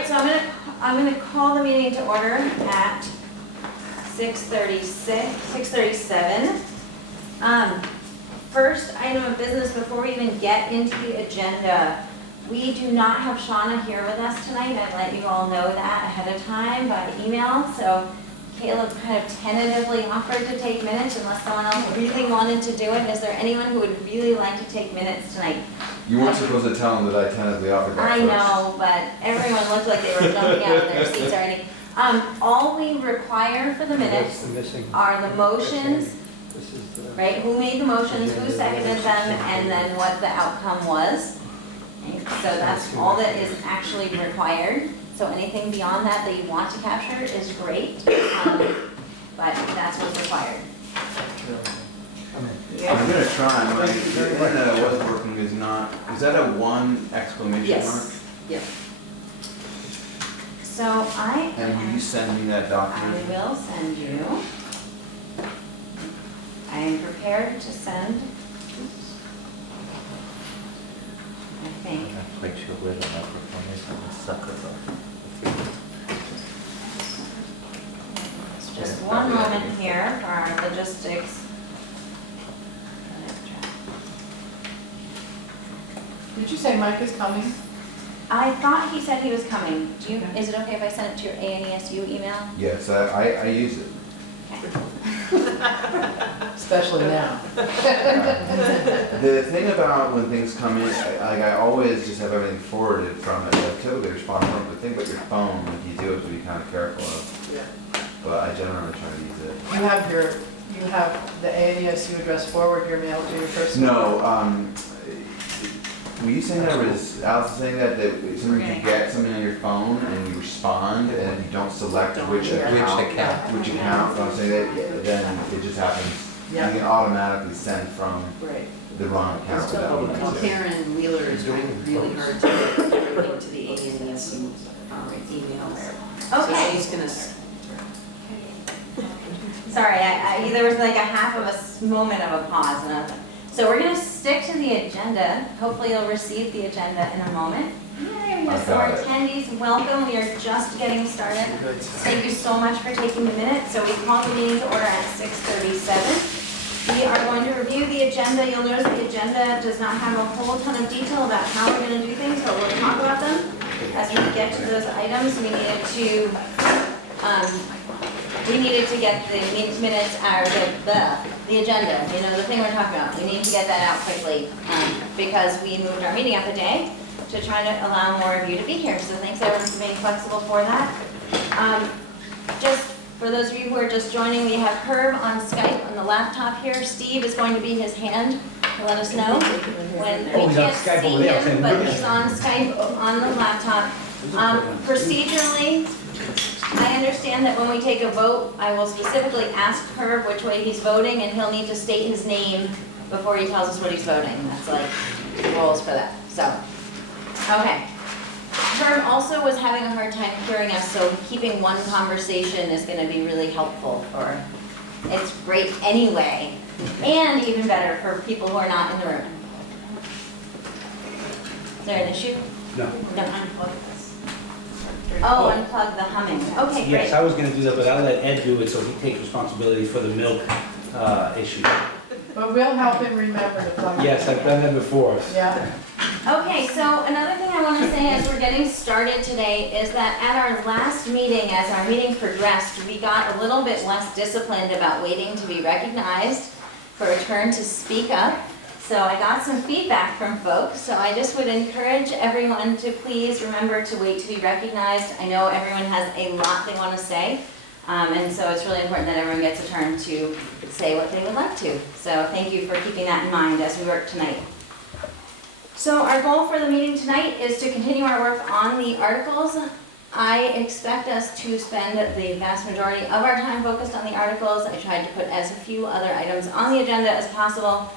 right, so I'm gonna call the meeting to order at 6:37. First item of business before we even get into the agenda. We do not have Shauna here with us tonight. I let you all know that ahead of time by email. So Caleb kind of tentatively offered to take minutes unless someone else really wanted to do it. Is there anyone who would really like to take minutes tonight? You weren't supposed to tell them that I tentatively offered that I first. know, but everyone looked like they were jumping out of their seats already. All we require for the minutes are the motions, right? Who made the motions, who seconded them, and then what the outcome was. Okay, so that's all that is actually required. So anything beyond that that you want to capture is great, but that's what's required. I'm gonna try. My internet I was working is not. Is that a 1 exclamation mark? Yes. So And will you send me that I document? will send you. I am prepared to send. I think. Make sure where the microphone is and the suckers are. Just one moment here for our logistics. Did you say Mike is coming? I thought he said he was coming. Is it okay if I send it to your ANESU email? Yes, I use it. Especially now. The thing about when things come in, I always just have everything forwarded from it. I typically respond from it. The thing about your phone, when you do it, to be kind of careful of. Yeah. But I generally try to use it. You have the ANESU address forward your mail to your person? No, were you saying that, or was Alice saying that sometimes you get something on your phone and you respond and you don't select which account, so I'm saying that, then it just happens. Yeah. You can automatically send from Right. the wrong account without Well, needing to. Karen Wheeler is trying really hard to get everything to the ANESU emails. So Okay. she's gonna, Sorry, there was like a half of a moment of a pause. So we're going to stick to the agenda. Hopefully you'll receive the agenda in a moment. Yay, I've so our got it. attendees, welcome. We are just getting started. Thank you so much for taking the minutes. So we called the meeting to order at 6:37. We are going to review the agenda. You'll notice the agenda does not have a whole ton of detail about how we're going to do things, but we'll talk about them as we get to those items. We needed to get the minutes, or the agenda, the thing we're talking about. We need to get that out quickly because we moved our meeting up a day to try to allow more of you to be here. So thanks everyone for being flexible for that. Just for those of you who are just joining, we have Herb on Skype on the laptop here. Steve is going to be his hand to let us know when we can't see him, but he's on Skype on the laptop. Procedurally, I understand that when we take a vote, I will specifically ask Herb which way he's voting, and he'll need to state his name before he tells us what he's voting. That's like rules for that. So, okay. Herb also was having a hard time hearing us, so keeping one conversation is going to be really helpful for. It's great anyway, and even better for people who are not in the room. Is there an issue? No. No. Oh, unplug the humming. Okay, great. Yes, I was gonna do that, but I'll let Ed do it so he takes responsibility for the milk issue. But we'll help him remember to plug it in. Yes, I've done that before. Yeah. Okay, so another thing I want to say as we're getting started today is that at our last meeting, as our meeting progressed, we got a little bit less disciplined about waiting to be recognized for a turn to speak up. So I got some feedback from folks, so I just would encourage everyone to please remember to wait to be recognized. I know everyone has a lot they want to say, and so it's really important that everyone gets a turn to say what they would like to. So thank you for keeping that in mind as we work tonight. So our goal for the meeting tonight is to continue our work on the articles. I expect us to spend the vast majority of our time focused on the articles. I tried to put as few other items on the agenda as possible.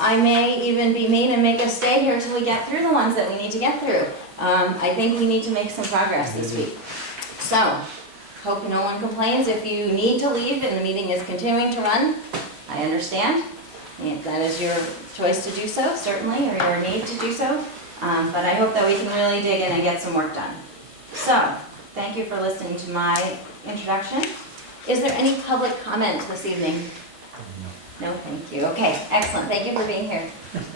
I may even be mean and make us stay here until we get through the ones that we need to get through. I think we need to make some progress this week. So, hope no one complains if you need to leave and the meeting is continuing to run. I understand. If that is your choice to do so, certainly, or your need to do so. But I hope that we can really dig in and get some work done. So, thank you for listening to my introduction. Is there any public comment this evening? No, thank you. Okay, excellent. Thank you for being here.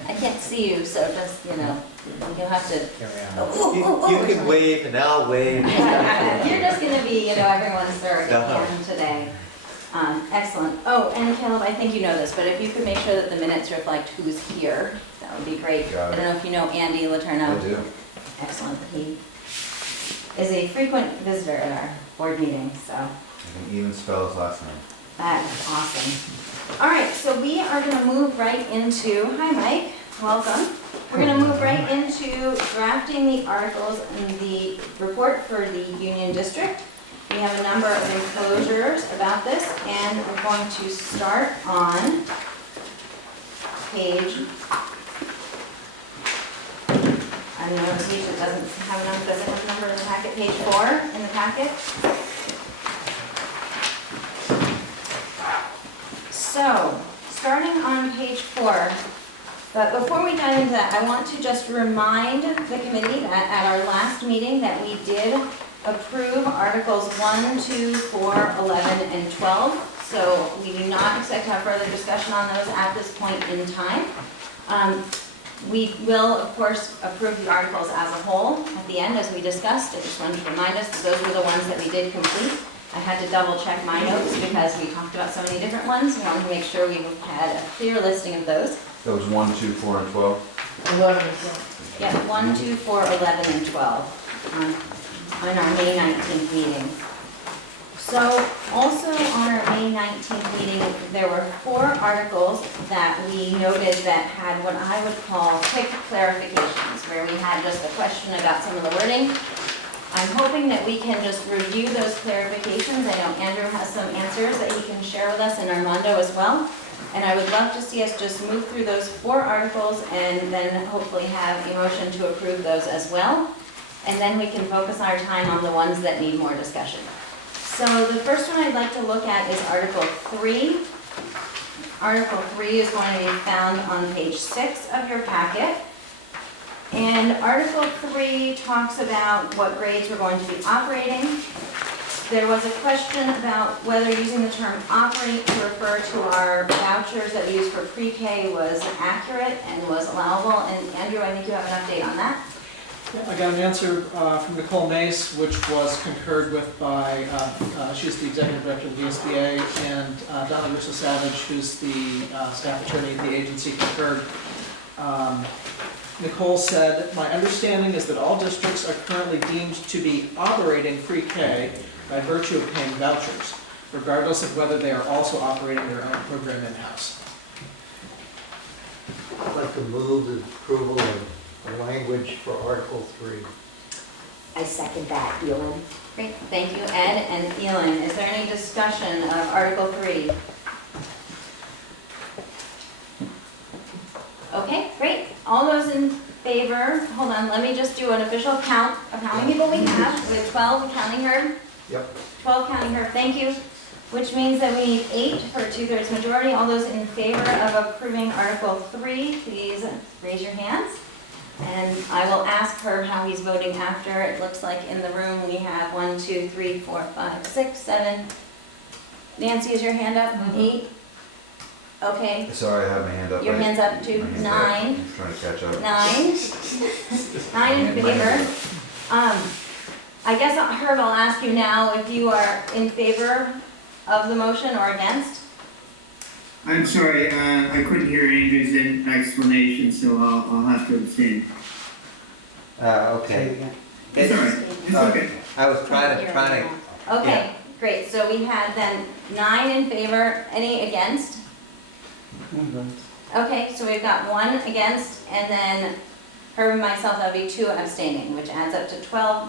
I can't see you, so just, you'll have to. You can wave and I'll wave. You're just gonna be, everyone's surrogate again today. Excellent. Oh, and Caleb, I think you know this, but if you could make sure that the minutes reflect who's here, that would be great. Got I it. don't know if you know Andy Letourneau. I do. Excellent. He is a frequent visitor at our board meetings, so I can even spell his last name. that is awesome. All right, so we are gonna move right into, hi Mike, welcome. We're gonna move right into drafting the articles in the report for the Union District. We have a number of enclosures about this, and we're going to start on page, I don't know, the page that doesn't have a number, doesn't have a number in the packet, page 4 in the packet. So, starting on page 4, but before we dive into that, I want to just remind the committee that at our last meeting that we did approve Articles 1, 2, 4, 11, and 12. So we do not expect to have further discussion on those at this point in time. We will, of course, approve the articles as a whole at the end, as we discussed. I just wanted to remind us that those were the ones that we did complete. I had to double check my notes because we talked about so many different ones. We wanted to make sure we had a clear listing of those. That was 1, 2, 4, and 12. 11 as well. Yeah, 1, 2, 4, 11, and 12 on our May 19th meeting. So also on our May 19th meeting, there were 4 articles that we noted that had what I would call quick clarifications, where we had just a question about some of the wording. I'm hoping that we can just review those clarifications. I know Andrew has some answers that he can share with us, and Armando as well. And I would love to see us just move through those 4 articles and then hopefully have a motion to approve those as well. And then we can focus our time on the ones that need more discussion. So the first one I'd like to look at is Article 3. Article 3 is going to be found on page 6 of your packet. And Article 3 talks about what grades we're going to be operating. There was a question about whether using the term operate to refer to our vouchers that we use for pre-K was accurate and was allowable. And Andrew, I think you have an update on that. I got an answer from Nicole Mace, which was concurred with by, she's the executive director of the VSBA, and Donna Russo-Savage, who's the staff attorney at the agency, concurred. Nicole said, "My understanding is that all districts are currently deemed to be operating pre-K by virtue of paying vouchers, regardless of whether they are also operating their own program in-house." I'd like to move the approval of the language for Article 3. I second that, Elin. Great, thank you, Ed and Elin. Is there any discussion of Article 3? Okay, great. All those in favor, hold on, let me just do an official count of how many people we have. We have 12 counting her. Yep. 12 counting her, thank you. Which means that we need 8 for a 2/3 majority. All those in favor of approving Article 3, please raise your hands. And I will ask Herb how he's voting after. It looks like in the room we have 1, 2, 3, 4, 5, 6, 7. Nancy, is your hand up? 8? Okay, Sorry, I have my hand up. your hand's up too. My hand's 9. up. I'm trying to catch up. 9. 9 in favor. I guess, Herb, I'll ask you now if you are in favor of the motion or against? I'm sorry, I couldn't hear Andrew's explanation, so I'll have to abstain. Okay. It's all right, it's okay. I was trying to, Okay, great. So we had then 9 in favor. Any against? Okay, so we've got 1 against, and then Herb and myself, that would be 2 abstaining, which adds up to 12.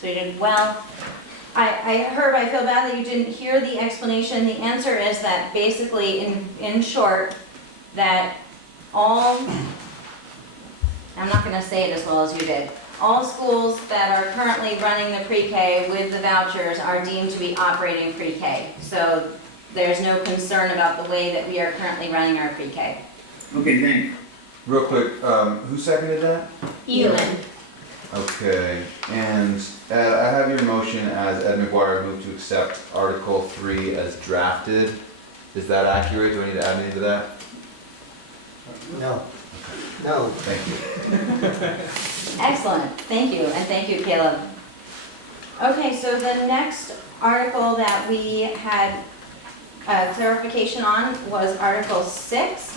So you did well. Herb, I feel bad that you didn't hear the explanation. The answer is that basically, in short, that all, I'm not gonna say it as well as you did, all schools that are currently running the pre-K with the vouchers are deemed to be operating pre-K. So there's no concern about the way that we are currently running our pre-K. Okay, thanks. Real quick, who seconded that? Elin. Okay, and I have your motion as Ed McGuire moved to accept Article 3 as drafted. Is that accurate? Do I need to add anything to that? No. No. Thank you. Excellent, thank you, and thank you, Caleb. Okay, so the next article that we had clarification on was Article 6.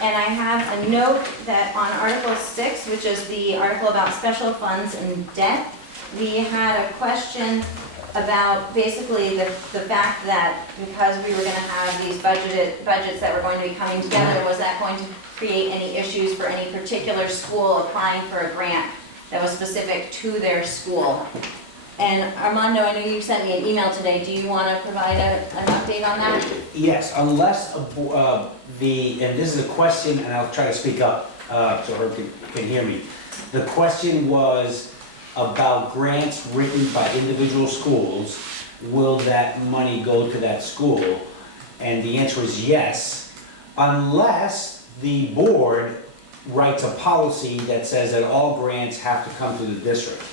And I have a note that on Article 6, which is the article about special funds and debt, we had a question about basically the fact that because we were going to have these budgets that were going to be coming together, was that going to create any issues for any particular school applying for a grant that was specific to their school? And Armando, I know you sent me an email today. Do you want to provide an update on that? Yes, unless and this is a question, and I'll try to speak up so her can hear me. The question was about grants written by individual schools. Will that money go to that school? And the answer is yes, unless the board writes a policy that says that all grants have to come to the district.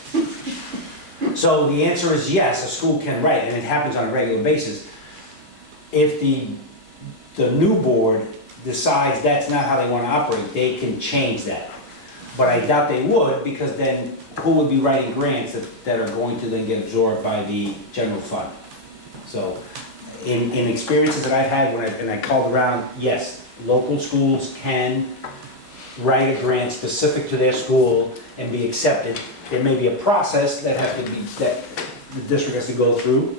So the answer is yes, a school can write, and it happens on a regular basis. If the new board decides that's not how they want to operate, they can change that. But I doubt they would, because then who would be writing grants that are going to then get absorbed by the general fund? So in experiences that I've had when I called around, yes, local schools can write a grant specific to their school and be accepted. There may be a process that the district has to go through,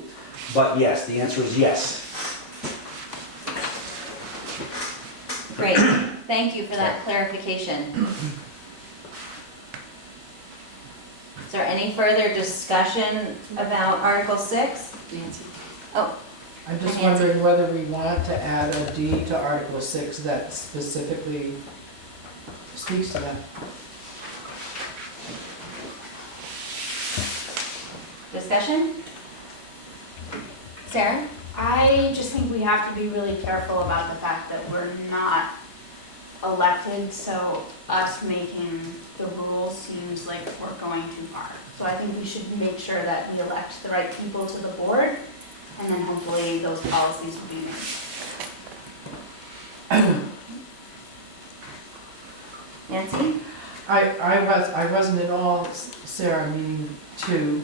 but yes, the answer is yes. Great, thank you for that clarification. Is there any further discussion about Article 6? Nancy? Oh, I'm just Nancy. wondering whether we want to add a D to Article 6 that specifically speaks to that. discussion? Sarah? I just think we have to be really careful about the fact that we're not elected, so us making the rules seems like we're going too far. So I think we should make sure that we elect the right people to the board, and then hopefully those policies will be made. Nancy? I wasn't at all, Sarah, meaning to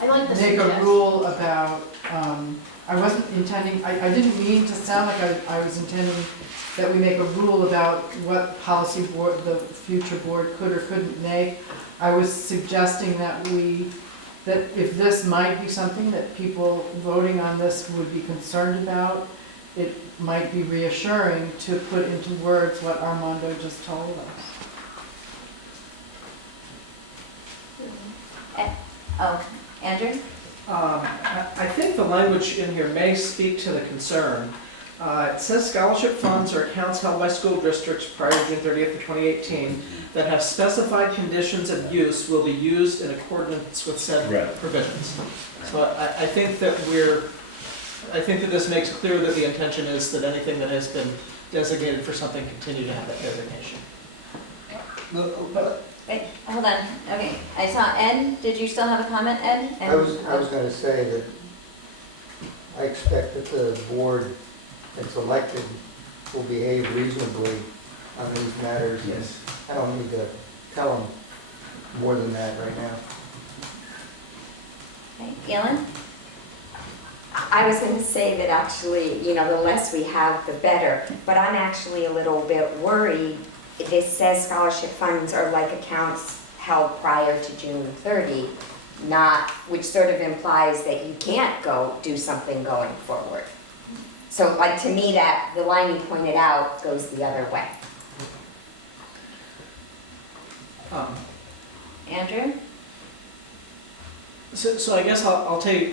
I like the make a suggestion. rule about, I wasn't intending, I didn't mean to sound like I was intending that we make a rule about what policy board, the future board could or couldn't make. I was suggesting that that if this might be something that people voting on this would be concerned about, it might be reassuring to put into words what Armando just told us. Oh, Andrew? I think the language in here may speak to the concern. It says scholarship funds or accounts held by school districts prior to June 30th of 2018 that have specified conditions of use will be used in accordance with said provisions. So I think that this makes clear that the intention is that anything that has been designated for something continue to have that designation. Wait, hold on, okay, I saw Ed, did you still have a comment, Ed? I was gonna say that I expect that the board that's elected will behave reasonably on these matters. Yes. I don't need to tell them more than that right now. Okay, Galen? I was going to say that actually, the less we have, the better. But I'm actually a little bit worried. This says scholarship funds are like accounts held prior to June 30, which sort of implies that you can't go do something going forward. So to me, that the line you pointed out goes the other way. Andrew? So I guess I'll say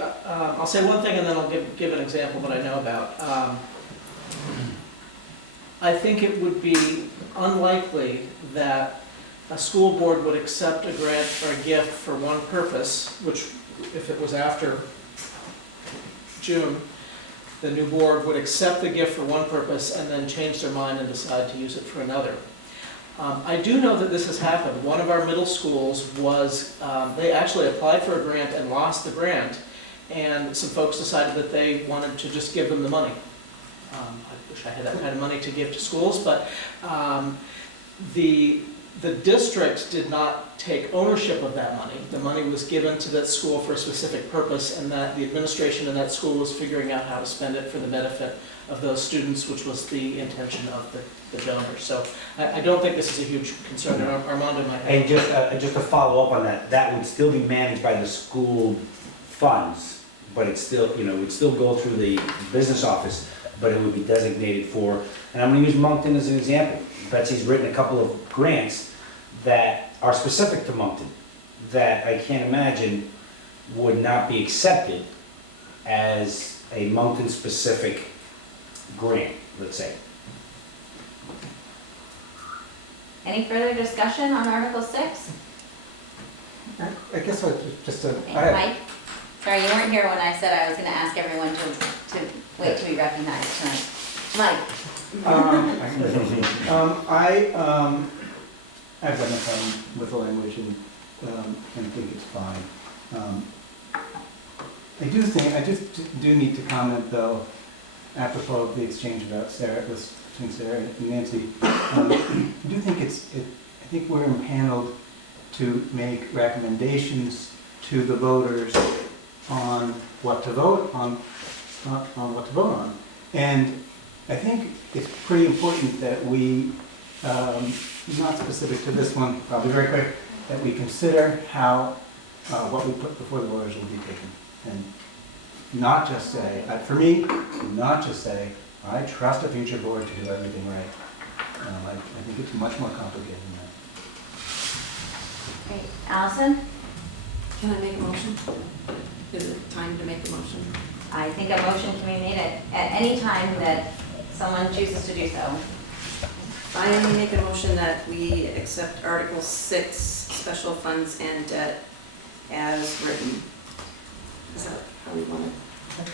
one thing and then I'll give an example that I know about. I think it would be unlikely that a school board would accept a grant or a gift for one purpose, which if it was after June, the new board would accept the gift for one purpose and then change their mind and decide to use it for another. I do know that this has happened. One of our middle schools was, they actually applied for a grant and lost the grant, and some folks decided that they wanted to just give them the money. I wish I had that kind of money to give to schools, but the district did not take ownership of that money. The money was given to that school for a specific purpose, and that the administration in that school was figuring out how to spend it for the benefit of those students, which was the intention of the donor. So I don't think this is a huge concern, and Armando might have. And just to follow up on that, that would still be managed by the school funds, but it's still, you know, it would still go through the business office, but it would be designated for, and I'm gonna use Moncton as an example. Betsy's written a couple of grants that are specific to Moncton, that I can't imagine would not be accepted as a Moncton-specific grant, let's say. Any further discussion on Article 6? I guess I just, Mike? Sorry, you weren't here when I said I was gonna ask everyone to wait to be recognized tonight. Mike? I've got no problem with the language and think it's fine. I just do need to comment though, apropos of the exchange about between Sarah and Nancy. I do think I think we're impaneled to make recommendations to the voters on what to vote on what to vote on. And I think it's pretty important that we, not specific to this one, I'll be very quick, that we consider how what we put before the voters will be taken. And not just say, for me, not just say, I trust a future board to do everything right. I think it's much more complicated than that. Great. Allison? Can I make a motion? Is it time to make a motion? I think a motion can be made at any time that someone chooses to do so. I am going to make a motion that we accept Article 6, Special Funds and Debt, as written. Is that how we want it?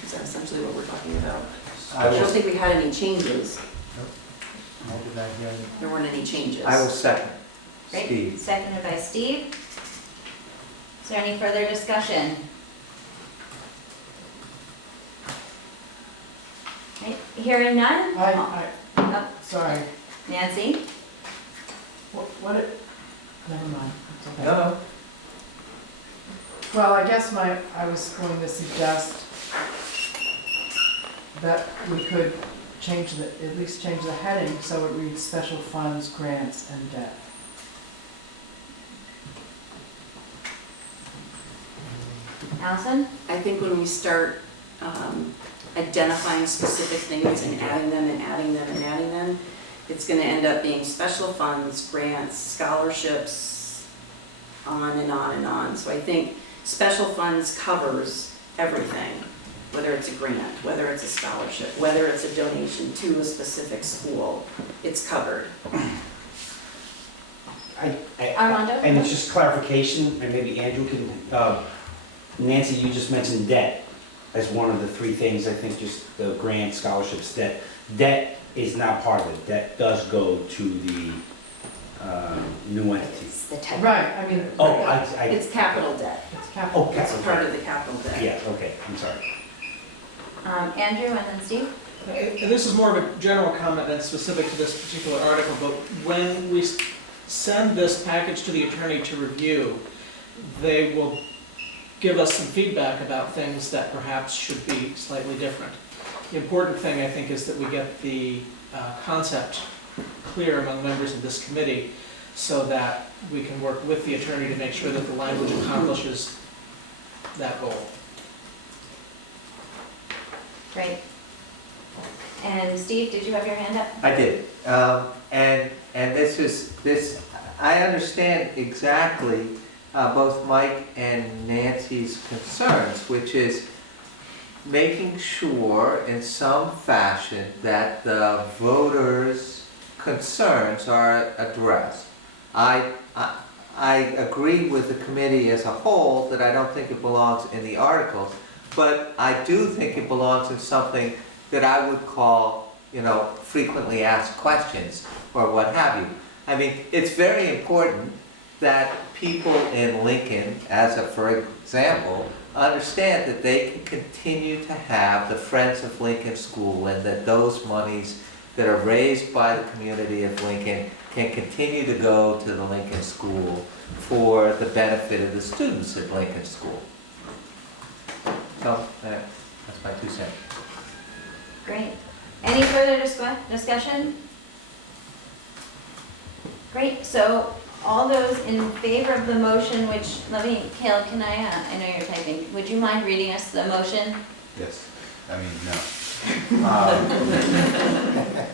Is that essentially what we're talking about? I don't think we had any changes. I did not hear it. There weren't any changes. I will second. Great. Steve. Seconded by Steve. Is there any further discussion? Okay, hearing none? Oh, Sorry, Nancy? never mind, it's okay. No, Well, I guess I was going to suggest that we could at least change the heading so it reads special funds, grants, and debt. Allison? I think when we start identifying specific things and adding them and adding them and adding them, it's going to end up being special funds, grants, scholarships, on and on and on. So I think special funds covers everything, whether it's a grant, whether it's a scholarship, whether it's a donation to a specific school, it's covered. Armando? And it's just clarification, and maybe Andrew can, Nancy, you just mentioned debt as one of the three things, I think just the grant, scholarships, debt. Debt is not part of it, debt does go to the new entity. It's the type. Right, I mean. Oh, It's capital debt. It's capital. Okay. It's part of the capital debt. Yeah, okay, I'm sorry. Andrew and then Steve? And this is more of a general comment than specific to this particular article, but when we send this package to the attorney to review, they will give us some feedback about things that perhaps should be slightly different. The important thing, I think, is that we get the concept clear among members of this committee so that we can work with the attorney to make sure that the language accomplishes that goal. Great. And Steve, did you have your hand up? I did. And this, I understand exactly both Mike and Nancy's concerns, which is making sure in some fashion that the voters' concerns are addressed. I agree with the committee as a whole that I don't think it belongs in the articles, but I do think it belongs in something that I would call, frequently asked questions or what have you. I mean, it's very important that people in Lincoln, for example, understand that they can continue to have the Friends of Lincoln School, and that those monies that are raised by the community of Lincoln can continue to go to the Lincoln School for the benefit of the students at Lincoln School. So, that's my 2 cents. Great. Any further discussion? Great, so all those in favor of the motion, which, Kale, can I know you're typing, would you mind reading us the motion? Yes, I mean, no.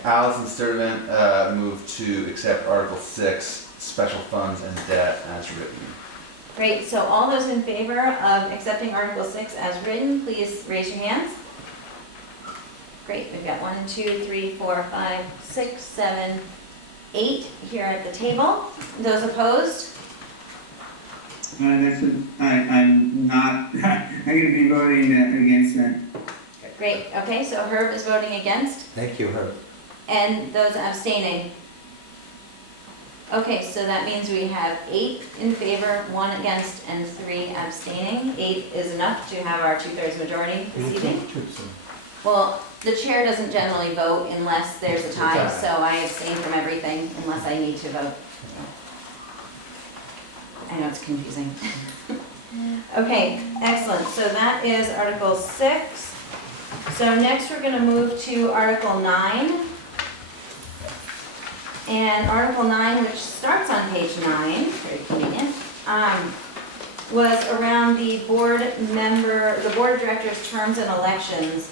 Allison Sturtevant moved to accept Article 6, special funds and debt as written. Great, so all those in favor of accepting Article 6 as written, please raise your hands. Great, we've got 1, 2, 3, 4, 5, 6, 7, 8 here at the table. Those opposed? I'm not, I'm gonna be voting against that. Great, okay, so Herb is voting against, Thank you, Herb. and those abstaining. Okay, so that means we have 8 in favor, 1 against, and 3 abstaining. 8 is enough to have our 2/3 majority this evening. Well, the chair doesn't generally vote unless there's a tie, so I abstain from everything unless I need to vote. I know it's confusing. Okay, excellent. So that is Article 6. So next we're going to move to Article 9. And Article 9, which starts on page 9, very convenient, was around the board of directors' terms and elections.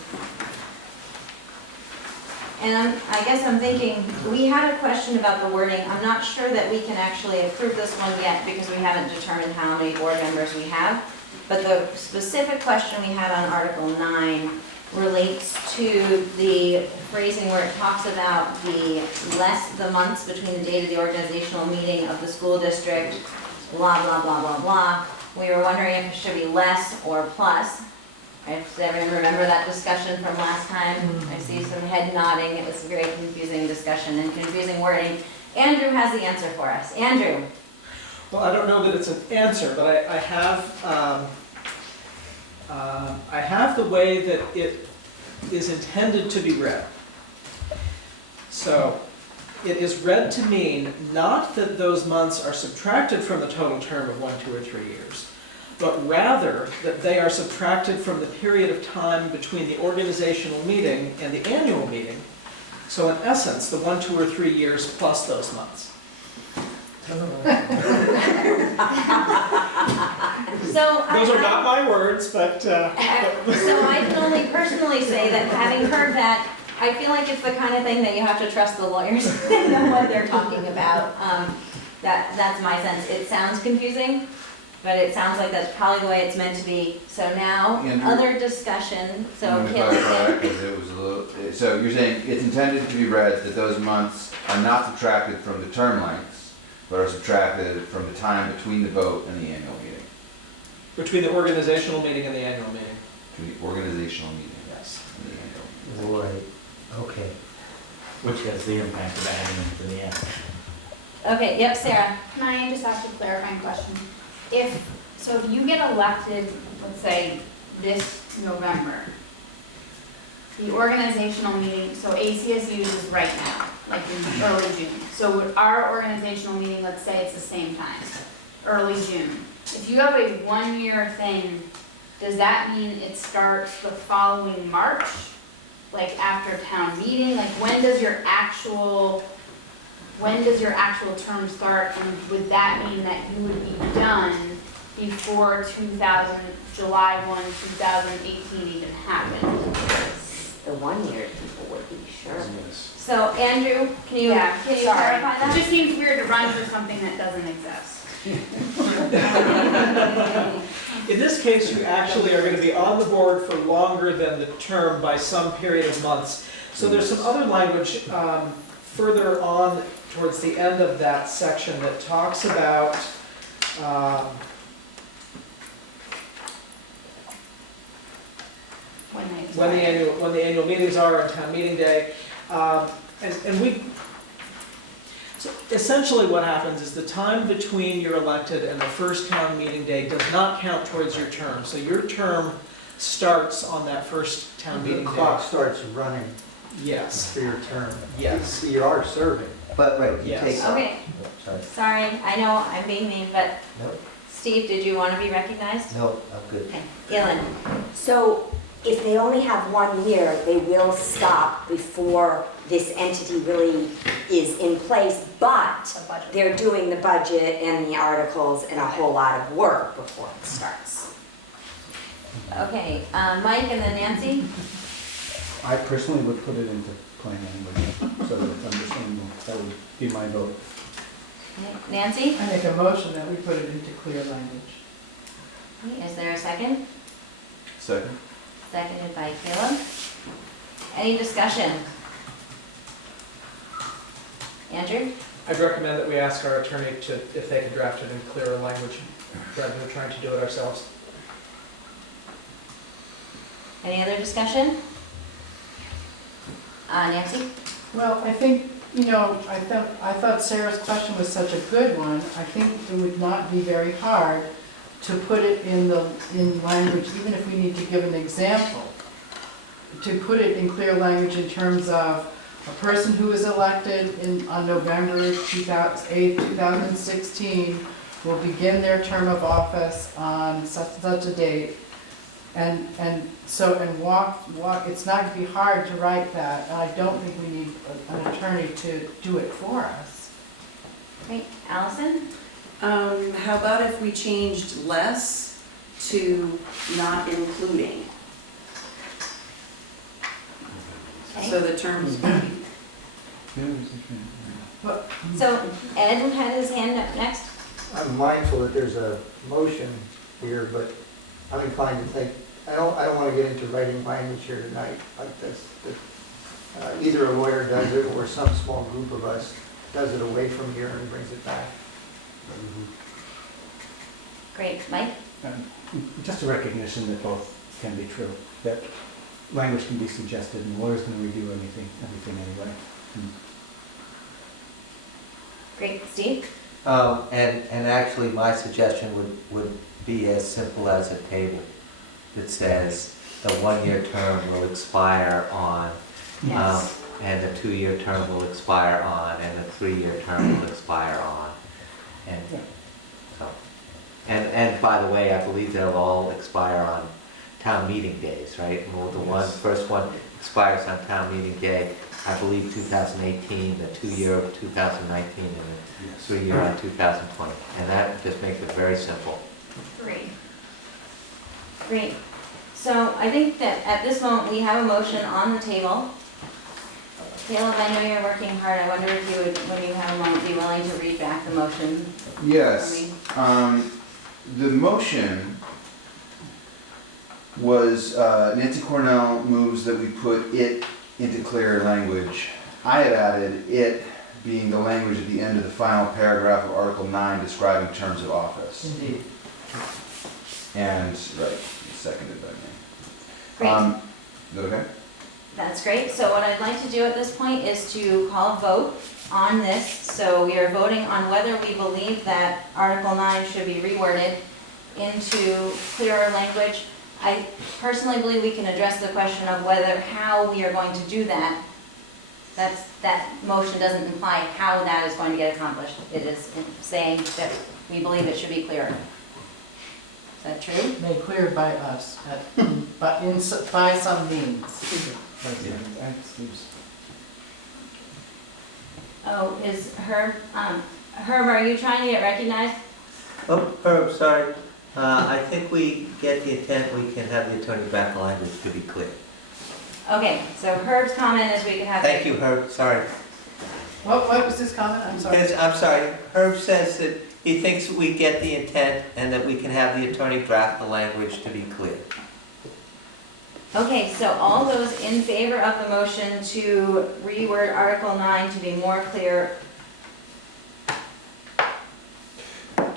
And I guess I'm thinking, we had a question about the wording. I'm not sure that we can actually approve this one yet because we haven't determined how many board members we have. But the specific question we had on Article 9 relates to the phrasing where it talks about the months between the date of the organizational meeting of the school district, blah, blah, blah, blah, blah. We were wondering if it should be less or plus. Does everyone remember that discussion from last time? I see some head nodding. It was a very confusing discussion and confusing wording. Andrew has the answer for us. Andrew. Well, I don't know that it's an answer, but I have the way that it is intended to be read. So it is read to mean not that those months are subtracted from the total term of 1, 2, or 3 years, but rather that they are subtracted from the period of time between the organizational meeting and the annual meeting. So in essence, the 1, 2, or 3 years plus those months. So Those are not my words, but... So I can only personally say that having heard that, I feel like it's the kind of thing that you have to trust the lawyers. They know what they're talking about. That's my sense. It sounds confusing, but it sounds like that's probably the way it's meant to be. So now, Andrew, other discussion. So I'm gonna clarify that 'cause it was a little, so you're saying it's intended to be read that those months are not subtracted from the term lengths, but are subtracted from the time between the vote and the annual meeting. Between the organizational meeting and the annual meeting. Between the organizational meeting, Yes. and the annual meeting. Right, okay. Which has the impact of adding them to the end. Okay, yep, Sarah. Can I just ask a clarifying question? If you get elected, let's say, this November, the organizational meeting, so ACSU is right now, like in early June. So would our organizational meeting, let's say it's the same time, early June. If you have a 1-year thing, does that mean it starts the following March? Like after town meeting? Like when does your actual term start? And would that mean that you would be done before July 1, 2018 even happened? The 1 year people would be, sure. So Andrew, can you clarify that? It just seems weird to run for something that doesn't exist. In this case, you actually are going to be on the board for longer than the term by some period of months. So there's some other language further on towards the end of that section that talks about when the annual meetings are on town meeting day. And we, So essentially what happens is the time between you're elected and the first town meeting day does not count towards your term. So your term starts on that first town The meeting day. clock starts running Yes, for your term. yes. You are serving. But, right, you Yes. take. Okay, Sorry. sorry, I know I'm being mean, but No, Steve, did you want to be recognized? no, I'm good. Okay, Ellen, So if they only have 1 year, they will stop before this entity really is in place, but The budget. they're doing the budget and the articles and a whole lot of work before it starts. okay, Mike and then Nancy? I personally would put it into plain language, so that it's understandable. That would be my vote. Okay, Nancy? I make a motion that we put it into clear language. Okay, is there a second? Second? Seconded by Caleb. Any discussion? Andrew? I'd recommend that we ask our attorney to, if they could draft it in clearer language, rather than trying to do it ourselves. Any other discussion? Nancy? Well, I think, I thought Sarah's question was such a good one. I think it would not be very hard to put it in language, even if we need to give an example, to put it in clear language in terms of a person who is elected on November 8, 2016 will begin their term of office on such a date. And walk, it's not going to be hard to write that, and I don't think we need an attorney to do it for us. Great, Allison? How about if we changed less to not including? So Okay, the terms, so Ed had his hand up next. I'm mindful that there's a motion here, but I'm inclined to think, I don't want to get into writing language here tonight like this. Either a lawyer does it or some small group of us does it away from here and brings it back. Great, Mike? Just a recognition that both can be true, that language can be suggested and lawyers can review everything anyway. Great, Steve? And actually, my suggestion would be as simple as a table that says the 1-year term will expire on, Yes. and the 2-year term will expire on, and the 3-year term will expire on. And so, and by the way, I believe they'll all expire on town meeting days, right? Well, first one expires on town meeting day, I believe 2018, the 2-year of 2019, and the 3-year on 2020. And that just makes it very simple. Great. Great. So I think that at this moment, we have a motion on the table. Caleb, I know you're working hard. I wonder if you would, when you have a moment, be willing to read back the motion for Yes. me? The motion was, Nancy Cornell moves that we put it into clearer language. I had added it being the language at the end of the final paragraph of Article 9 describing terms of office. Indeed. And, right, seconded by me. Great. Is that okay? That's great. So what I'd like to do at this point is to call a vote on this. So we are voting on whether we believe that Article 9 should be reworded into clearer language. I personally believe we can address the question of how we are going to do that. That motion doesn't imply how that is going to get accomplished. It is saying that we believe it should be clearer. Is that true? Made clear by us, but by some means. Oh, is Herb, Herb, are you trying to get recognized? Oh, Herb, sorry. I think we get the intent, we can have the attorney draft the language to be clear. Okay, so Herb's comment is we can have. Thank you, Herb, sorry. What was his comment? I'm sorry. Yes, I'm sorry. Herb says that he thinks we get the intent and that we can have the attorney draft the language to be clear. Okay, so all those in favor of the motion to reword Article 9 to be more clear,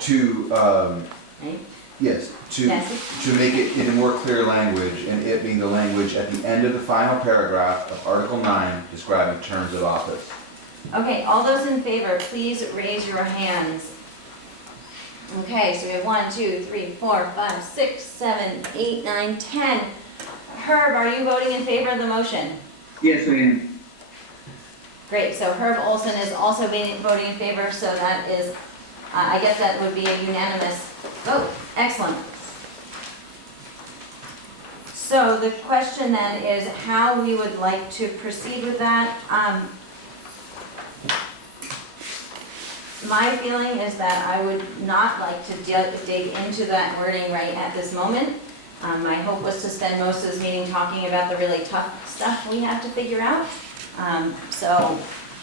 To, right? yes, to Nancy? make it in a more clear language, and it being the language at the end of the final paragraph of Article 9 describing terms of office. Okay, all those in favor, please raise your hands. Okay, so we have 1, 2, 3, 4, 5, 6, 7, 8, 9, 10. Herb, are you voting in favor of the motion? Yes, I am. Great, so Herb Olson is also voting in favor, so that is, I guess that would be a unanimous vote. Excellent. So the question then is how we would like to proceed with that. My feeling is that I would not like to dig into that wording right at this moment. My hope was to spend most of this meeting talking about the really tough stuff we have to figure out. So,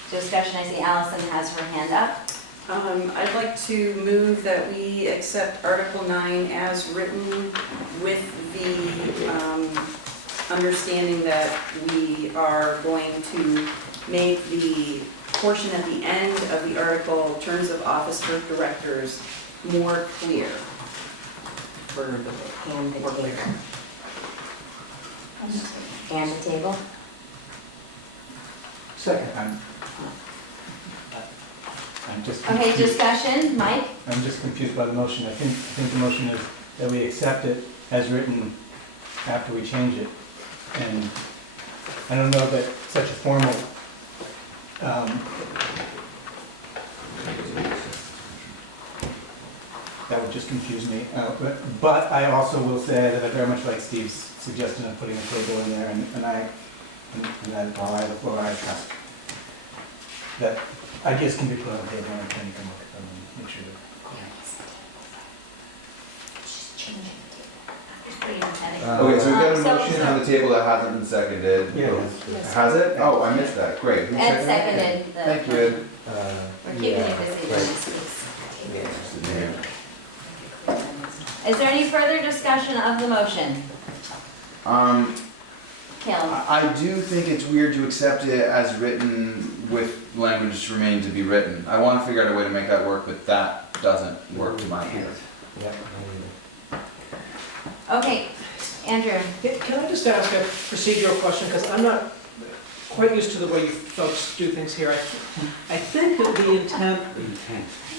discussion, I see Allison has her hand up. I'd like to move that we accept Article 9 as written with the understanding that we are going to make the portion at the end of the article, terms of office for directors, more clear. And the More clear. table. And the table. Second, I'm just Okay, confused. discussion, Mike? I'm just confused by the motion. I think the motion is that we accept it as written after we change it. And I don't know that such a formal, that would just confuse me. But I also will say that I very much like Steve's suggestion of putting a table in there, and that while I have the floor, I trust that ideas can be put on the table and then you can look at them and make sure that. Just changing the table. Just putting it in. Okay, so we've got a So- motion on the table that hasn't been seconded. Yes. Has it? Oh, I missed that, great. Who Ed seconded it? seconded the. Thank you, Ed. We're keeping you busy. Yeah. Is there any further discussion of the motion? Caleb? I do think it's weird to accept it as written with language to remain to be written. I want to figure out a way to make that work, but that doesn't work to my ears. Okay, Andrew? Can I just ask a procedural question, because I'm not quite used to the way you folks do things here. I think that the intent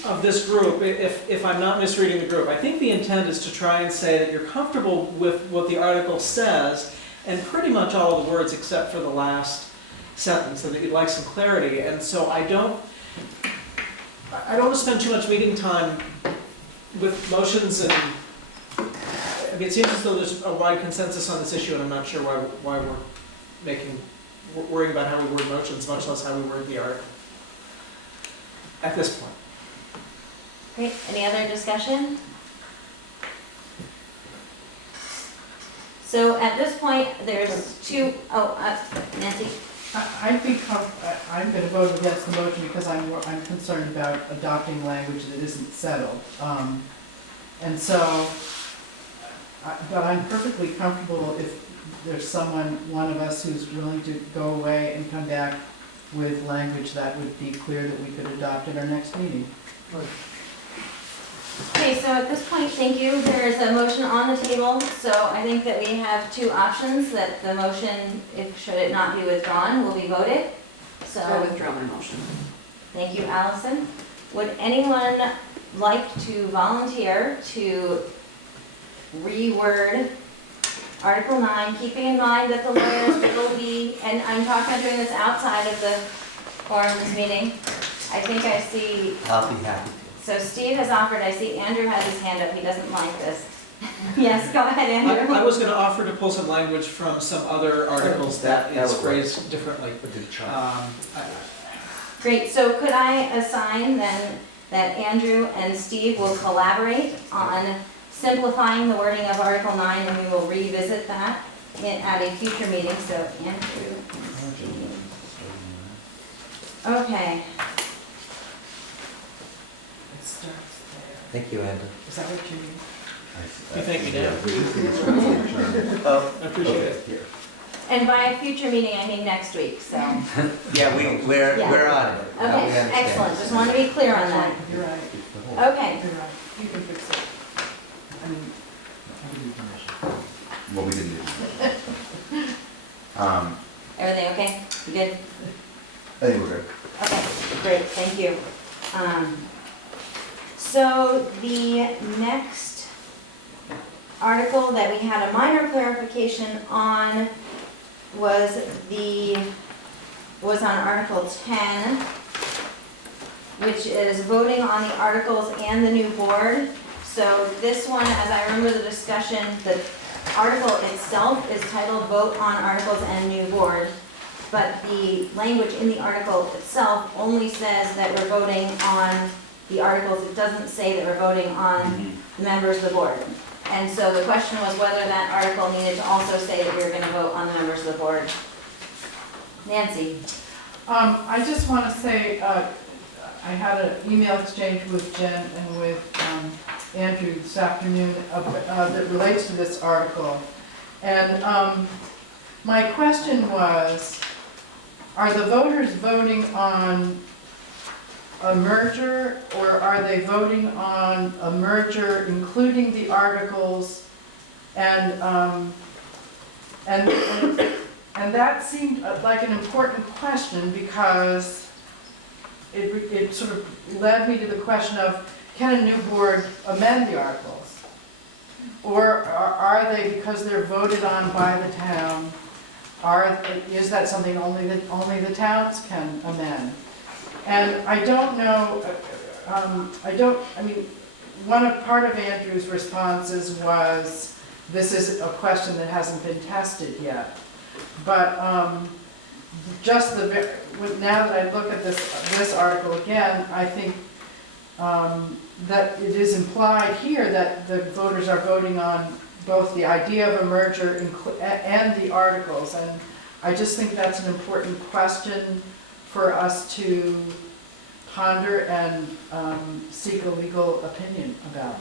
of this group, if I'm not misreading the group, I think the intent is to try and say that you're comfortable with what the article says, and pretty much all of the words except for the last sentence, and that you'd like some clarity. And so I don't want to spend too much meeting time with motions, and I mean, it seems as though there's a wide consensus on this issue, and I'm not sure why we're worrying about how we word motions, much less how we word the article at this point. Great, any other discussion? So at this point, there's two, Nancy? I'm going to vote against the motion because I'm concerned about adopting language that isn't settled. And so, but I'm perfectly comfortable if there's one of us who's willing to go away and come back with language that would be clear that we could adopt at our next meeting. Okay, so at this point, thank you. There is a motion on the table, so I think that we have two options, that the motion, should it not be withdrawn, will be voted. I So, withdraw my motion. thank you, Allison. Would anyone like to volunteer to reword Article 9, keeping in mind that the lawyers will be, and I'm talking about doing this outside of the forums meeting. I think I see, I'll be happy so Steve has offered, I see Andrew has his hand up, he doesn't like this. Yes, go ahead, Andrew. I was going to offer to pull some language from some other articles that That is would work. phrased differently. Great, so could I assign then that Andrew and Steve will collaborate on simplifying the wording of Article 9, and we will revisit that at a future meeting, so Andrew and Steve. Okay, It starts there. Thank you, Andrew. Is that what you mean? You thank me, Dan. I appreciate it. and by a future meeting, I mean next week, so. Yeah, we're on it. We Okay, understand. excellent, just want to be clear on that. You're right, Okay, you're right. You can fix it. I mean, Well, we didn't do. everything okay? You good? I think we're good. Okay. Great, thank you. So the next article that we had a minor clarification on was on Article 10, which is voting on the articles and the new board. So this one, as I remember the discussion, the article itself is titled Vote on Articles and New Board, but the language in the article itself only says that we're voting on the articles. It doesn't say that we're voting on the members of the board. And so the question was whether that article needed to also say that we were going to vote on the members of the board. Nancy? I just want to say, I had an email exchange with Jen and with Andrew this afternoon that relates to this article. And my question was, are the voters voting on a merger, or are they voting on a merger including the articles? And that seemed like an important question, because it sort of led me to the question of, can a new board amend the articles? Or are they, because they're voted on by the town, is that something only the towns can amend? And I don't know, part of Andrew's responses was, this is a question that hasn't been tested yet. But now that I look at this article again, I think that it is implied here that the voters are voting on both the idea of a merger and the articles. And I just think that's an important question for us to ponder and seek a legal opinion about.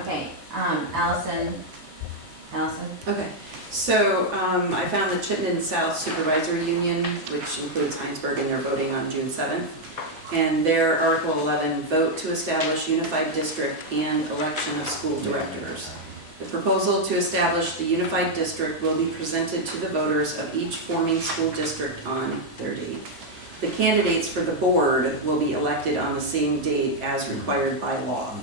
Okay, Allison? Okay, so I found the Chittenden South Supervisory Union, which includes Heinsberg, and they're voting on June 7th. And their Article 11, vote to establish unified district and election of school directors. The proposal to establish the unified district will be presented to the voters of each forming school district on their date. The candidates for the board will be elected on the same date as required by law.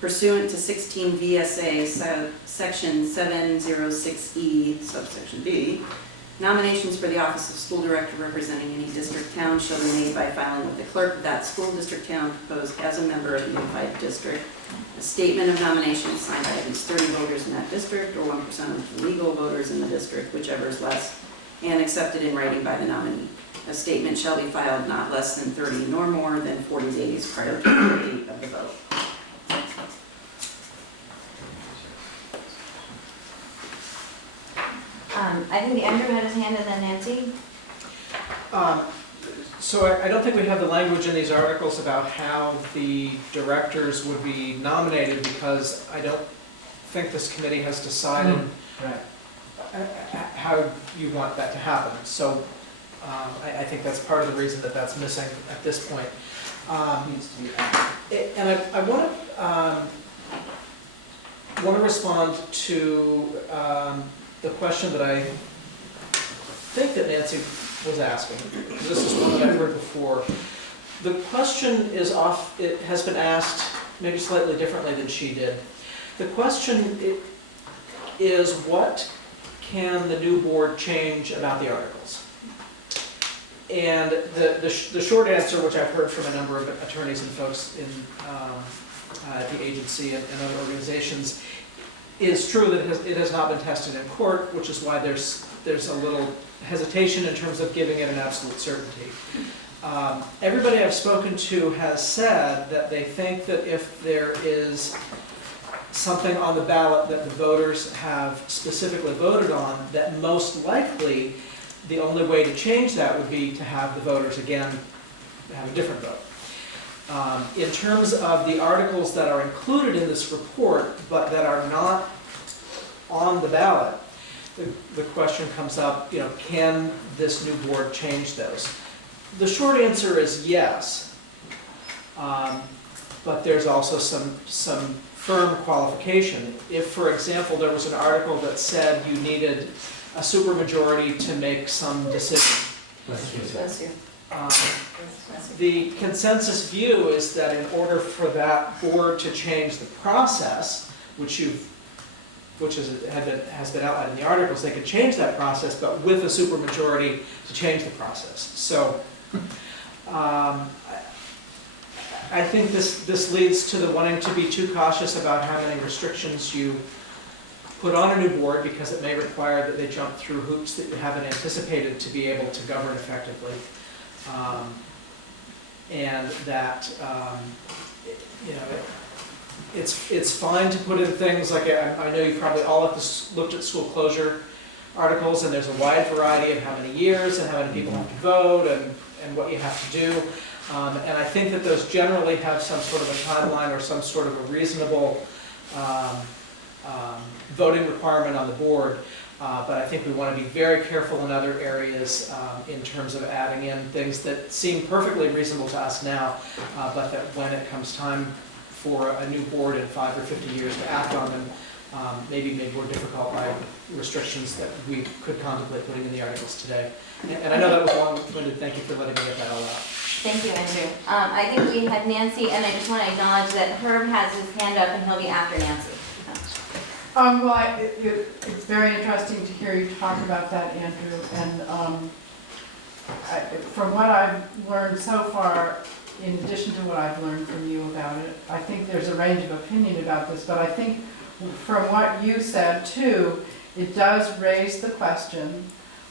Pursuant to 16 VSA Section 706E, subsection B, nominations for the office of school director representing any district town shall be made by filing with the clerk of that school district town proposed as a member of the unified district. A statement of nomination is signed by at least 30 voters in that district, or 1% of the legal voters in the district, whichever is less, and accepted in writing by the nominee. A statement shall be filed not less than 30 nor more than 40 days prior to the date of the vote. I think Andrew had his hand, and then Nancy. So I don't think we have the language in these articles about how the directors would be nominated, because I don't think this committee has decided how you want that to happen. So I think that's part of the reason that that's missing at this point. And I want to respond to the question that I think that Nancy was asking. This is one that I've heard before. The question it has been asked maybe slightly differently than she did. The question is, what can the new board change about the articles? And the short answer, which I've heard from a number of attorneys and folks in the agency and other organizations, is true that it has not been tested in court, which is why there's a little hesitation in terms of giving it an absolute certainty. Everybody I've spoken to has said that they think that if there is something on the ballot that the voters have specifically voted on, that most likely the only way to change that would be to have the voters again have a different vote. In terms of the articles that are included in this report but that are not on the ballot, the question comes up, can this new board change those? The short answer is yes, but there's also some firm qualification. If, for example, there was an article that said you needed a supermajority to make some decision, Bless you. The consensus view is that in order for that board to change the process, which has been outlined in the articles, they could change that process, but with a supermajority to change the process. So I think this leads to the wanting to be too cautious about how many restrictions you put on a new board, because it may require that they jump through hoops that you haven't anticipated to be able to govern effectively. And that, it's fine to put in things like, I know you probably all looked at school closure articles, and there's a wide variety of how many years and how many people have to vote and what you have to do. And I think that those generally have some sort of a timeline or some sort of a reasonable voting requirement on the board. But I think we want to be very careful in other areas in terms of adding in things that seem perfectly reasonable to us now, but that when it comes time for a new board in 5 or 50 years to act on them, maybe made more difficult by restrictions that we could contemplate putting in the articles today. And I know that was long-winded. Thank you for letting me get that all out. Thank you, Andrew. I think we had Nancy, and I just want to acknowledge that Herb has his hand up and he'll be after Nancy. Well, it's very interesting to hear you talk about that, Andrew, and from what I've learned so far, in addition to what I've learned from you about it, I think there's a range of opinion about this, but I think from what you said too, it does raise the question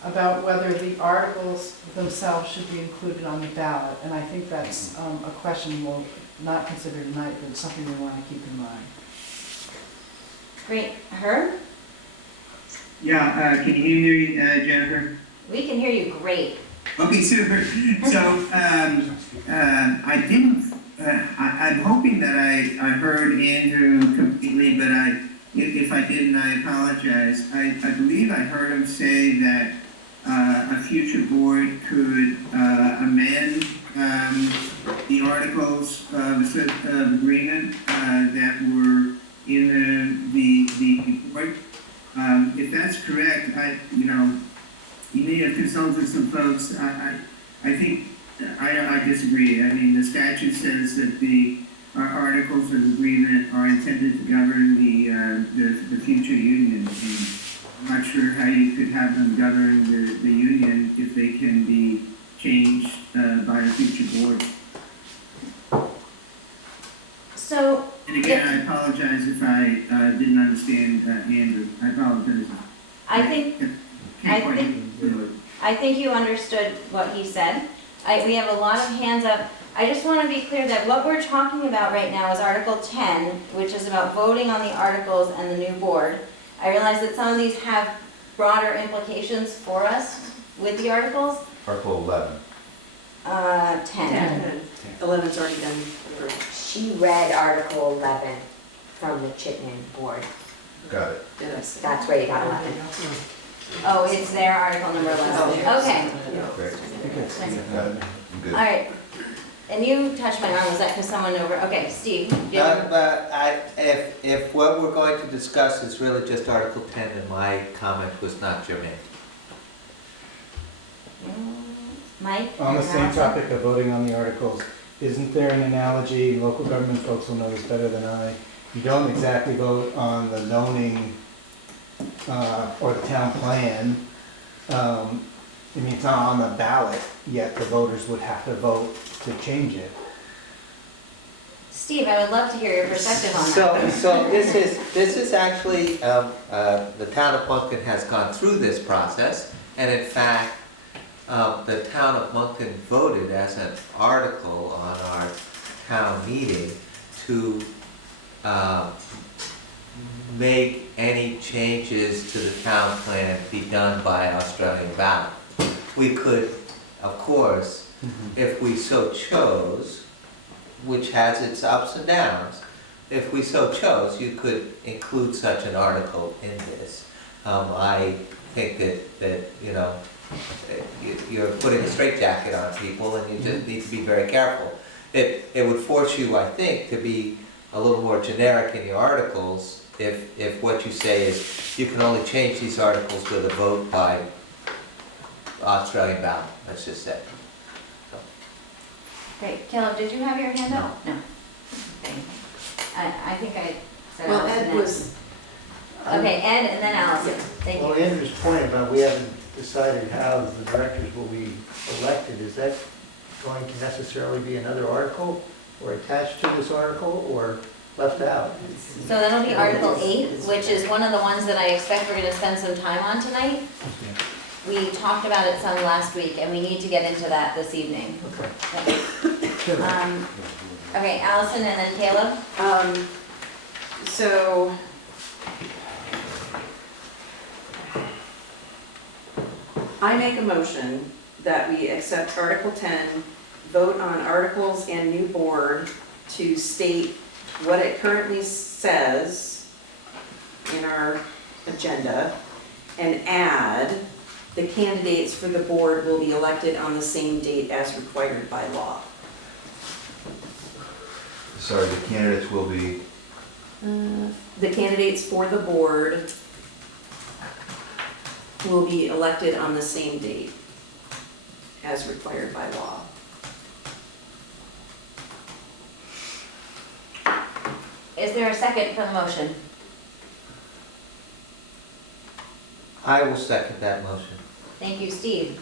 about whether the articles themselves should be included on the ballot, and I think that's a question we'll not consider tonight, but something we want to keep in mind. Great. Herb? Yeah, can you hear me, Jennifer? We can hear you great. Okay, super. So, I didn't, I'm hoping that I heard Andrew completely, but if I didn't, I apologize. I believe I heard him say that a future board could amend the articles of agreement that were in the report. If that's correct, you may have consulted some folks. I think I disagree. I mean, the statute says that our articles of agreement are intended to govern the future union. And I'm not sure how you could have them govern the union if they can be changed by a future board. So, and again, I apologize if I didn't understand Andrew. I apologize. I think you understood what he said. We have a lot of hands up. I just want to be clear that what we're talking about right now is Article 10, which is about voting on the articles and the new board. I realize that some of these have broader implications for us with the articles. Article 11. 10. 11's already done. She read Article 11 from the Chittenden board. Got it. Yes. That's where you got 11. Oh, it's their article number 11. Okay. Great. Got it. I'm good. All right. And you touched my arm. Was that because someone over? Okay, Steve. If what we're going to discuss is really just Article 10, then my comment was not germane. Mike? On the same topic of voting on the articles, isn't there an analogy, local government folks will know this better than I, you don't exactly vote on the zoning or the town plan. I mean, it's not on the ballot, yet the voters would have to vote to change it. Steve, I would love to hear your perspective on that. So this is actually, the town of Moncton has gone through this process, and in fact, the town of Moncton voted as an article on our town meeting to make any changes to the town plan be done by Australian ballot. We could, of course, if we so chose, which has its ups and downs, if we so chose, you could include such an article in this. I think that you're putting a straitjacket on people, and you just need to be very careful. It would force you, I think, to be a little more generic in your articles if what you say is you can only change these articles with a vote by Australian ballot, let's just say. Great. Caleb, did you have your hand up? No. Okay. I think I said Well, Allison Ed next. was, Okay, Ed and then Allison. Thank Well, you. Andrew's point about we haven't decided how the directors will be elected, is that going to necessarily be another article, or attached to this article, or left out? So that'll be Article 8, which is one of the ones that I expect we're gonna spend some time on tonight. We talked about it some last week, and we need to get into that this evening. Okay. Okay, Allison and then Caleb. so. I make a motion that we accept Article 10, vote on articles and new board to state what it currently says in our agenda, and add the candidates for the board will be elected on the same date as required by law. Sorry, the candidates will be, The candidates for the board will be elected on the same date as required by law. Is there a second for the motion? I will second that motion. Thank you, Steve.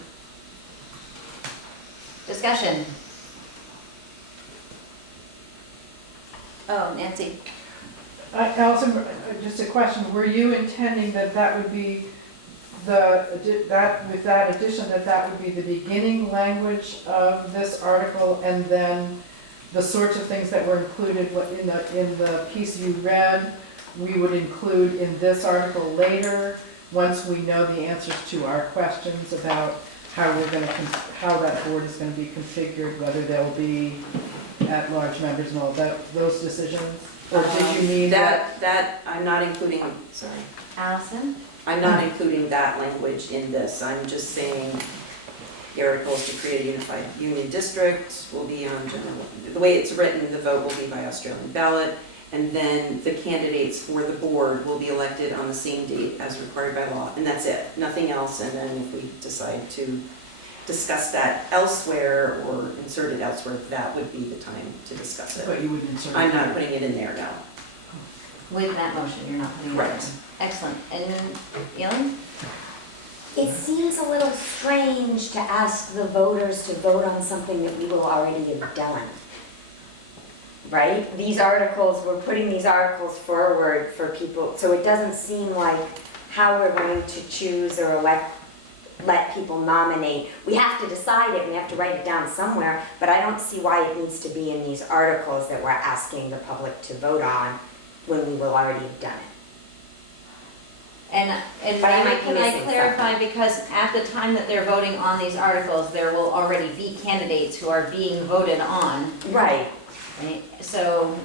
Discussion. Oh, Nancy. Allison, just a question, were you intending that that would be with that addition, that would be the beginning language of this article, and then the sorts of things that were included in the piece you read, we would include in this article later, once we know the answers to our questions about how how that board is gonna be configured, whether they'll be at-large members and all those decisions? Or did you mean That, I'm not including, sorry, Allison? I'm not including that language in this. I'm just saying the articles to create a unified union district will be on general, the way it's written, the vote will be by Australian ballot, and then the candidates for the board will be elected on the same date as required by law, and that's it, nothing else. And then if we decide to discuss that elsewhere or insert it elsewhere, that would be the time to discuss it. But you wouldn't insert it? I'm not putting it in there now. With that motion, you're not putting it in. Correct. Excellent. And then, Ellen? It seems a little strange to ask the voters to vote on something that we will already have done. Right? These articles, we're putting these articles forward for people, so it doesn't seem like how we're going to choose or let people nominate. We have to decide it, we have to write it down somewhere, but I don't see why it needs to be in these articles that we're asking the public to vote on when we will already have done it. And But I maybe might be can I missing clarify, because at the time that they're voting on these articles, there will already be candidates who are being voted on, Right. right? So,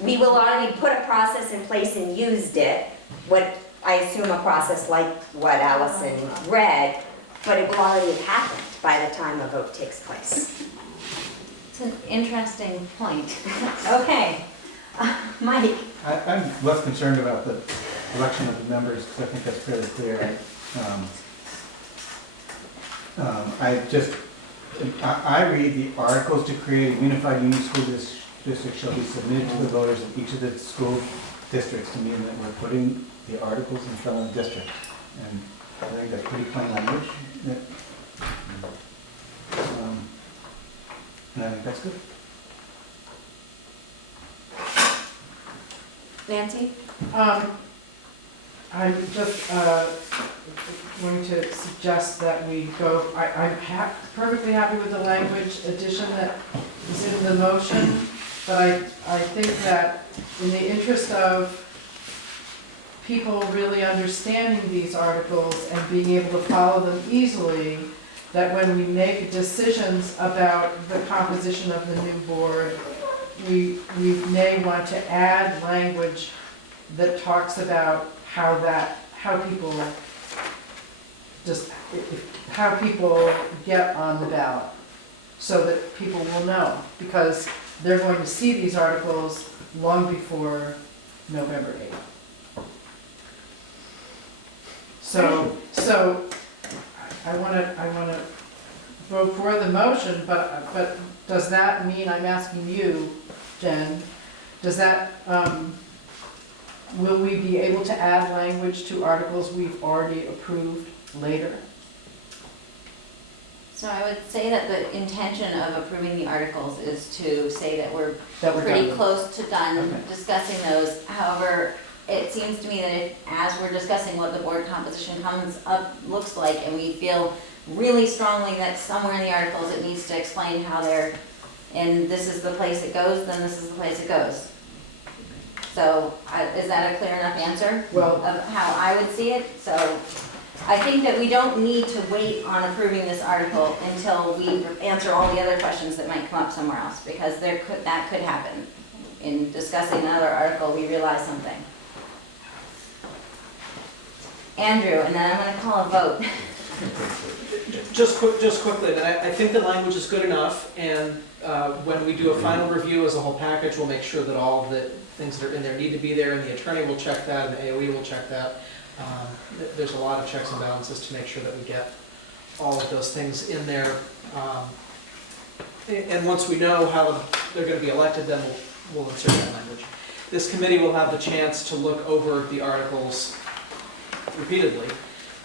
We will already put a process in place and used it, what I assume a process like what Allison read, but it will already have happened by the time a vote takes place. it's an interesting point. Okay. Mike? I'm less concerned about the election of the members, because I think that's fairly clear. I read the articles to create a unified union school district shall be submitted to the voters of each of the school districts to mean that we're putting the articles in front of the district. And I think that's pretty plain language. And I think that's good. Nancy? I'm just going to suggest that we go, I'm perfectly happy with the language addition that is in the motion, but I think that in the interest of people really understanding these articles and being able to follow them easily, that when we make decisions about the composition of the new board, we may want to add language that talks about how people get on the ballot, so that people will know, because they're going to see these articles long before November 8th. So I want to vote for the motion, but does that mean, I'm asking you, Jen, does that, will we be able to add language to articles we've already approved later? So I would say that the intention of approving the articles is to say that we're That we're pretty done? close to done Okay. discussing those. However, it seems to me that as we're discussing what the board composition comes up, looks like, and we feel really strongly that somewhere in the articles it needs to explain how they're, and this is the place it goes, then this is the place it goes. So, is that a clear enough answer Well, of how I would see it? So, I think that we don't need to wait on approving this article until we answer all the other questions that might come up somewhere else, because that could happen. In discussing another article, we realize something. Andrew, and then I'm gonna call a vote. Just quickly, then I think the language is good enough, and when we do a final review as a whole package, we'll make sure that all of the things that are in there need to be there, and the attorney will check that, and the AOE will check that. There's a lot of checks and balances to make sure that we get all of those things in there. And once we know how they're gonna be elected, then we'll insert that language. This committee will have the chance to look over the articles repeatedly.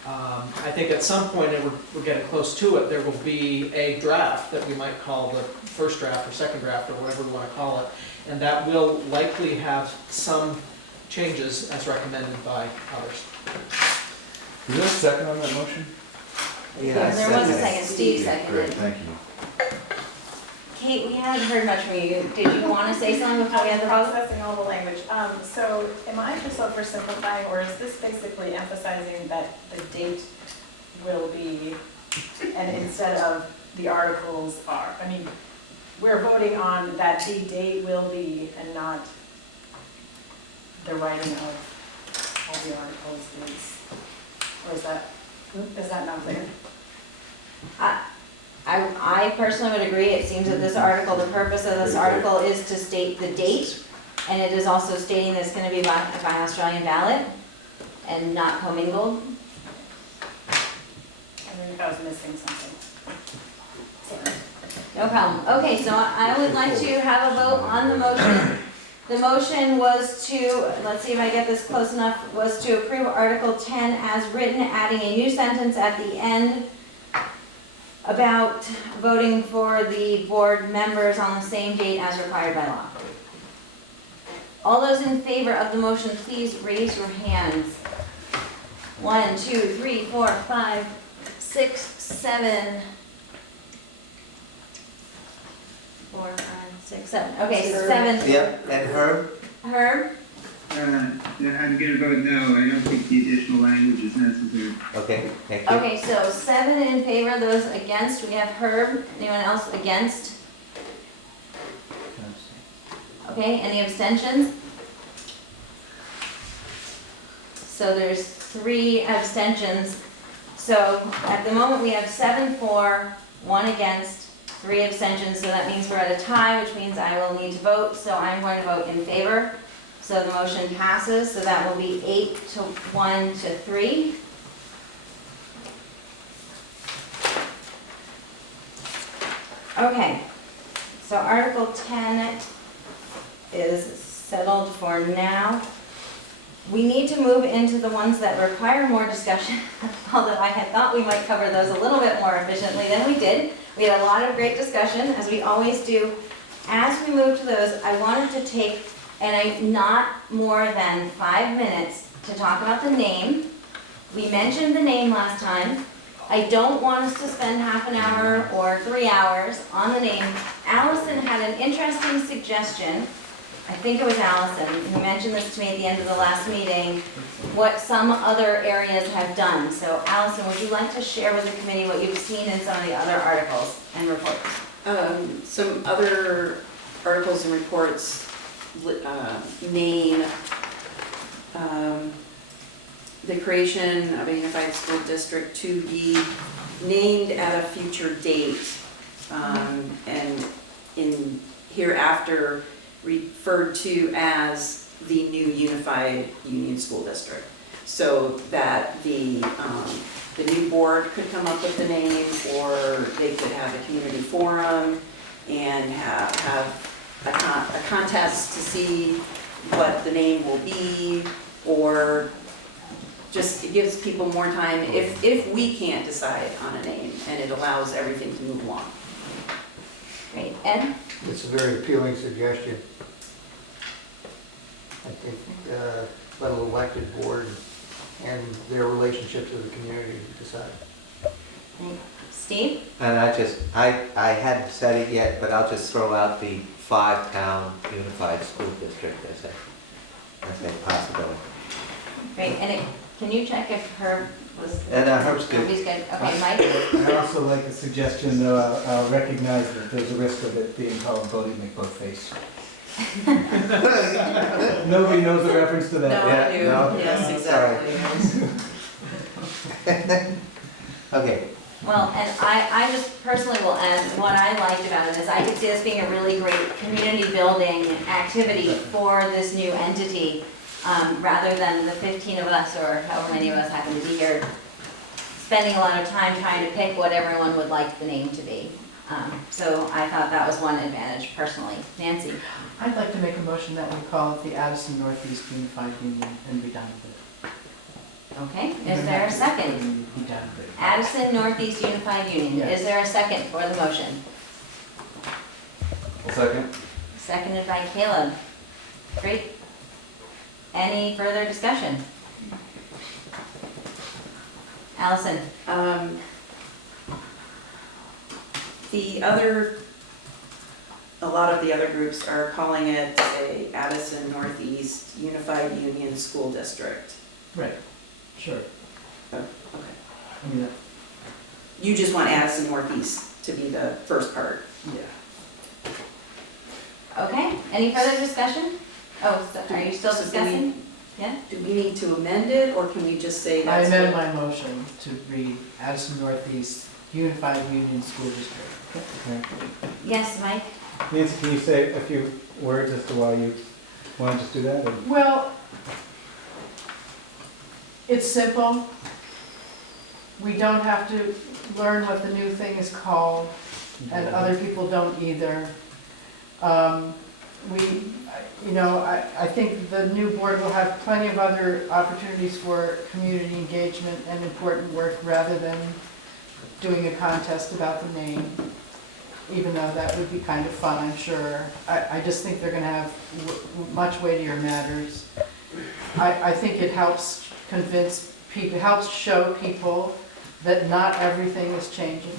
I think at some point, and we're getting close to it, there will be a draft that we might call the first draft or second draft or whatever we want to call it. And that will likely have some changes as recommended by others. Is there a second on that motion? Yeah, There was a second. second, Steve Great, seconded. thank you. Kate, we haven't heard much from you. Did you want to say something before we have the vote? Processing all the language. So am I just oversimplifying, or is this basically emphasizing that the date will be, and instead of the articles are? I mean, we're voting on that the date will be and not the writing of all the articles is, or is that not clear? I personally would agree. It seems that this article, the purpose of this article is to state the date, and it is also stating that it's going to be by Australian ballot and not commingled. I think I was missing something. Sorry. No problem. Okay, so I would like to have a vote on the motion. The motion was to, let's see if I get this close enough, was to approve Article 10 as written, adding a new sentence at the end about voting for the board members on the same date as required by law. All those in favor of the motion, please raise your hands. 1, 2, 3, 4, 5, 6, 7. 4, 5, 6, 7. Okay, 7. Yep, and Herb? Herb? I'm gonna vote no, I don't think the additional language is necessary. Okay, thank you. Okay, so 7 in favor, those against, we have Herb. Anyone else against? Okay, any abstentions? So there's 3 abstentions. So at the moment, we have 7 for, 1 against, 3 abstentions. So that means we're at a tie, which means I will need to vote. So I'm going to vote in favor. So the motion passes. So that will be 8 to 1 to 3. Okay, so Article 10 is settled for now. We need to move into the ones that require more discussion, although I had thought we might cover those a little bit more efficiently than we did. We had a lot of great discussion, as we always do. As we move to those, I wanted to take, not more than 5 minutes to talk about the name. We mentioned the name last time. I don't want us to spend half an hour or 3 hours on the name. Allison had an interesting suggestion. I think it was Allison who mentioned this to me at the end of the last meeting, what some other areas have done. So Allison, would you like to share with the committee what you've seen in some of the other articles and reports? Some other articles and reports name the creation of a unified school district to be named at a future date, and in hereafter referred to as the new unified union school district. so that the new board could come up with the name, or they could have a community forum and have a contest to see what the name will be, or just, it gives people more time if we can't decide on a name, and it allows everything to move along. Great. Ed? It's a very appealing suggestion. I think, let an elected board and their relationships with the community decide. Steve? And I hadn't said it yet, but I'll just throw out the 5-town unified school district as a possibility. Great. And can you check if Herb was? And Herb's good. He's good. Okay, Mike? I also like a suggestion, though, I'll recognize that there's a risk of it being called Bodie McBoatface. Nobody knows the reference to that. No, I do, no? yes, exactly. Okay, Well, and I just personally will add, what I liked about it is I could see this being a really great community building activity for this new entity, rather than the 15 of us, or however many of us happen to be here, spending a lot of time trying to pick what everyone would like the name to be. So I thought that was one advantage personally. Nancy? I'd like to make a motion that we call it the Addison Northeast Unified Union and be done with it. Okay, is there a second? Be done with it. Addison Northeast Unified Union. Yes. Is there a second for the motion? Second. Seconded by Caleb. Great. Any further discussion? Allison? A lot of the other groups are calling it, say, Addison Northeast Unified Union School District. Right, sure. Oh, okay. I mean, You just want Addison Northeast to be the first part. yeah. Okay, any further discussion? Oh, so are you still So do discussing? Yeah? Do we need to amend it, or can we just say I that's? amend my motion to read Addison Northeast Unified Union School District. Yes, Mike? Nancy, can you say a few words as to why you want to just do that? Or? Well, it's simple. We don't have to learn what the new thing is called, and other people don't either. I think the new board will have plenty of other opportunities for community engagement and important work rather than doing a contest about the name, even though that would be kind of fun, I'm sure. I just think they're gonna have much weightier matters. I think it helps convince people, helps show people that not everything is changing.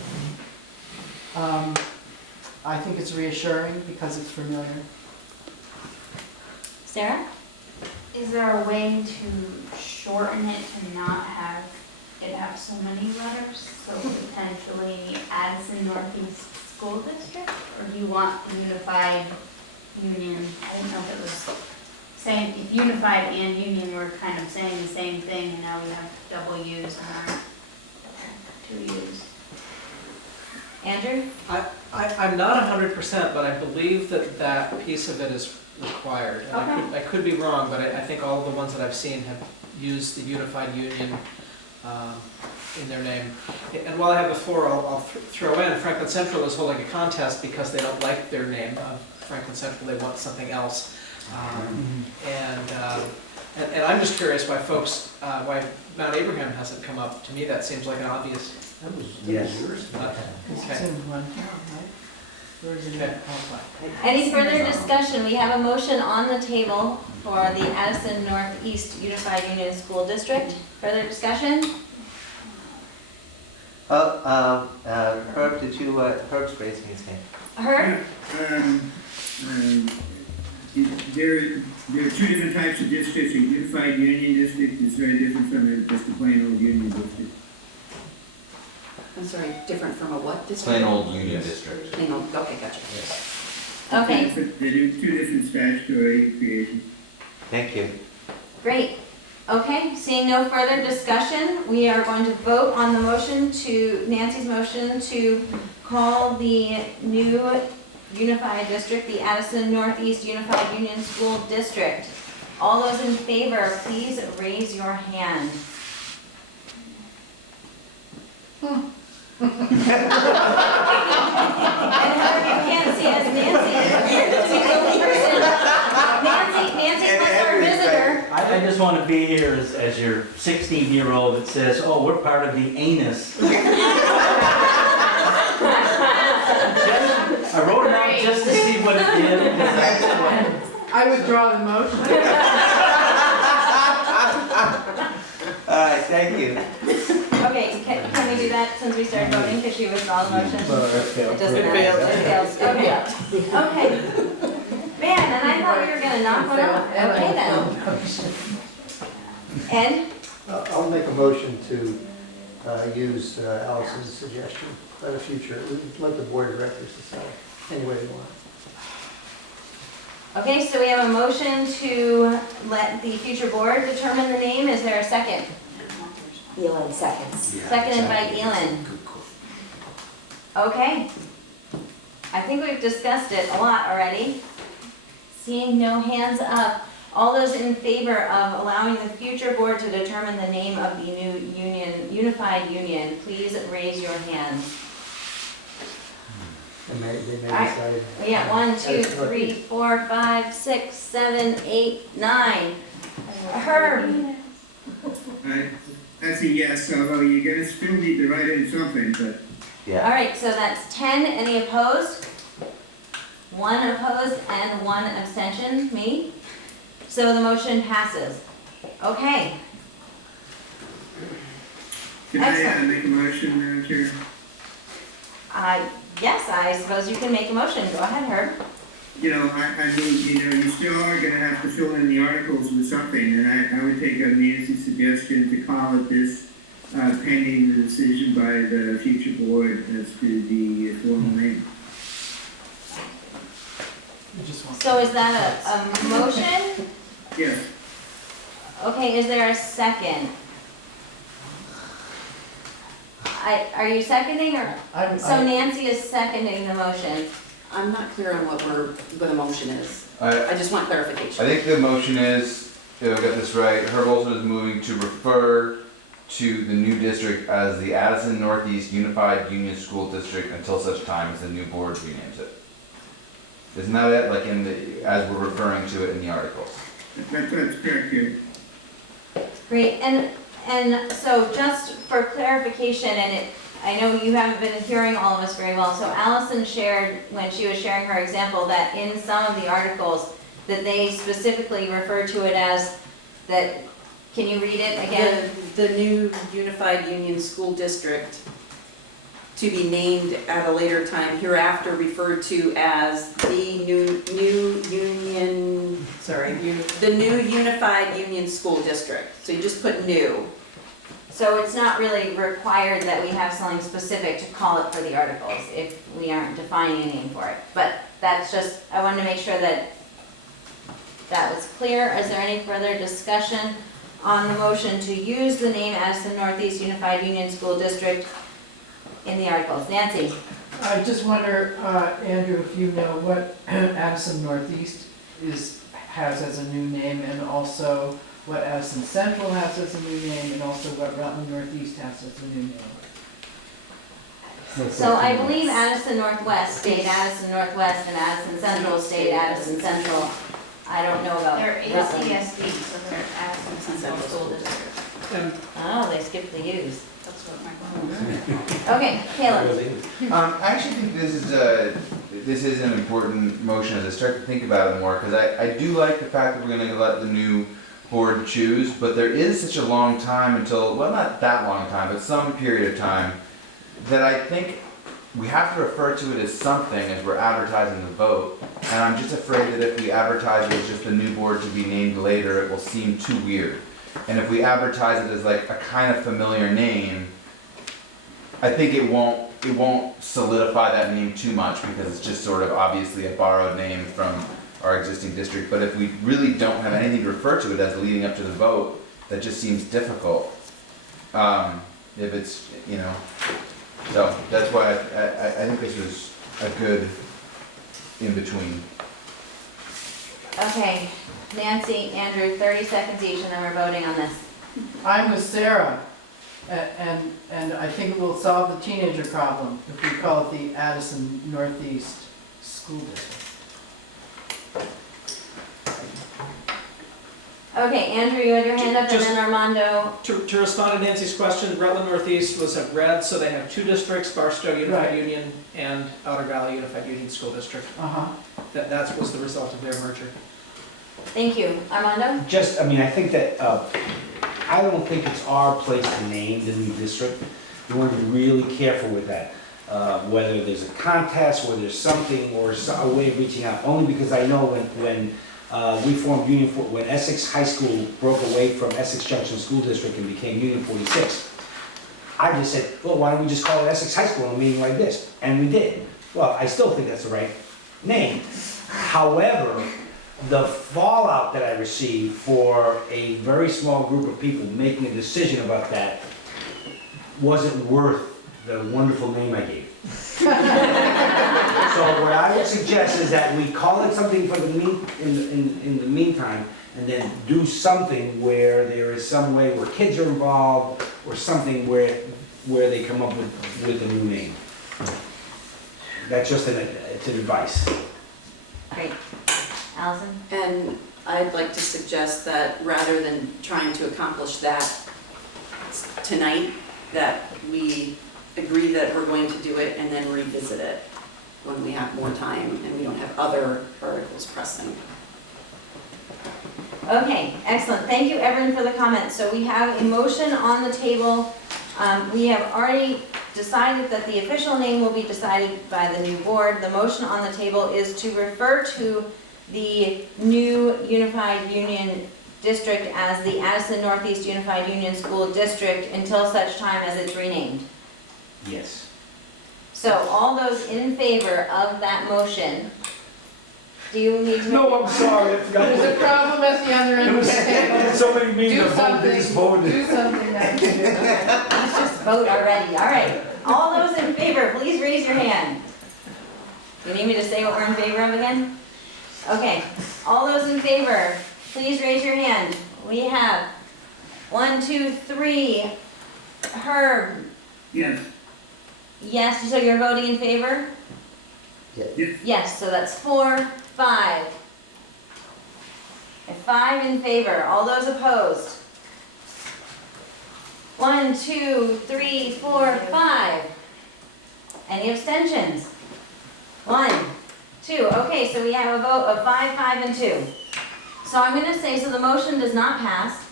I think it's reassuring because it's familiar. Sarah? Is there a way to shorten it to not have it have so many letters? So potentially Addison Northeast School District? Or do you want the unified union? I didn't know if it was saying, if unified and union were kind of saying the same thing, and now we have double U's and our two U's. Andrew? I'm not 100%, but I believe that piece of it is required. And I could be wrong, but I think all of the ones that I've seen have used the unified union in their name. And while I have the floor, I'll throw in, Franklin Central is holding a contest because they don't like their name of Franklin Central, they want something else. And I'm just curious why why Mount Abraham hasn't come up. To me, that seems like an obvious. yes. It's Okay. in one town, right? Or is it in Any further discussion? We have a motion on the table for the Addison Northeast Unified Union School District. Further discussion? Herb, Herb's raising his hand. Herb? There are two different types of districts. A unified union district is very different from just a plain old union district. I'm sorry, different from a what district? Plain old union district. Plain old, okay, gotcha. Okay, They do two different statutory creations. Thank you. great. Okay, seeing no further discussion, we are going to vote on the motion Nancy's motion to call the new unified district, the Addison Northeast Unified Union School District. All those in favor, please raise your hand. And Herb, you can't see us, Nancy. She's the only person. Nancy was our visitor. I just want to be here as your 16-year-old that says, oh, we're part of the anus. I wrote it out just to see what it did. I withdraw the motion. All right, thank you. Okay, can we do that since we started voting, because she withdrew the motion? Well, it It failed. doesn't matter, it fails, okay. Man, and I thought we were gonna knock one out, okay then. Ed, I'll make a motion to use Allison's suggestion at a future, let the board of directors decide any way they want. okay, so we have a motion to let the future board determine the name, is there a second? Elin seconds. Seconded by Elin. Okay. I think we've discussed it a lot already. Seeing no hands up, all those in favor of allowing the future board to determine the name of the new unified union, please raise your hand. They may Alright. decide. We got 1, 2, 3, 4, 5, 6, 7, 8, 9. Herb, That's a yes, although you're gonna still need to write in something, but all right, so that's 10. Any opposed? 1 opposed and 1 abstention, me. So the motion passes. Okay. can I Excellent. make a motion, Madam Chair? Yes, I suppose you can make a motion. Go ahead, Herb. You know, I mean, you still are gonna have to fill in the articles with something, and I would take up Nancy's suggestion to call it this, pending the decision by the future board as to the formal name. So is that a motion? Yes, Okay, is there a second? Are you seconding or? So Nancy is seconding the motion. I'm not clear on what the motion is. I I just want clarification. think the motion is, if I got this right, Herb Olson is moving to refer to the new district as the Addison Northeast Unified Union School District until such time as the new board renames it. Isn't that it, like as we're referring to it in the articles? that's correct here. Great, and so just for clarification, I know you haven't been hearing all of us very well, so Allison shared, when she was sharing her example, that in some of the articles, that they specifically refer to it as, that, can you read it again? The new unified union school district to be named at a later time hereafter referred to as the new union, the new unified union school district. So you just put new. So it's not really required that we have something specific to call it for the articles, if we aren't defining a name for it. But that's just, I wanted to make sure that that was clear. Is there any further discussion on the motion to use the name Addison Northeast Unified Union School District in the articles? Nancy? I just wonder, Andrew, if you know what Addison Northeast has as a new name, and also what Addison Central has as a new name, and also what Rutland Northeast has as a new name. So I believe Addison Northwest stayed Addison Northwest and Addison Central stayed Addison Central. I don't know about They're Rutland. ACSD, so they're Addison Central School District. Oh, they skipped the U's. That's what my. Okay, Caleb. I actually think this is an important motion as I start to think about it more, because I do like the fact that we're gonna let the new board choose, but there is such a long time until, well, not that long time, but some period of time, that I think we have to refer to it as something as we're advertising the vote. And I'm just afraid that if we advertise it as just the new board to be named later, it will seem too weird. And if we advertise it as like a kind of familiar name, I think it won't solidify that name too much, because it's just sort of obviously a borrowed name from our existing district. But if we really don't have anything to refer to it as leading up to the vote, that just seems difficult. If it's, so that's why I think this was a good in-between. Okay, Nancy, Andrew, 30 seconds each, and then we're voting on this. I'm with Sarah, and I think it will solve the teenager problem if we call it the Addison Northeast School District. Okay, Andrew, you had your hand up, and Just- then Armando. To respond to Nancy's question, Rutland Northeast was at red, so they have two districts, Barstow Unified Right. Union and Outer Valley Unified Union School District. Uh-huh. That was the result of their merger. Thank you. Armando? Just, I mean, I think that, I don't think it's our place to name the new district. We want to be really careful with that. Whether there's a contest, whether there's something, or a way of reaching out. Only because I know when we formed Union, when Essex High School broke away from Essex Junction School District and became Union 46, I just said, well, why don't we just call it Essex High School in a meeting like this? And we did. Well, I still think that's the right name. However, the fallout that I received for a very small group of people making a decision about that wasn't worth the wonderful name I gave. So what I would suggest is that we call it something for the in the meantime, and then do something where there is some way where kids are involved, or something where they come up with a new name. That's just it's an advice. Great. Allison? And I'd like to suggest that rather than trying to accomplish that tonight, that we agree that we're going to do it and then revisit it when we have more time and we don't have other articles pressing. Okay, excellent. Thank you, everyone, for the comments. So we have a motion on the table. We have already decided that the official name will be decided by the new board. The motion on the table is to refer to the new Unified Union District as the Addison Northeast Unified Union School District until such time as it's renamed. Yes. So all those in favor of that motion, do you need to? No, I'm sorry, I forgot. There's a problem at the other end of the table. So many meetings, Do I something, just voted. do something now. Let's just vote already. All right. All those in favor, please raise your hand. You need me to say what we're in favor of again? Okay. All those in favor, please raise your hand. We have 1, 2, 3. Herb. Yes. Yes, so you're voting in favor? Yes. Yes, so that's 4, 5. And 5 in favor. All those opposed? 1, 2, 3, 4, 5. Any abstentions? 1, 2. Okay, so we have a vote of 5, 5, and 2. So I'm going to say, so the motion does not pass.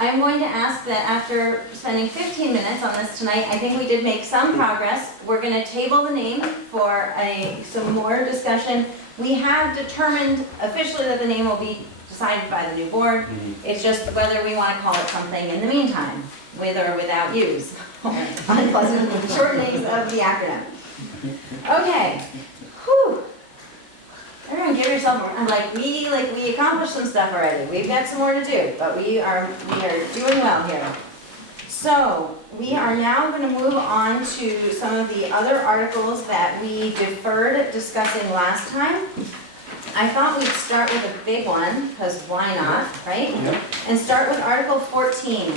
I'm going to ask that after spending 15 minutes on this tonight, I think we did make some progress. We're going to table the name for some more discussion. We have determined officially that the name will be decided by the new board. It's just whether we want to call it something in the meantime, with or without use. Unpleasant shortenings of the acronym. Okay. Whew. Everyone give yourself, I'm like we accomplished some stuff already. We've got some more to do, but we are doing well here. So we are now going to move on to some of the other articles that we deferred discussing last time. I thought we'd start with a big one, because why not, right? Yep. And start with Article 14.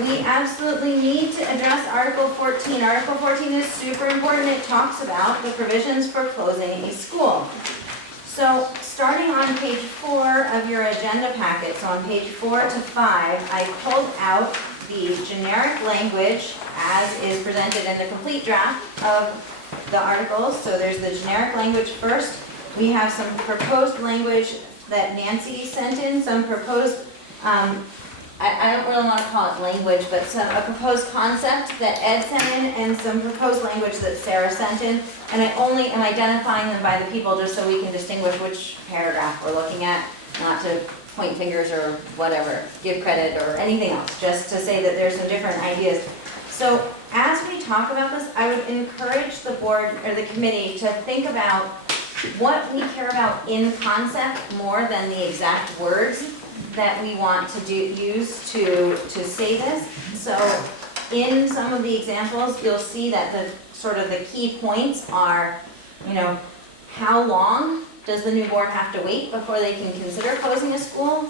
We absolutely need to address Article 14. Article 14 is super important. It talks about the provisions for closing a school. So starting on page 4 of your agenda packet, so on page 4 to 5, I pulled out the generic language as is presented in the complete draft of the articles. So there's the generic language first. We have some proposed language that Nancy sent in, some proposed, I don't really want to call it language, but a proposed concept that Ed sent in, and some proposed language that Sarah sent in. And I only am identifying them by the people just so we can distinguish which paragraph we're looking at, not to point fingers or whatever, give credit or anything else, just to say that there's some different ideas. So as we talk about this, I would encourage the board or the committee to think about what we care about in concept more than the exact words that we want to use to say this. So in some of the examples, you'll see that the sort of the key points are, how long does the new board have to wait before they can consider closing a school?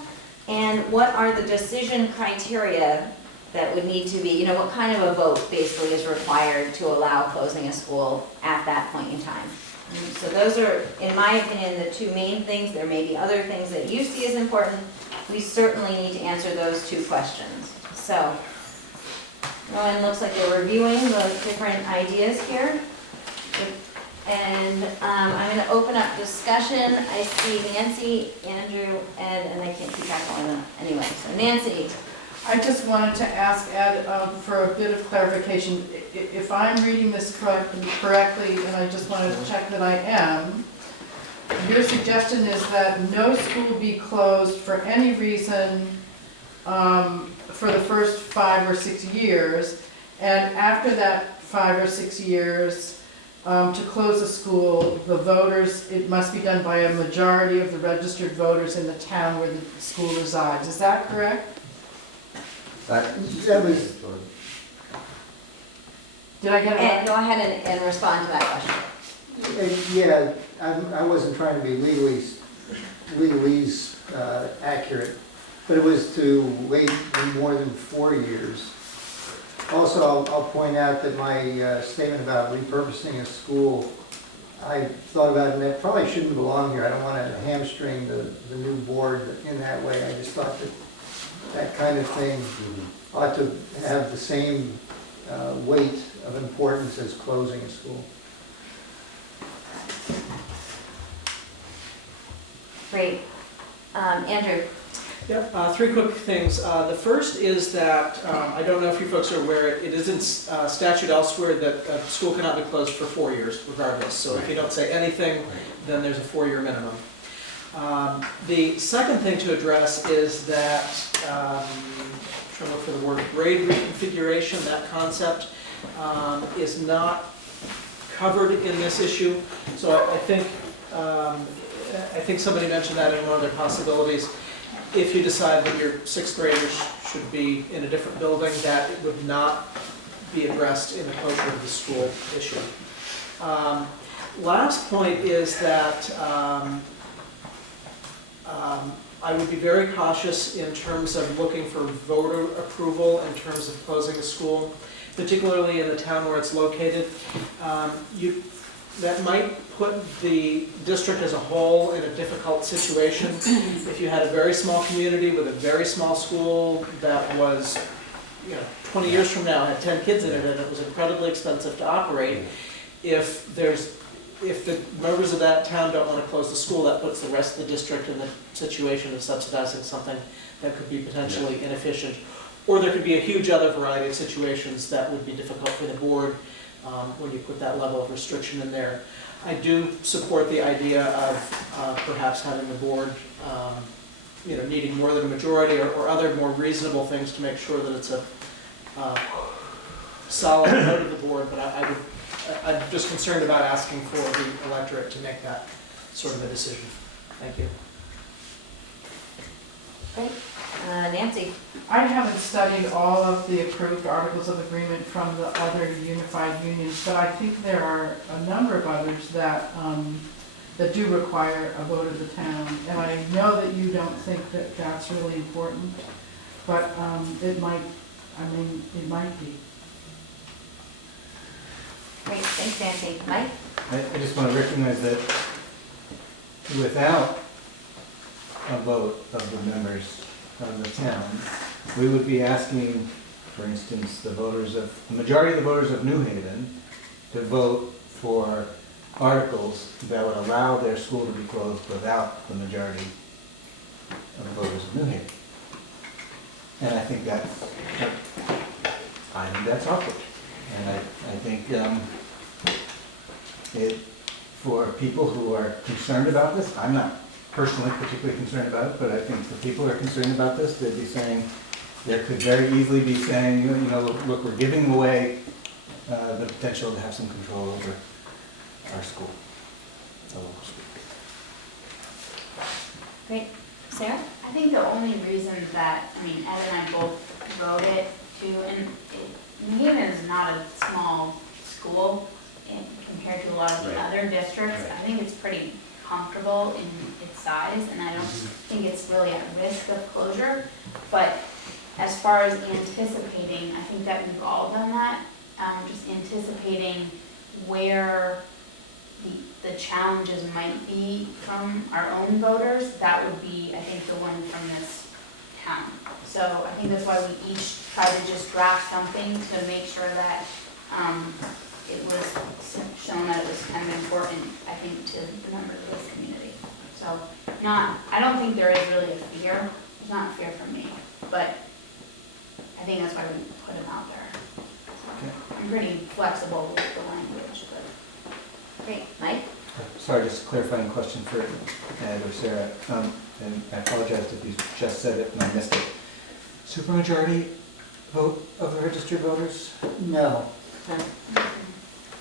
And what are the decision criteria that would need to be, you know, what kind of a vote basically is required to allow closing a school at that point in time? So those are, in my opinion, the two main things. There may be other things that you see as important. We certainly need to answer those two questions. So, Rowan looks like they're reviewing the different ideas here. And I'm going to open up discussion. I see Nancy, Andrew, Ed, and I can't keep track of all of them. Anyway, so Nancy. I just wanted to ask Ed for a bit of clarification. If I'm reading this correctly, and I just wanted to check that I am, your suggestion is that no school be closed for any reason for the first 5 or 6 years, and after that 5 or 6 years, to close a school, the voters, it must be done by a majority of the registered voters in the town where the school resides. Is that correct? That was, Did I get it Ed, right? go ahead and respond to that question. yeah, I wasn't trying to be legalese accurate, but it was to wait more than 4 years. Also, I'll point out that my statement about repurposing a school, I thought about it, and it probably shouldn't belong here. I don't want to hamstring the new board in that way. I just thought that kind of thing ought to have the same weight of importance as closing a school. Great. Andrew. Yep, 3 quick things. The first is that, I don't know if you folks are aware, it is in statute elsewhere that a school cannot be closed for 4 years regardless. So if you don't say anything, then there's a 4-year minimum. The second thing to address is that, I'm trying to look for the word, grade reconfiguration, that concept is not covered in this issue. So I think somebody mentioned that in one of their possibilities. If you decide that your 6th graders should be in a different building, that it would not be addressed in the closure of the school issue. Last point is that I would be very cautious in terms of looking for voter approval in terms of closing a school, particularly in the town where it's located. That might put the district as a whole in a difficult situation. If you had a very small community with a very small school that was, 20 years from now had 10 kids in it and it was incredibly expensive to operate, if the members of that town don't want to close the school, that puts the rest of the district in the situation of subsidizing something that could be potentially inefficient. Or there could be a huge other variety of situations that would be difficult for the board when you put that level of restriction in there. I do support the idea of perhaps having the board, needing more than a majority or other more reasonable things to make sure that it's a solid vote of the board, but I'm just concerned about asking for the electorate to make that sort of a decision. Thank you. Great. Nancy. I haven't studied all of the approved articles of agreement from the other unified unions, but I think there are a number of others that that do require a vote of the town. And I know that you don't think that that's really important, but it might be. Great, thanks Nancy. Mike? I just want to recognize that without a vote of the members of the town, we would be asking, for instance, the majority of the voters of New Haven to vote for articles that would allow their school to be closed without the majority of the voters of New Haven. And I think that's awkward. And I think for people who are concerned about this, I'm not personally particularly concerned about it, but I think for people who are concerned about this, they'd be saying, there could very easily be saying, look, we're giving away the potential to have some control over our school, the local school. Great. Sarah? I think the only reason that, Ed and I both wrote it too, and New Haven is not a small school compared to a lot of the other districts. I think it's pretty comfortable comfortable in its size, and I don't think it's really at risk of closure. But as far as anticipating, I think that we've all done that, just anticipating where the challenges might be from our own voters, that would be, I think, the one from this town. So I think that's why we each try to just draft something to make sure that it was shown that it was kind of important, I think, to the members of this community. So I don't think there is really a fear. There's not a fear from me, but I think that's why we put them out there. So I'm pretty flexible with the language, but. Great, Mike? Sorry, just a clarifying question for Ed or Sarah, and I apologize if you just said it and I missed it. Supermajority vote of the registered voters? No,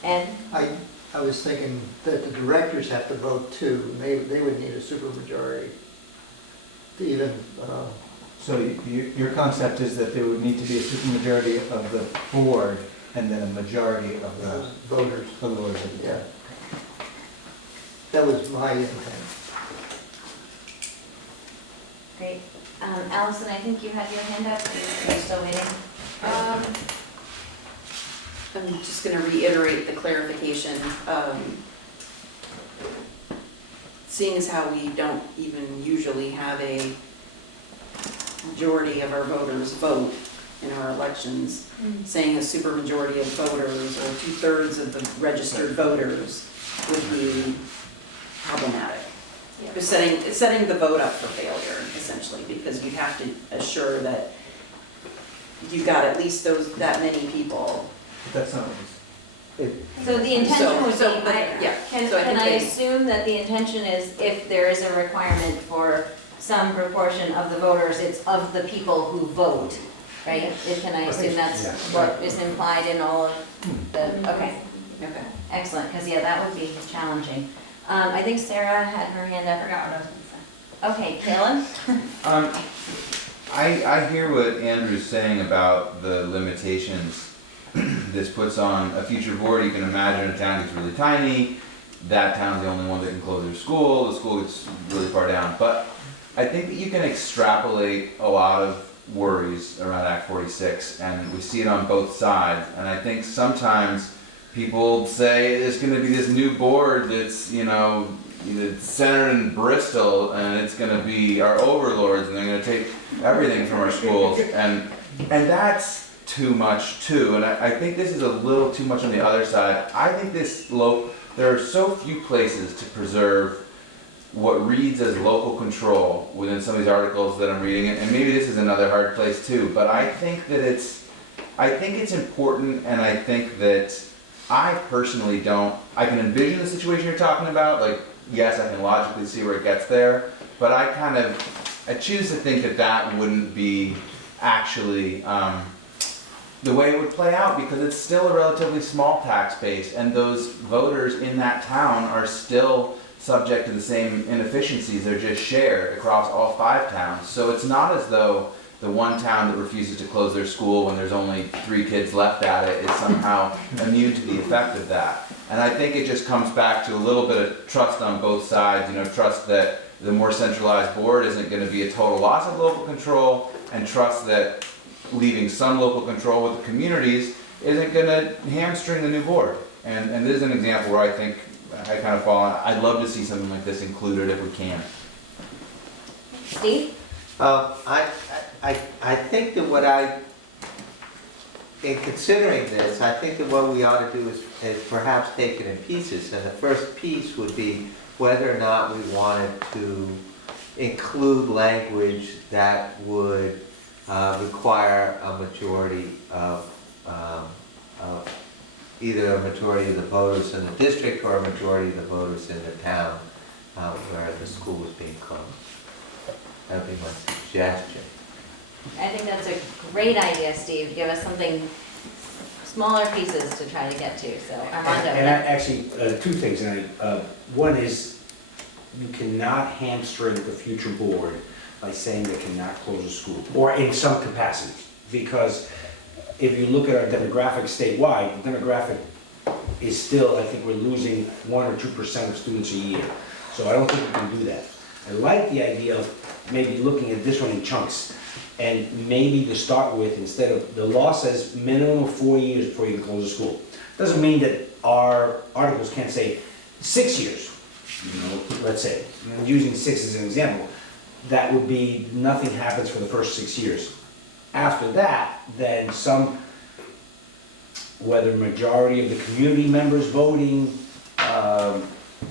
Ed? I was thinking that the directors have to vote too, and they would need a supermajority to even, So your concept is that there would need to be a supermajority of the board and then a majority of the voters. voters. Yeah. That was my intent. Great. Allison, I think you had your hand up. Are you still waiting? I'm just gonna reiterate the clarification. Seeing as how we don't even usually have a majority of our voters vote in our elections, saying a supermajority of voters or 2/3 of the registered voters would be problematic. It's setting the vote up for failure, essentially, because you have to assure that you've got at least that many people. That's not what So the intention would be, yeah. can So I think I they- assume that the intention is if there is a requirement for some proportion of the voters, it's of the people who vote, right? Can I assume that's Yeah. what is implied in all of the, okay, Okay. excellent, because yeah, that would be challenging. I think Sarah had her hand I up. forgot what I was gonna say. Okay, Kaylin? I hear what Andrew's saying about the limitations this puts on a future board. You can imagine a town gets really tiny, that town's the only one that can close their school, the school gets really far down. But I think that you can extrapolate a lot of worries around Act 46, and we see it on both sides. And I think sometimes people say there's gonna be this new board that's, centered in Bristol, and it's gonna be our overlords, and they're gonna take everything from our schools, and that's too much too. And I think this is a little too much on the other side. I think there are so few places to preserve what reads as local control within some of these articles that I'm reading, and maybe this is another hard place too, but I think it's important, and I think that I personally I can envision the situation you're talking about, like, yes, I can logically see where it gets there, but I choose to think that wouldn't be actually the way it would play out, because it's still a relatively small tax base, and those voters in that town are still subject to the same inefficiencies. They're just shared across all 5 towns. So it's not as though the one town that refuses to close their school when there's only 3 kids left at it is somehow immune to the effect of that. And I think it just comes back to a little bit of trust on both sides, trust that the more centralized board isn't going to be a total loss of local control, and trust that leaving some local control with the communities isn't going to hamstring the new board. And this is an example where I think I kind of fall on. I'd love to see something like this included if we can. Steve? I think that in considering this, I think that what we ought to do is perhaps take it in pieces. And the first piece would be whether or not we wanted to include language that would require a majority of either a majority of the voters in the district or a majority of the voters in the town where the school was being closed. That would be my suggestion. I think that's a great idea, Steve. Give us something, smaller pieces to try to get to, so Armando. And actually, 2 things, and one is, you cannot hamstring the future board by saying they cannot close a school, or in some capacity. Because if you look at our demographic statewide, the demographic is still, I think we're losing 1 or 2% of students a year. So I don't think we can do that. I like the idea of maybe looking at this one in chunks. And maybe to start with, instead of, the law says minimum of 4 years before you can close a school. Doesn't mean that our articles can't say 6 years, you know, let's say. I'm using 6 as an example. That would be, nothing happens for the first 6 years. After that, then whether majority of the community members voting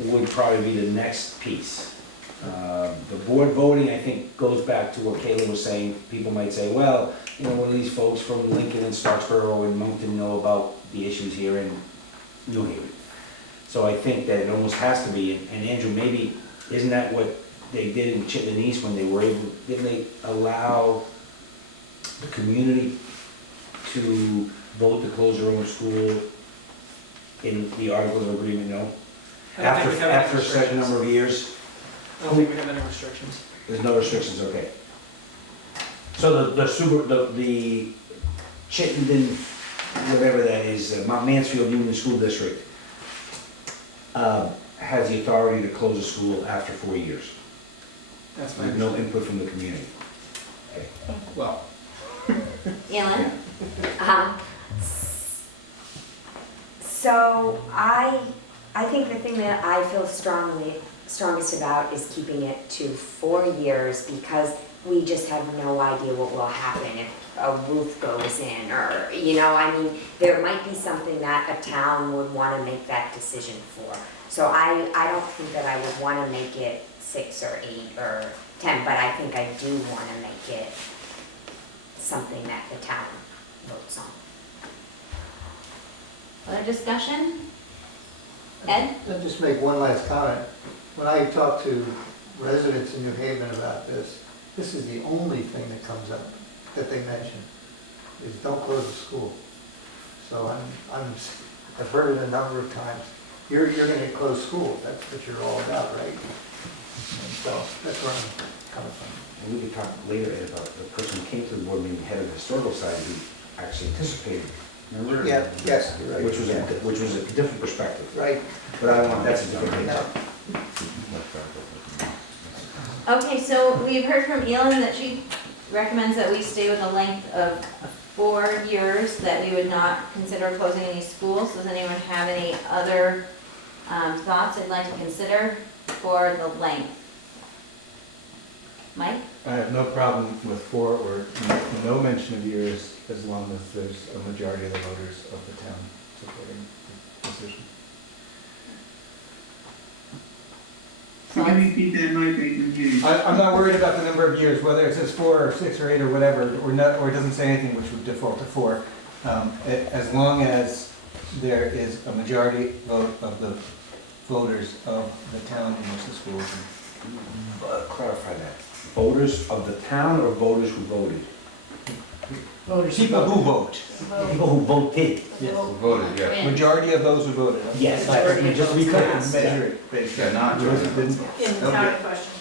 would probably be the next piece. The board voting, I think, goes back to what Kayla was saying. People might say, well, you know, what do these folks from Lincoln and Starksboro and Moncton know about the issues here in New Haven? So I think that it almost has to be, and Andrew, maybe, isn't that what they did in Chittenden East when they were able, didn't they allow the community to vote to close their own school in the Articles of Agreement, no? I don't think we have any After a certain restrictions. number of years? I don't think we have any restrictions. There's no restrictions, okay. So the Chittenden, whatever that is, Mount Mansfield Union School District, has the authority to close a school after 4 years, That's my with no input from the community. Well, Elin? So I think the thing that I feel strongest about is keeping it to 4 years, because we just have no idea what will happen if a roof goes in, or, you know, I mean, there might be something that a town would want to make that decision for. So I don't think that I would want to make it 6 or 8 or 10, but I think I do want to make it something that the town votes on. Other discussion? Ed? I'll just make one last comment. When I talk to residents in New Haven about this is the only thing that comes up that they mention, is don't close the school. So I've heard it a number of times. You're gonna close schools, that's what you're all about, right? And so that's where I'm coming from. And we could talk later Ed, about the person who came to the board meeting, head of the historical society, who actually anticipated, remember? Yeah, yes, you're right. Which was a different perspective. Right. But I don't want, that's a different thing. No. Okay, so we've heard from Elin that she recommends that we stay with a length of 4 years, that we would not consider closing any schools. Does anyone have any other thoughts they'd like to consider for the length? Mike? I have no problem with 4 or no mention of years, as long as there's a majority of the voters of the town supporting the decision. Could you repeat that, Mike? I didn't hear you. I'm not worried about the number of years, whether it says 4 or 6 or 8 or whatever, or not, or it doesn't say anything which would default to 4. As long as there is a majority vote of the voters of the town in which the school is in. Clarify that. Voters of the town or voters who voted? Voters. People who vote. People who voted. Yes. Voted, yeah. Majority of those who voted. Yes, Majority just to be of clear. votes Measure it, basically. Yeah, not Yours joint. didn't. In the town in question.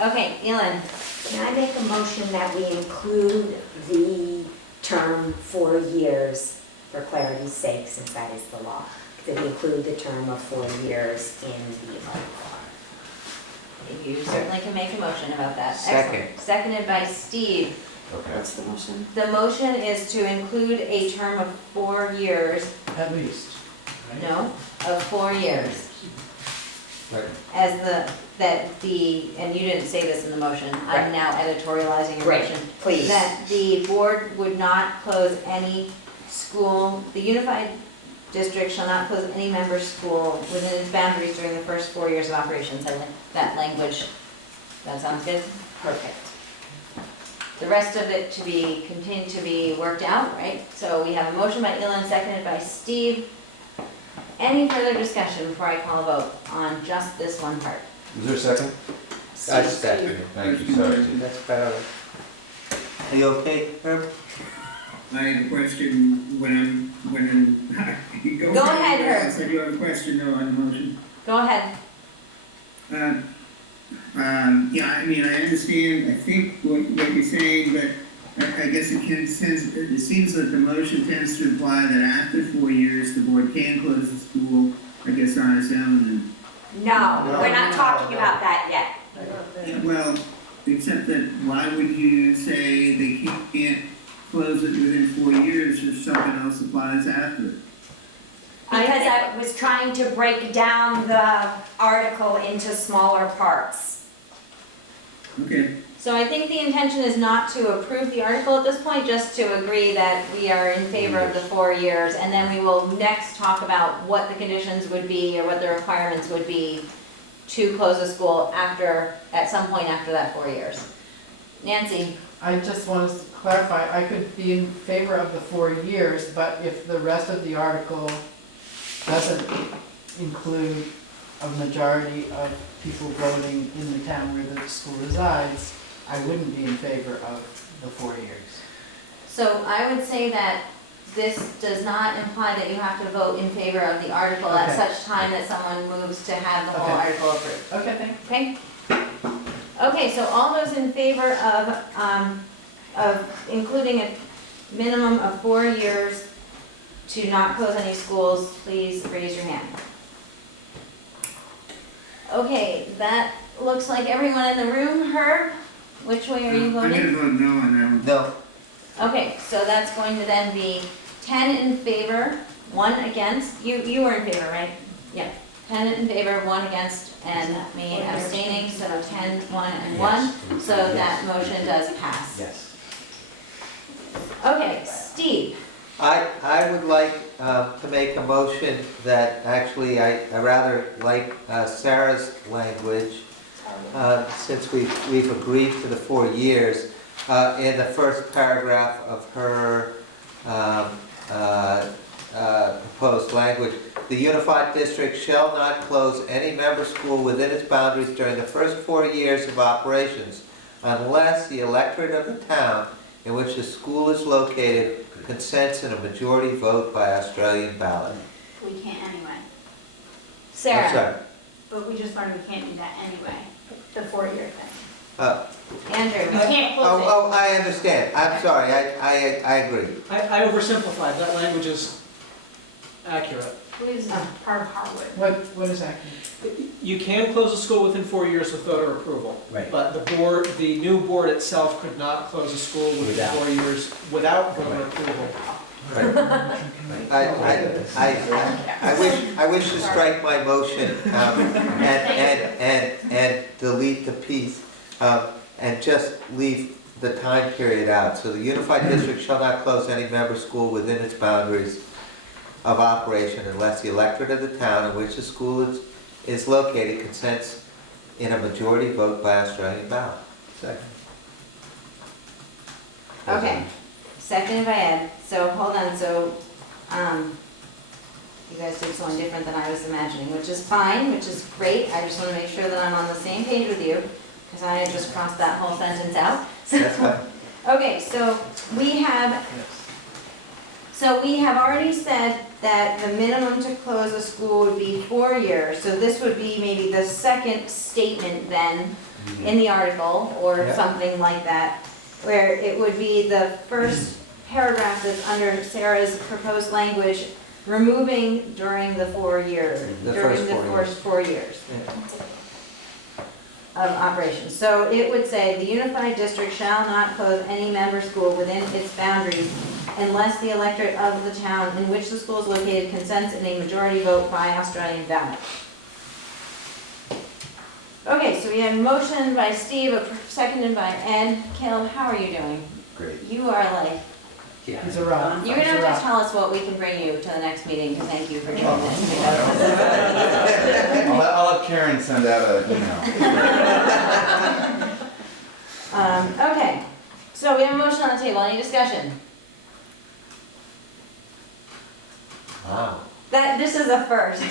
Okay, Elin? Can I make a motion that we include the term 4 years, for clarity's sake, since that is the law, that we include the term of 4 years in the article? You certainly can make a motion about that. Second. Excellent. Seconded by Steve. Okay. What's the motion? The motion is to include a term of 4 years, At least. right? no, of 4 years. Right. As and you didn't say this in the motion, Right. I'm now editorializing your Right. motion. Please. That the board would not close any school, the unified district shall not close any member school within its boundaries during the first 4 years of operations. That language, that sounds good? Perfect. The rest of it to be, continue to be worked out, right? So we have a motion by Elin, seconded by Steve. Any further discussion before I call a vote on just this one part? Is there a second? I second. Thank you, sorry. That's better. Are you okay, Herb? I have a question when I'm. Go ahead, Herb. I said you have a question though on the motion. Go ahead. Yeah, I mean, I understand, I think what you're saying, but I guess it seems that the motion tends to imply that after 4 years, the board can close the school, I guess, on its own, No, we're not talking about that yet. Yeah, well, except that why would you say they can't close it within 4 years if something else applies after it? Because I was trying to break down the article into smaller parts. Okay. So I think the intention is not to approve the article at this point, just to agree that we are in favor of the 4 years, and then we will next talk about what the conditions would be or what the requirements would be to close a school after, at some point after that 4 years. Nancy? I just want to clarify, I could be in favor of the 4 years, but if the rest of the article doesn't include a majority of people voting in the town where the school resides, I wouldn't be in favor of the 4 years. So I would say that this does not imply that you have to vote in favor of the article at Okay. such time that someone moves to have the whole Okay. article approved. Okay, thanks. Okay? Okay, so all those in favor of including a minimum of 4 years to not close any schools, please raise your hand. Okay, that looks like everyone in the room. Herb, which way are you I'm voting? gonna vote no on that one. No, Okay, so that's going to then be 10 in favor, 1 against. You were in favor, right? Yeah. 10 in favor, 1 against, and me abstaining, so 10, 1, and 1. So that motion does pass. Yes. Okay, Steve. I would like to make a motion that actually I rather like Sarah's language, since we've agreed to the 4 years. In the first paragraph of her proposed language, the unified district shall not close any member school within its boundaries during the first 4 years of operations unless the electorate of the town in which the school is located consents in a majority vote by Australian ballot. We can't anyway, I'm Sarah. sorry. but we just learned we can't do that anyway, the 4-year thing. Andrew. We can't close it. Oh, I understand. I'm sorry. I agree. I oversimplified, that language is accurate. Please, part of Harwood. What is that? You can close a school within 4 years with voter approval. Right. But the new board itself could not close a school within Without. 4 years without voter approval. I wish to strike my motion and delete the piece and just leave the time period out. So the unified district shall not close any member school within its boundaries of operation unless the electorate of the town in which the school is located consents in a majority vote by Australian ballot. Second. Okay, seconded by Ed. So hold on, so, you guys did something different than I was imagining, which is fine, which is great. I just want to make sure that I'm on the same page with you, because I had just crossed that whole sentence out. That's fine. Okay, so we have already said that the minimum to close a school would be 4 years. So this would be maybe the second statement then in the article, or Yeah. something like that, where it would be the first paragraph that's under Sarah's proposed language, removing during the 4 years, The during first the 4 years. first 4 years Yeah. of operation. So it would say, the unified district shall not close any member school within its boundaries unless the electorate of the town in which the school is located consents in a majority vote by Australian ballot. Okay, so we have a motion by Steve, seconded by Ed. Caleb, how are you doing? Great. You are like, He's a rock. you're gonna He's a have rock. to tell us what we can bring you to the next meeting to thank you for doing this. I'll have Karen send out an email. Okay, so we have a motion on the table. Any discussion? Wow. This is a first.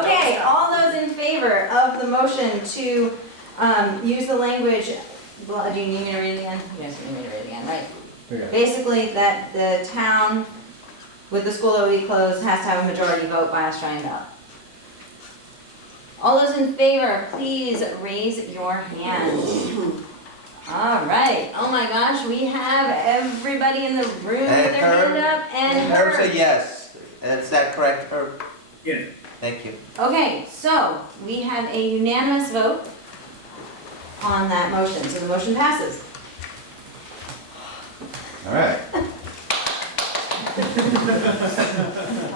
Okay, all those in favor of the motion to use the language, well, do you need me to read it again? You guys need me to read it again, right? Basically, that the town with the school that will be closed has to have a majority vote by Australian ballot. All those in favor, please raise your hand. All right, oh my gosh, we have everybody in the room with their hand up, and Herb's Herb. a yes. Is that correct, Herb? Yeah. Thank you. Okay, so we have a unanimous vote on that motion, so the motion passes. All right.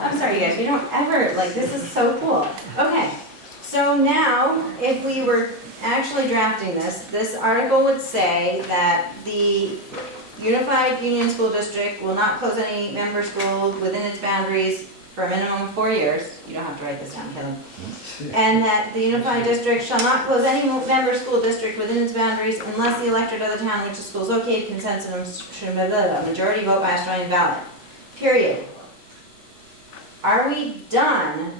I'm sorry, you guys, we don't ever, like, this is so cool. Okay, so now, if we were actually drafting this, this article would say that the Unified Union School District will not close any member schools within its boundaries for a minimum of 4 years. You don't have to write this down, Kelly. And that the Unified District shall not close any member school district within its boundaries unless the electorate of the town in which the school is located consents in a majority vote by Australian ballot. Period. Are we done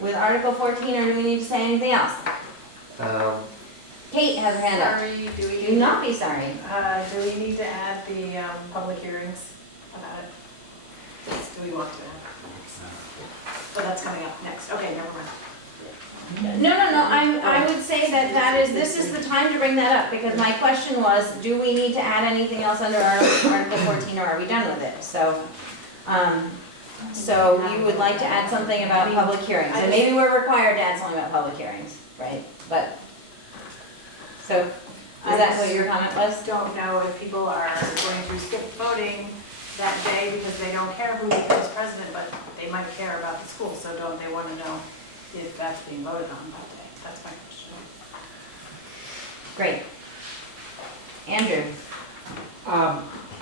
with Article 14, or do we need to say anything else? Kate has her hand up. Sorry, Do not be sorry. do we need to add the public hearings about it? Do we want to add? But that's coming up next. Okay, never mind. No, I would say that this is the time to bring that up, because my question was, do we need to add anything else under Article 14, or are we done with it? So you would like to add something about public hearings, and maybe we're required to add something about public hearings, right? But, so, is that what your comment was? Don't know if people are going to skip voting that day because they don't care who becomes president, but they might care about the school, so don't they want to know if that's being voted on that day? That's my question. Great. Andrew?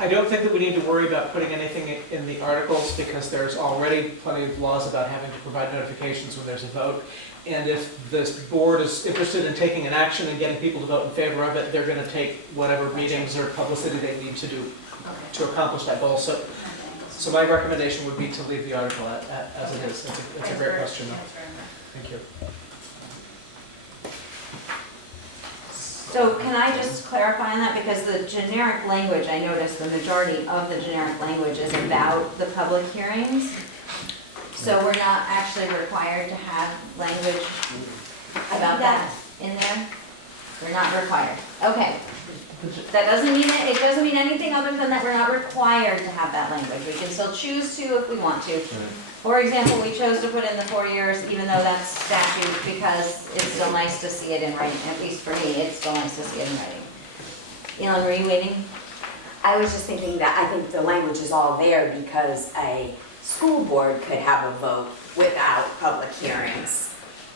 I don't think that we need to worry about putting anything in the articles because there's already plenty of laws about having to provide notifications when there's a vote. And if this board is interested in taking an action and getting people to vote in favor of it, they're going to take whatever meetings or publicity they need to do to accomplish that goal. So my recommendation would be to leave the article as it is. It's a great question, though. Thank you. So can I just clarify on that, because the generic language, I noticed the majority of the generic language is about the public hearings. So we're not actually required to have language about that in there? We're not required, okay. That doesn't mean, it doesn't mean anything other than that we're not required to have that language. We can still choose to if we want to. For example, we chose to put in the 4 years, even though that's statute, because it's still nice to see it in writing. At least for me, it's still nice to see it in writing. Elon, were you waiting? I was just thinking that I think the language is all there because a school board could have a vote without public hearings.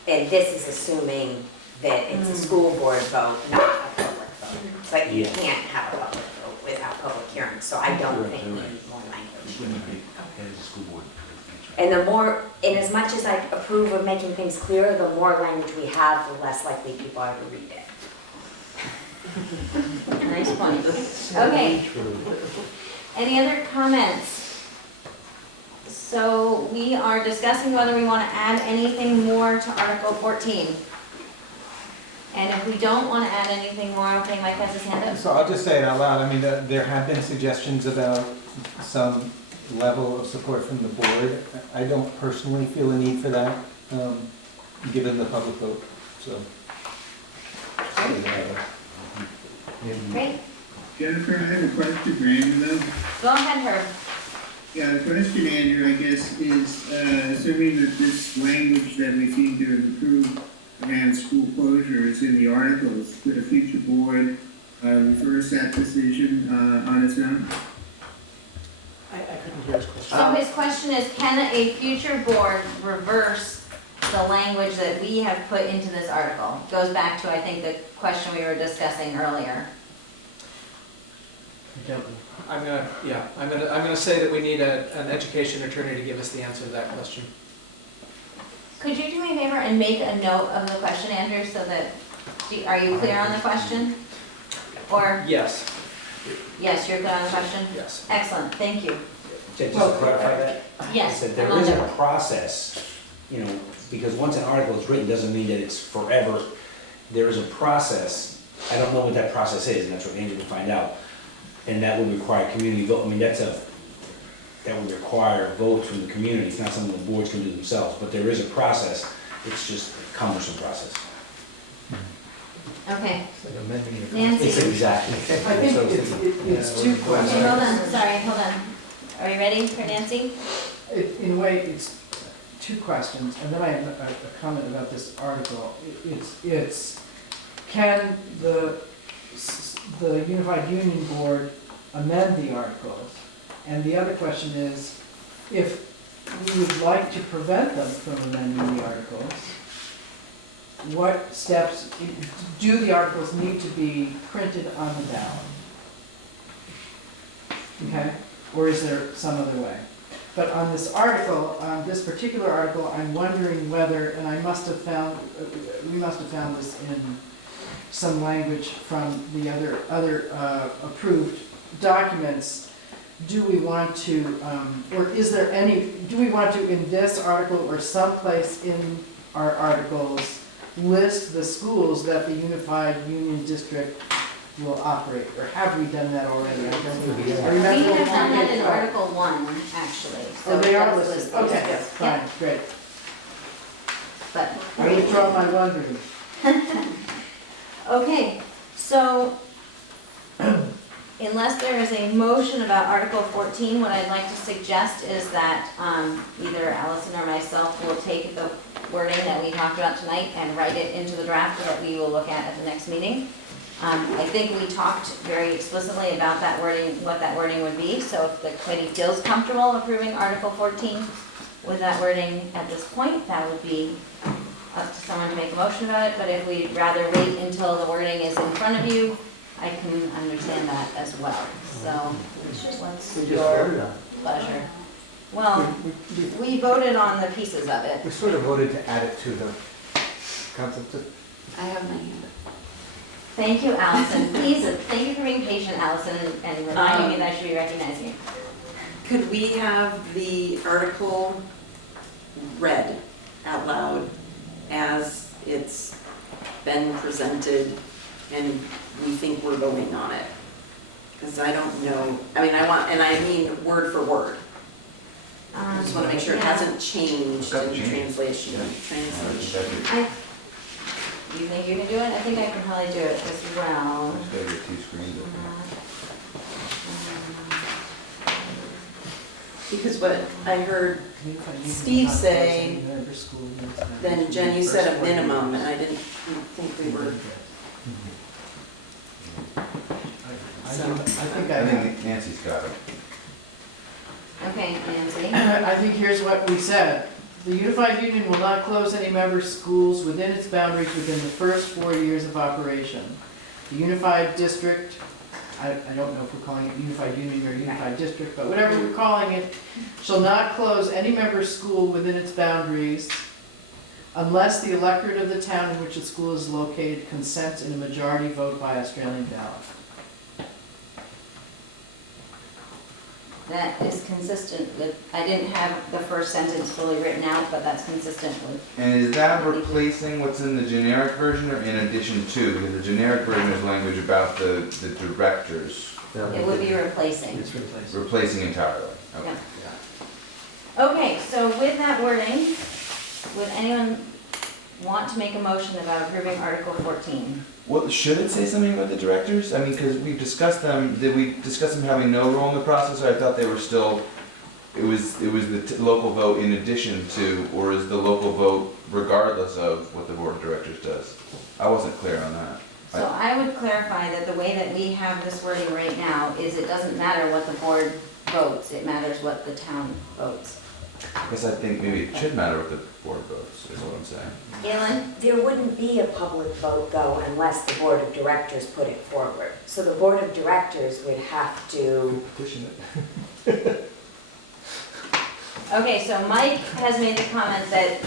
And this is assuming that it's a school board vote, not a public vote. But you can't have a public vote without public hearings, so I don't think we need more language. And the more, and as much as I approve of making things clearer, the more language we have, the less likely people are to read it. Nice point. Okay. Any other comments? So we are discussing whether we want to add anything more to Article 14. And if we don't want to add anything more, okay, Mike has his hand up. So I'll just say it out loud. I mean, there have been suggestions about some level of support from the board. I don't personally feel a need for that, given the public vote, so. Great. Jennifer, I have a question for Andrew though. Go ahead, Herb. Yeah, the question, Andrew, I guess, is, assuming that this language that we seem to have approved around school closure is in the articles, could a future board reverse that decision on its own? I couldn't hear his question. So his question is, can a future board reverse the language that we have put into this article? Goes back to, I think, the question we were discussing earlier. I'm gonna say that we need an education attorney to give us the answer to that question. Could you do me a favor and make a note of the question, Andrew, so that, are you clear on the question? Or, Yes, yes, you're clear on the question? yes. Excellent, thank you. Just to clarify that, Yes. that there is a process, because once an article is written, doesn't mean that it's forever. There is a process. I don't know what that process is, and that's what Andrew will find out. And that would require community vote. I mean, that would require votes from the community. It's not something the boards can do themselves, but there is a process. It's just a cumbersome process. Okay. It's like amending the Nancy? It's exactly. I think it's two Okay, questions. hold on, sorry, hold on. Are you ready for Nancy? In a way, it's two questions, and then I have a comment about this article. It's, can the Unified Union Board amend the articles? And the other question is, if we would like to prevent them from amending the articles, what steps, do the articles need to be printed on the ballot? Okay, or is there some other way? But on this article, this particular article, I'm wondering whether, and I must have found, we must have found this in some language from the other approved documents. Do we want to, or is there any, do we want to, in this article or someplace in our articles, list the schools that the Unified Union District will operate, or have we done that already? I don't know. I We remember have done that in 1.8. Article 1, actually. Oh, they are that's listed, okay, Yeah. fine, great. But, I withdraw my wondering. okay, so unless there is a motion about Article 14, what I'd like to suggest is that either Allison or myself will take the wording that we talked about tonight and write it into the draft that we will look at the next meeting. I think we talked very explicitly about that wording, what that wording would be, so if the committee feels comfortable approving Article 14 with that wording at this point, that would be up to someone to make a motion about it, but if we'd rather wait until the wording is in front of you, I can understand that as well. So, what's We just your voted on it. pleasure? Well, we voted on the pieces of it. We sort of voted to add it to the concept of. I have my hand up. Thank you, Allison. Please, thank you for being patient, Allison, and reminding me that I should be recognizing you. Could we have the article read out loud as it's been presented and we think we're voting on it? Because I don't know, I mean, I mean word for word. I just want to make sure it Yeah. hasn't changed in Change. translation. You think you can do it? I think I can probably do it as well. Just gotta get 2 screens open. Because what I heard, Steve say, then Jen, you said a minimum, and I didn't think we were. I think Nancy's got it. Okay, Nancy. I think here's what we said. The Unified Union will not close any member schools within its boundaries within the first 4 years of operation. The Unified District, I don't know if we're calling it Unified Union or Unified District, but whatever we're calling it, shall not close any member school within its boundaries unless the electorate of the town in which the school is located consents in a majority vote by Australian ballot. That is consistent with, I didn't have the first sentence fully written out, but that's consistent with. And is that replacing what's in the generic version or in addition to? Because the generic version is language about the directors. It would be replacing. It's replaced. Replacing entirely. Okay. Yeah. Okay, so with that wording, would anyone want to make a motion about approving Article 14? Well, should it say something about the directors? I mean, because we've discussed them, did we discuss them having no role in the process, or I thought they were still, it was the local vote in addition to, or is the local vote regardless of what the board of directors does? I wasn't clear on that. So I would clarify that the way that we have this wording right now is it doesn't matter what the board votes, it matters what the town votes. I guess I think maybe it should matter what the board votes, is what I'm saying. Galen? There wouldn't be a public vote though unless the board of directors put it forward. So the board of directors would have to. Petition it. Okay, so Mike has made the comment that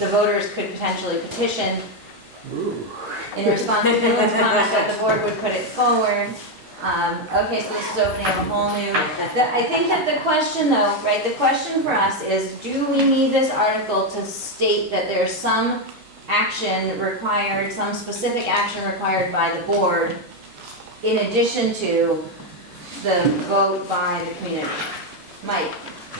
the voters could potentially petition in response to Galen's comment that the board would put it forward. Okay, so this is opening up a whole new, I think that the question though, right, the question for us is, do we need this article to state that there's some action required, some specific action required by the board in addition to the vote by the community? Mike?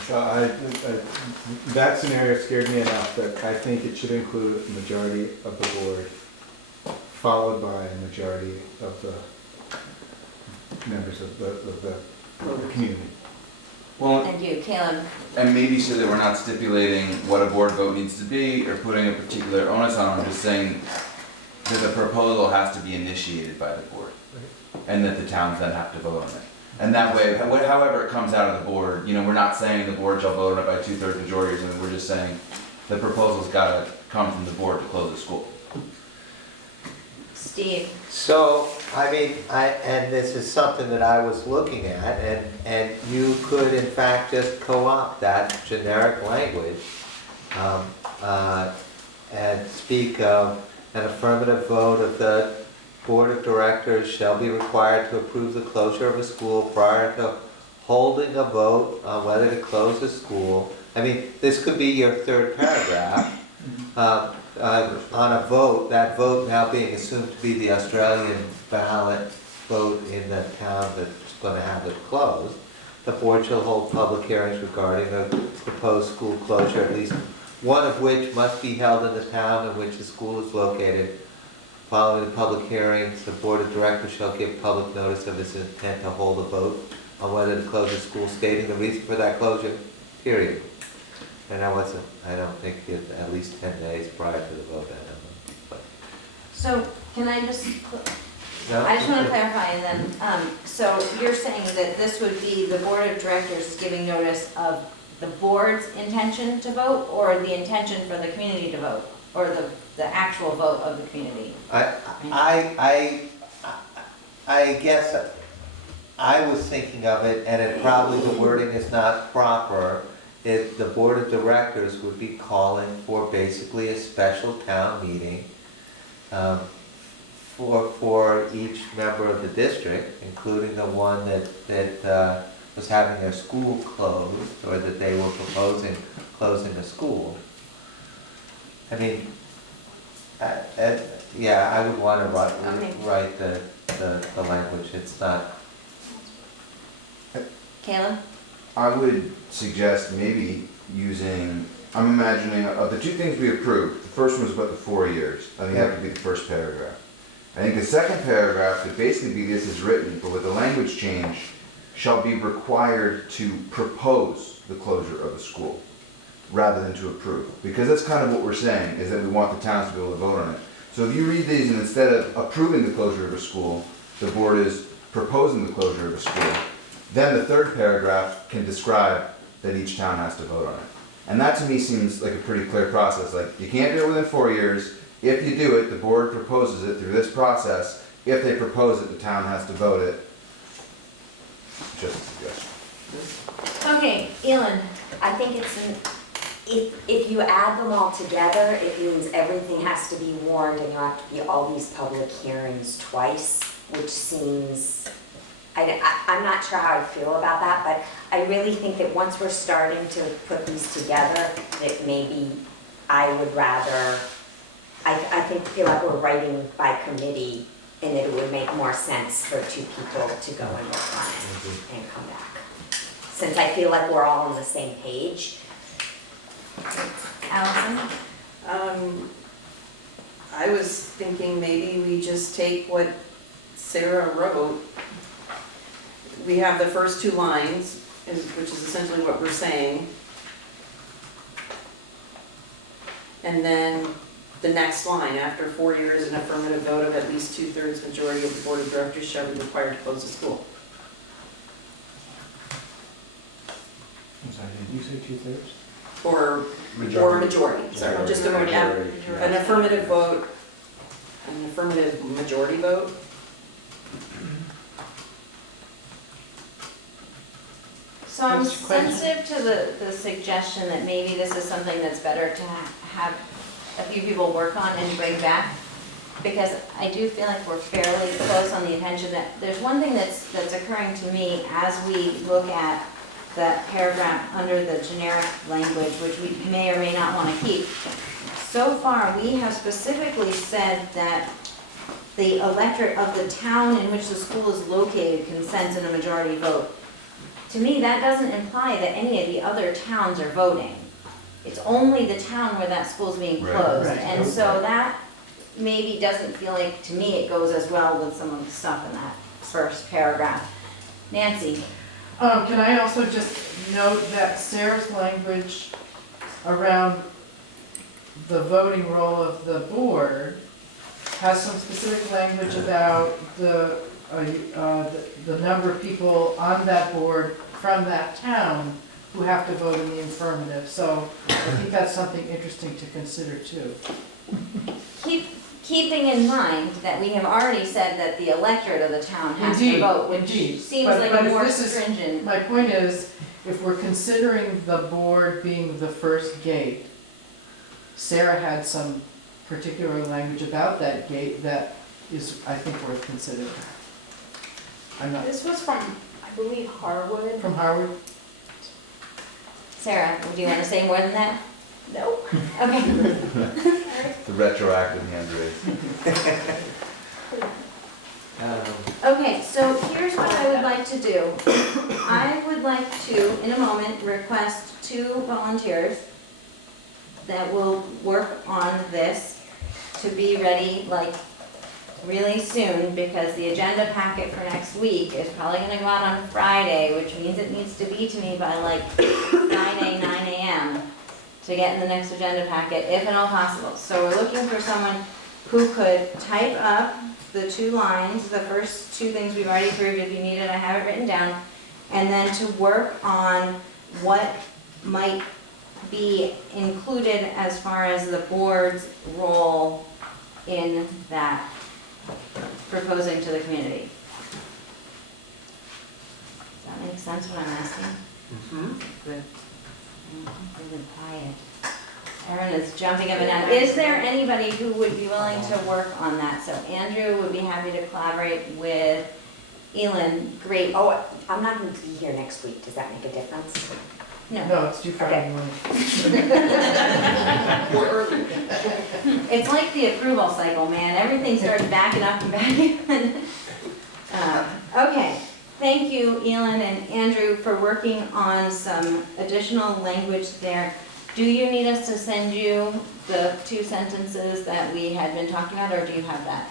That scenario scared me enough that I think it should include a majority of the board, followed by a majority of the members of the community. Well, And you. Caleb? And maybe so that we're not stipulating what a board vote needs to be or putting a particular onus on them, just saying that the proposal has to be initiated by the board. And that the towns then have to vote on it. And that way, however it comes out of the board, we're not saying the board shall vote on it by 2/3 majority or something, we're just saying the proposal's gotta come from the board to close the school. Steve? So, and this is something that I was looking at, and you could in fact just co-opt that generic language and speak of an affirmative vote of the Board of Directors shall be required to approve the closure of a school prior to holding a vote on whether to close a school. This could be your third paragraph. On a vote, that vote now being assumed to be the Australian ballot vote in the town that's going to have it closed. The board shall hold public hearings regarding the proposed school closure, at least one of which must be held in the town in which the school is located. Following the public hearings, the Board of Directors shall give public notice of its intent to hold a vote on whether to close the school, stating the reason for that closure, period. And I don't think it's at least 10 days prior to the vote, I don't know. But, So, can I just, no? I just want to clarify, and then, so you're saying that this would be the Board of Directors giving notice of the board's intention to vote, or the intention for the community to vote, or the actual vote of the community? I guess I was thinking of it, and it probably the wording is not proper. If the Board of Directors would be calling for basically a special town meeting for each member of the district, including the one that was having their school closed, or that they were proposing closing a school. Yeah, I would want to write the language. It's not. Caleb? I would suggest maybe using, I'm imagining, of the two things we approved, the first one was about the 4 years. I think that would be the first paragraph. I think the second paragraph could basically be this is written, but with the language change, shall be required to propose the closure of a school rather than to approve. Because that's kind of what we're saying, is that we want the towns to be able to vote on it. So if you read these and instead of approving the closure of a school, the board is proposing the closure of a school, then the third paragraph can describe that each town has to vote on it. And that to me seems like a pretty clear process. Like, you can't do it within 4 years. If you do it, the board proposes it through this process. If they propose it, the town has to vote it. Just a suggestion. Okay, Elin? I think if you add them all together, it means everything has to be warned and you have to be all these public hearings twice, which seems, I'm not sure how I feel about that, but I really think that once we're starting to put these together, that maybe I would rather, feel like we're writing by committee and that it would make more sense for two people to go and work on it and come back. Since I feel like we're all on the same page. Allison? I was thinking maybe we just take what Sarah wrote. We have the first two lines, which is essentially what we're saying. And then the next line, after 4 years, an affirmative vote of at least 2/3 majority of the Board of Directors shall be required to close the school. I'm sorry, did you say 2/3? Or majority, sorry, just an affirmative vote, an affirmative majority vote. So I'm What's your question? sensitive to the suggestion that maybe this is something that's better to have a few people work on and bring back, because I do feel like we're fairly close on the attention. That there's one thing that's occurring to me as we look at that paragraph under the generic language, which we may or may not want to keep. So far, we have specifically said that the electorate of the town in which the school is located consents in a majority vote. To me, that doesn't imply that any of the other towns are voting. It's only the town where that school's being Right. closed. Right. And so that maybe doesn't feel like, to me, it goes as well with some of the stuff in that first paragraph. Nancy? Can I also just note that Sarah's language around the voting role of the board has some specific language about the number of people on that board from that town who have to vote in the affirmative. So I think that's something interesting to consider too. Keeping in mind that we have already said that the electorate of the town has to Indeed, vote, which indeed. seems But- like but a if more this is- stringent. My point is, if we're considering the board being the first gate, Sarah had some particular language about that gate that is, I think, worth considering. I'm not, This was from, I believe, Harwood. from Harvard? Sarah, do you want to say more than that? No. Okay. The retroactive hand raise. Okay, so here's what I would like to do. I would like to, in a moment, request 2 volunteers that will work on this to be ready, like, really soon, because the agenda packet for next week is probably gonna go out on Friday, which means it needs to be to me by like Friday, 9 a.m. to get in the next agenda packet, if at all possible. So we're looking for someone who could type up the 2 lines, the first 2 things we've already approved. If you need it, I have it written down. And then to work on what might be included as far as the board's role in that proposing to the community. Does that make sense what I'm asking? Good. Really quiet. Erin is jumping up and down. Is there anybody who would be willing to work on that? So Andrew would be happy to collaborate with Elin. Great. Oh, I'm not going to be here next week. Does that make a difference? No. No, it's too Friday morning. It's like the approval cycle, man. Everything starts backing up and backing. Okay. Thank you, Elin and Andrew, for working on some additional language there. Do you need us to send you the 2 sentences that we had been talking about, or do you have that?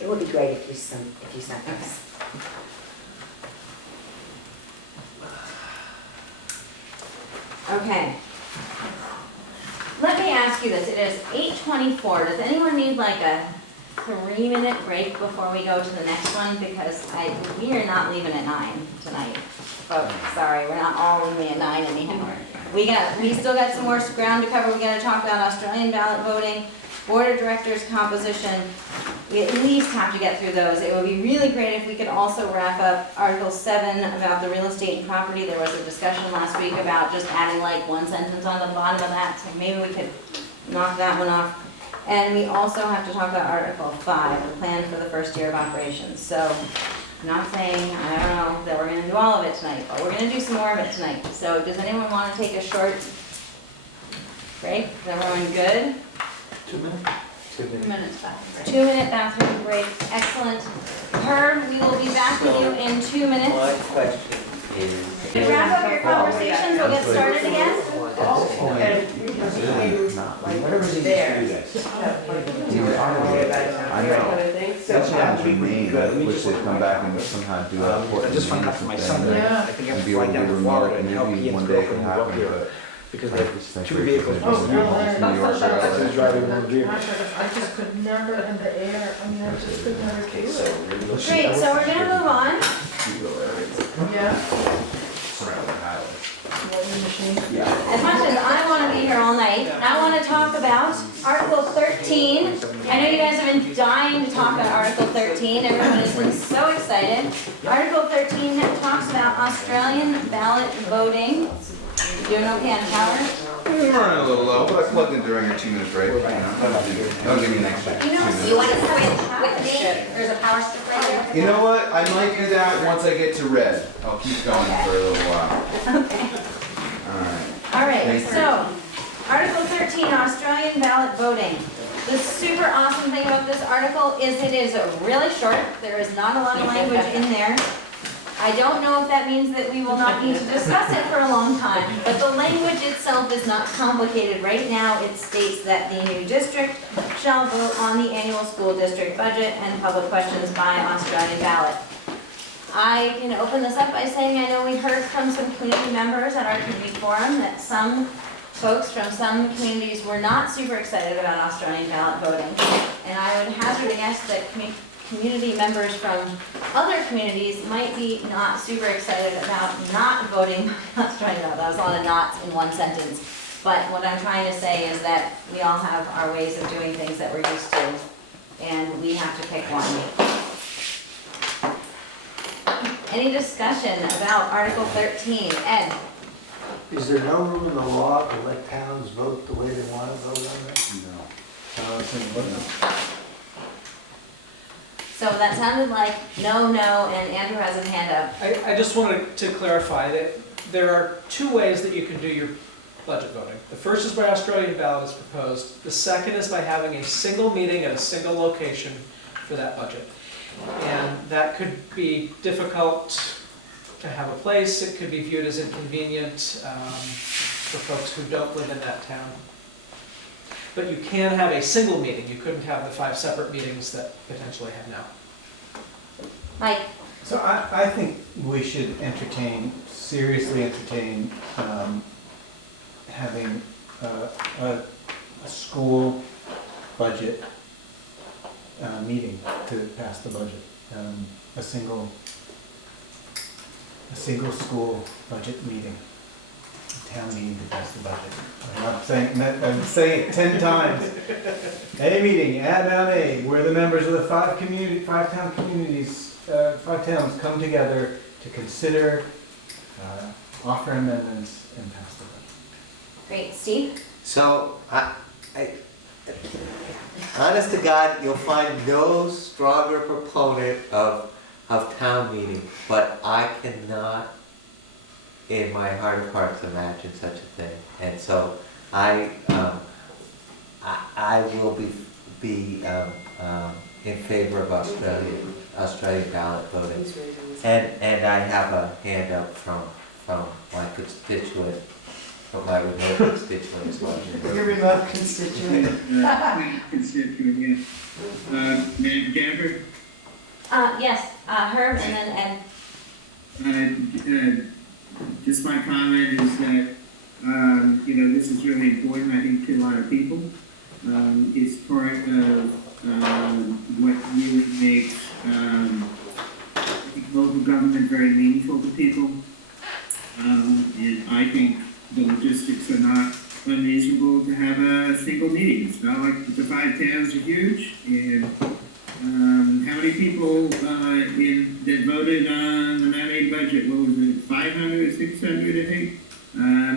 It would be great if you sent us. Okay. Let me ask you this. It is 8:24. Does anyone need like a 3-minute break before we go to the next one? Because we are not leaving at 9 tonight. Folks, sorry, we're not all leaving at 9 anyhow. We still got some more ground to cover. We gotta talk about Australian ballot voting, board of directors composition. We at least have to get through those. It would be really great if we could also wrap up Article 7 about the real estate and property. There was a discussion last week about just adding like 1 sentence on the bottom of that, so maybe we could knock that one off. And we also have to talk about Article 5, the plan for the first year of operations. So I'm not saying, I don't know, that we're gonna do all of it tonight, but we're gonna do some more of it tonight. So does anyone wanna take a short break? Is everyone good? 2 minutes? 2 minutes. 2 minutes back. 2-minute bathroom break, excellent. Herb, we will be back with you in 2 minutes. My question is. To wrap up your conversations, we'll get started again. Whatever's easiest for you guys. I know. Sometimes we name it, which they come back and somehow do a I important just found out from my son thing. that Yeah. I think I have And to be able fly to down do to remote, Florida and and help maybe Ian one through day from can New York happen, here. but. Because they have Thanks 2 for vehicles. your Oh, really? New York, Gosh, driving one vehicle. I just could never in the air, I mean, I just could never do it. Great, so we're gonna move on. Yeah, Surround the highway. voting machine. As much as I wanna be here all night, I wanna talk about Article 13. I know you guys have been dying to talk about Article 13. Everyone has been so excited. Article 13 talks about Australian ballot voting. Doing okay on power? We're running a little low, but I plugged in during your 2-minute break, you know, don't give me an extra 2 minutes. You want to switch with me? There's a power strip right there. You know what, I might do that once I get to red. I'll keep going for a little while. Okay. Alright. All right, Thank you. so, Article 13, Australian ballot voting. The super awesome thing about this article is it is really short. There is not a lot of language in there. I don't know if that means that we will not need to discuss it for a long time, but the language itself is not complicated. Right now, it states that the new district shall vote on the annual school district budget and public questions by Australian ballot. I can open this up by saying I know we heard from some community members at our community forum that some folks from some communities were not super excited about Australian ballot voting. And I would hazard a guess that community members from other communities might be not super excited about not voting Australian ballot. That was a lot of nots in one sentence. But what I'm trying to say is that we all have our ways of doing things that we're used to, and we have to pick one. Any discussion about Article 13? Ed? Is there no room in the law to let towns vote the way they want to vote on this? No. So that sounded like no, and Andrew has his hand up. I just wanted to clarify that there are two ways that you can do your budget voting. The first is by Australian ballot as proposed. The second is by having a single meeting at a single location for that budget. And that could be difficult to have a place. It could be viewed as inconvenient for folks who don't live in that town. But you can have a single meeting. You couldn't have the 5 separate meetings that potentially have now. Mike? So I think we should seriously entertain having a school budget meeting to pass the budget. A single school budget meeting, a town meeting to pass the budget. I'm saying it 10 times. A meeting at Mount A where the members of the 5 town communities, 5 towns come together to consider, offer amendments, and pass the budget. Great. Steve? So, honest to God, you'll find no stronger proponent of town meeting, but I cannot, in my heart of hearts, imagine such a thing. And so, I will be in favor of Australian ballot voting. And I have a hand up from my constituent, from my remote constituent as well. Your remote constituent. Constituent, yeah. Jennifer? Yes, Herb and then Ed. Just my comment is that, this is really important, I think, to a lot of people. It's part of what really makes local government very meaningful to people. And I think the logistics are not unreasonable to have a single meeting. It's not like the 5 towns are huge, and how many people that voted on the Mount A budget? What was it, 500 or 600, I think?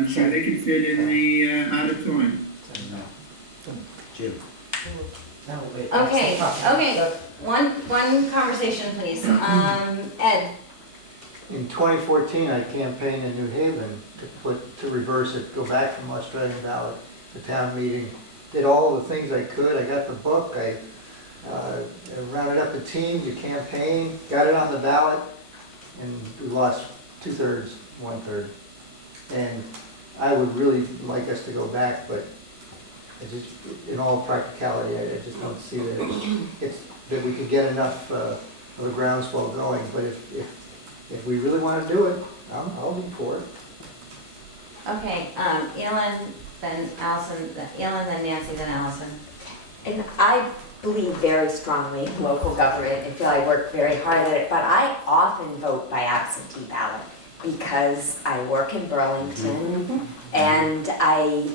So they can fit in the auditorium. Jim? Okay. One conversation, please. Ed? In 2014, I campaigned in New Haven to reverse it, go back from Australian ballot to town meeting. Did all the things I could. I got the book. I rounded up the team, you campaigned, got it on the ballot, and we lost 2/3, 1/3. And I would really like us to go back, but in all practicality, I just don't see that we could get enough of a groundswell going. But if we really want to do it, I'll be for it. Okay, Ellen, then Allison, Ellen, then Nancy, then Allison. And I believe very strongly in local government and feel I work very hard at it, but I often vote by absentee ballot because I work in Burlington and I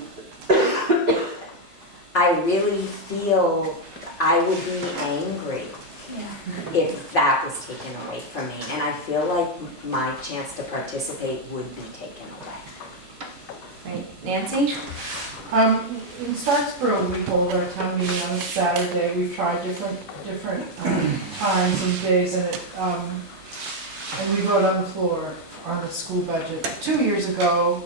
really feel I would be angry if that was taken away from me. And I feel like my chance to participate would be taken away. Right, Nancy? In Starksboro, we hold our town meeting on a Saturday. We've tried different times and days, and we vote on the floor on the school budget. 2 years ago,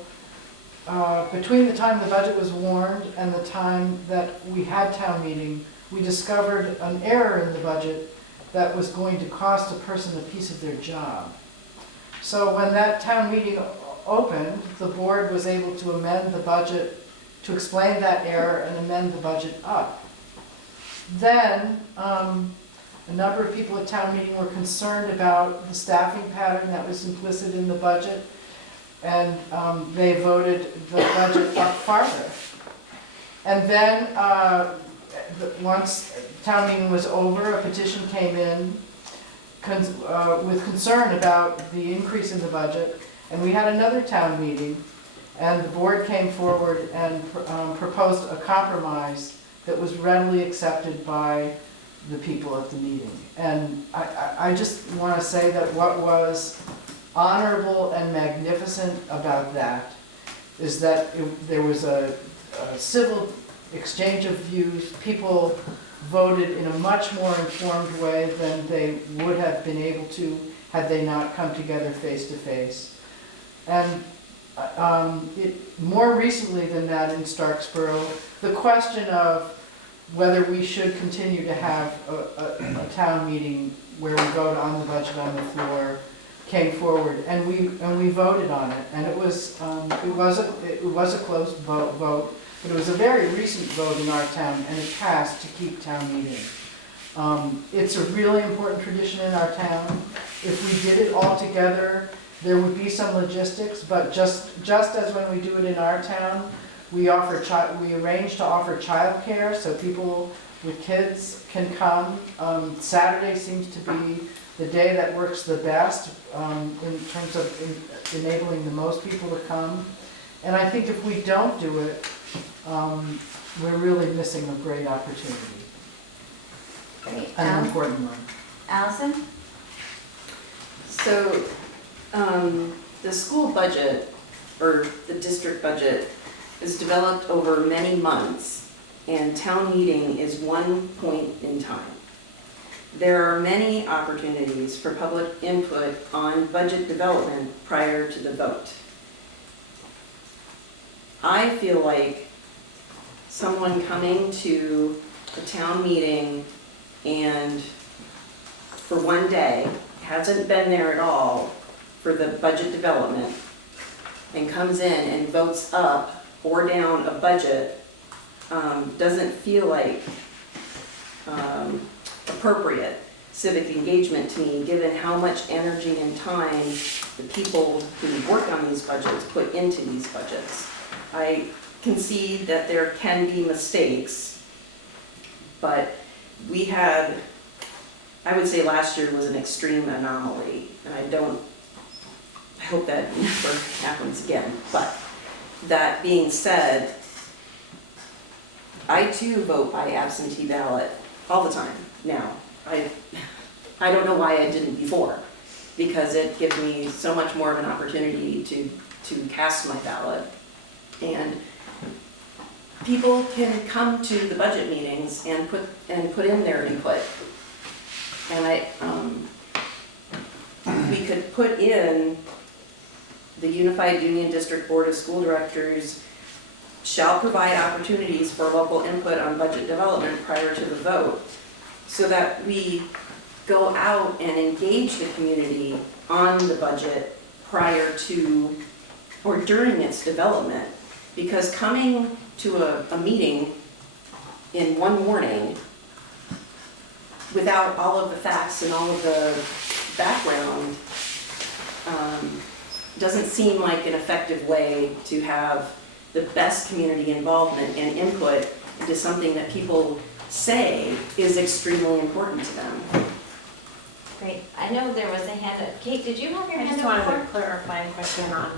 between the time the budget was warned and the time that we had town meeting, we discovered an error in the budget that was going to cost a person a piece of their job. So when that town meeting opened, the board was able to amend the budget to explain that error and amend the budget up. Then A number of people at town meeting were concerned about the staffing pattern that was implicit in the budget, and they voted the budget up farther. And then, once town meeting was over, a petition came in with concern about the increase in the budget, and we had another town meeting, and the board came forward and proposed a compromise that was readily accepted by the people at the meeting. And I just want to say that what was honorable and magnificent about that is that there was a civil exchange of views. People voted in a much more informed way than they would have been able to had they not come together face to face. And more recently than that in Starksboro, the question of whether we should continue to have a town meeting where we vote on the budget on the floor came forward, and we voted on it, and it was a close vote, but it was a very recent vote in our town, and it passed to keep town meeting. It's a really important tradition in our town. If we did it all together, there would be some logistics, but just as when we do it in our town, we arrange to offer childcare so people with kids can come. Saturday seems to be the day that works the best in terms of enabling the most people to come. And I think if we don't do it, we're really missing a great opportunity, Great. an important one. Allison? So, the school budget, or the district budget, is developed over many months, and town meeting is one point in time. There are many opportunities for public input on budget development prior to the vote. I feel like someone coming to a town meeting and for one day hasn't been there at all for the budget development and comes in and votes up or down a budget doesn't feel like appropriate civic engagement to me, given how much energy and time the people who work on these budgets put into these budgets. I concede that there can be mistakes, but we had, I would say last year was an extreme anomaly, and I hope that never happens again. But that being said, I too vote by absentee ballot all the time now. I don't know why I didn't before, because it gives me so much more of an opportunity to cast my ballot. And people can come to the budget meetings and put in their input. And we could put in the Unified Union District Board of School Directors shall provide opportunities for local input on budget development prior to the vote, so that we go out and engage the community on the budget prior to or during its development. Because coming to a meeting in one morning without all of the facts and all of the background doesn't seem like an effective way to have the best community involvement and input into something that people say is extremely important to them. Great. I know there was a hand up. Kate, did you have your I hand just up wanted before? a clarifying question on,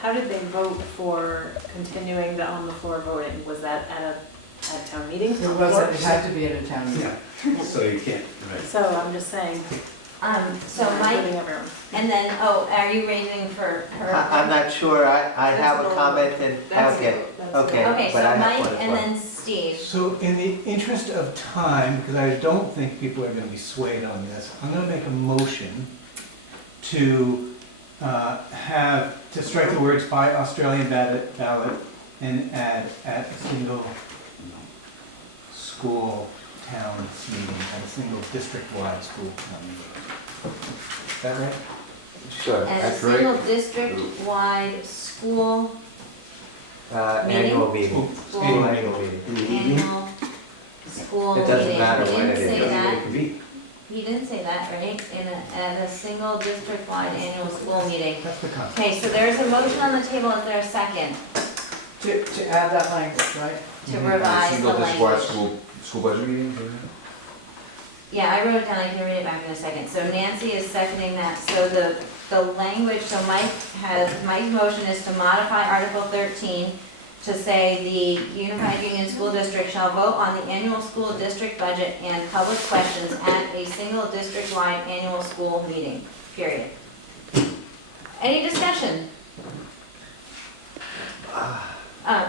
how did they vote for continuing the on the floor voting? Was that at town meeting? It had to be at a town meeting. Yeah, so you can't, right. So I'm just saying, So Mike, including everyone. and then, are you raising for her? I'm not sure, I have a comment and, okay, Okay, but so I have Mike one as and well. then Steve. So in the interest of time, because I don't think people are going to be swayed on this, I'm going to make a motion to to strike the words by Australian ballot and add at a single school town meeting, at a single district-wide school town meeting. Is that right? Sure, And a that's right. single district-wide school Annual meeting. School. Annual meeting. annual school meeting. It doesn't matter when it We is. didn't say that. It could be. he didn't say that, right? At a single district-wide annual school meeting. That's the concept. Okay, so there's a motion on the table, is there a second To add that language, right? to revise the Single district-wide language? school budget meetings, isn't it? Yeah, I wrote it down, I can read it back in a second. So Nancy is seconding that, so the language, so Mike's motion is to modify Article 13 to say the Unified Union School District shall vote on the annual school district budget and public questions at a single district-wide annual school meeting, period. Any discussion?